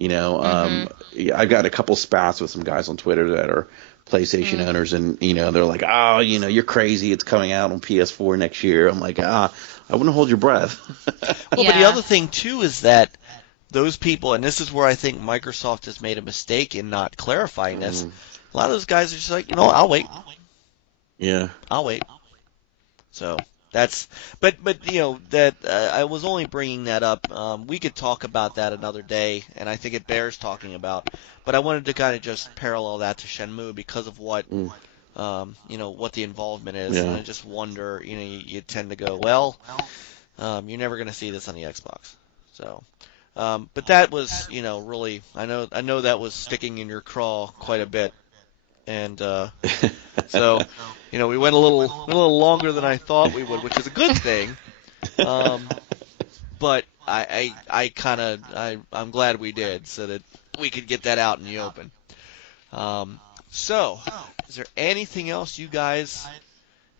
I've got a couple spats with some guys on Twitter that are PlayStation owners, and they're like, oh, you're crazy. It's coming out on PS4 next year. I'm like, I wouldn't hold your breath. Well, but the other thing too is that those people, and this is where I think Microsoft has made a mistake in not clarifying this. A lot of those guys are just like, I'll wait. Yeah, I'll wait. So that's, but that I was only bringing that up. We could talk about that another day, and I think it bears talking about. But I wanted to kind of just parallel that to Shenmue because of what, what the involvement is, and I just wonder, you tend to go, well, you're never going to see this on the Xbox. So, but that was, really, I know that was sticking in your craw quite a bit. And so, we went a little longer than I thought we would, which is a good thing. But I'm glad we did, so that we could get that out in the open. So, is there anything else you guys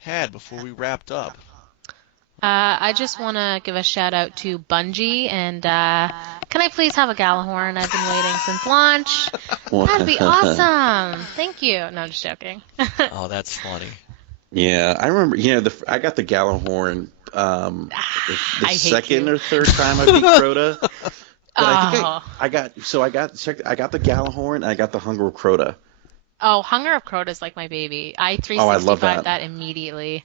had before we wrapped up? I just want to give a shout out to Bungie, and can I please have a Galahorn? I've been waiting since launch. That'd be awesome. Thank you. No, I'm just joking. Oh, that's funny. Yeah, I remember. I got the Galahorn the second or third time I beat Crota. But I think I got the Galahorn and I got the Hunger of Crota. Oh, Hunger of Crota is like my baby. I 365 I love that immediately.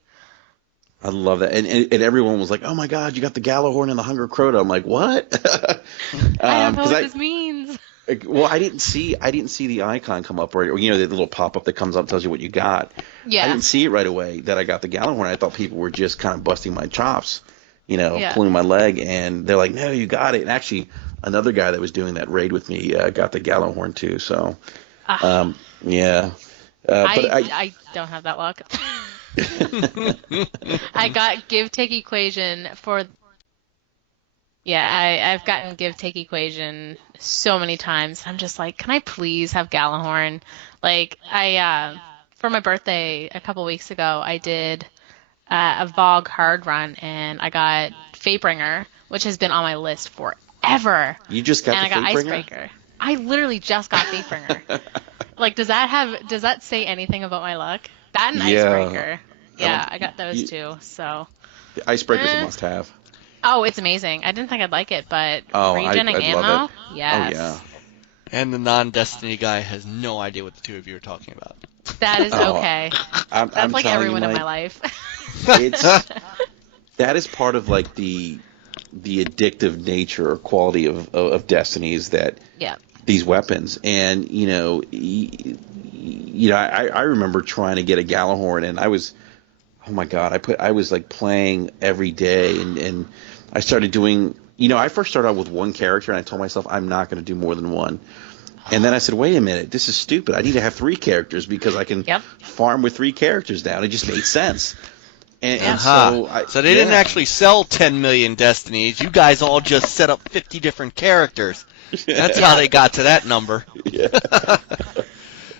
I love that, and everyone was like, "Oh my God, you got the Galahorn and the Hunger Crota." I'm like, "What?" I don't know what this means. Well, I didn't see the icon come up, right? Or the little pop up that comes up and tells you what you got. Yeah. I didn't see it right away that I got the Galahorn. I thought people were just kind of busting my chops, pulling my leg, and they're like, "No, you got it." And actually, another guy that was doing that raid with me got the Galahorn too. So, yeah. But I don't have that luck. I got give take equation for. Yeah, I've gotten give take equation so many times. I'm just like, can I please have Galahorn? Like for my birthday a couple weeks ago, I did a Vogue hard run, and I got Fatebringer, which has been on my list forever. You just got and the I got Fatebringer? Icebreaker. I literally just got Fatebringer. Like, does that say anything about my luck? That and Icebreaker. Yeah, I got those two. So the Icebreaker's a must-have. Oh, it's amazing. I didn't think I'd like it, but regenning I'd ammo, love it. yes. Oh yeah. And the non-Destiny guy has no idea what the two of you are talking about. That is Oh, okay. I'm That's like telling you, everyone in my Mike, life. it's that is part of like the addictive nature or quality of Destiny is that Yeah. these weapons. And I remember trying to get a Galahorn, and I was, oh my god, I was like playing every day, and I started doing, I first started out with one character, and I told myself I'm not going to do more than one. And then I said, wait a minute, this is stupid. I need to have three characters because I can Yep. farm with three characters now. And it just made sense. And, Yeah. and so So they didn't yeah. actually sell 10 million Destinies. You guys all just set up 50 different characters. That's how they got to that number. Yeah.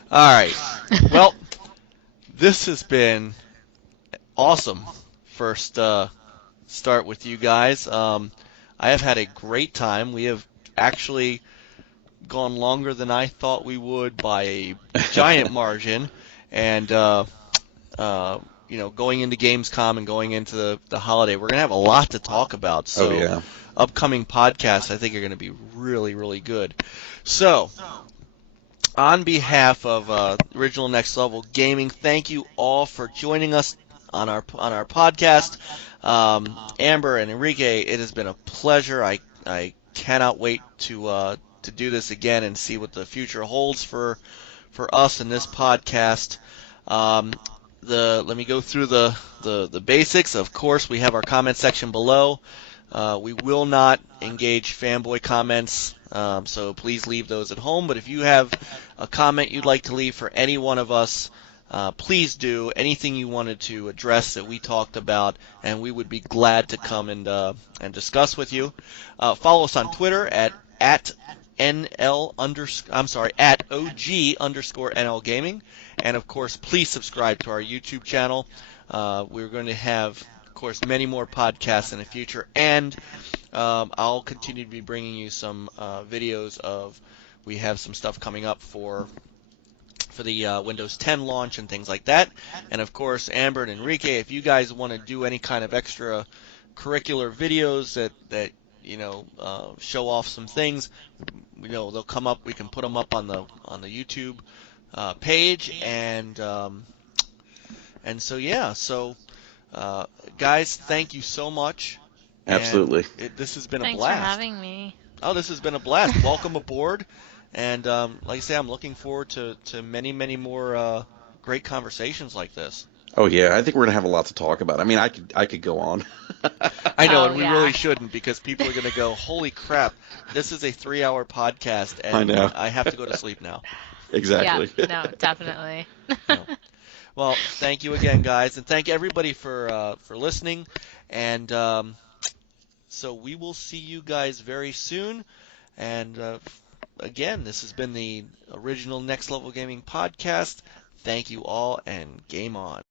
All right. Well, this has been awesome. First start with you guys. I have had a great time. We have actually gone longer than I thought we would by a giant margin. And going into Gamescom and going into the holiday, we're going to have a lot to talk about. So, Oh, yeah. upcoming podcasts, I think, are going to be really, really good. So, on behalf of Original Next Level Gaming, thank you all for joining us on our podcast. Amber and Enrique, it has been a pleasure. I cannot wait to do this again and see what the future holds for us in this podcast. Let me go through the basics. Of course, we have our comment section below. We will not engage fanboy comments, so please leave those at home. But if you have a comment you'd like to leave for any one of us, please do. Anything you wanted to address that we talked about, and we would be glad to come and discuss with you. Follow us on Twitter at OG_NL Gaming. And of course, please subscribe to our YouTube channel. We're going to have, of course, many more podcasts in the future, and I'll continue to be bringing you some videos of. We have some stuff coming up for the Windows 10 launch and things like that. And of course, Amber and Enrique, if you guys want to do any kind of extra curricular videos that show off some things, they'll come up. We can put them up on the YouTube page, and so yeah. So guys, thank you so much. Absolutely. And this has been a Thanks blast. for having me. Oh, this has been a blast. Welcome aboard. And like I say, I'm looking forward to many, many more great conversations like this. Oh yeah, I think we're gonna have a lot to talk about. I mean, I could go on. I know, Oh, and we yeah. really shouldn't, because people are going to go, holy crap, this is a 3-hour podcast, and I know. I have to go to sleep now. Exactly. Yeah, no, definitely. No. Well, thank you again, guys, and thank everybody for listening. And so we will see you guys very soon. And again, this has been the Original Next Level Gaming podcast. Thank you all, and game on.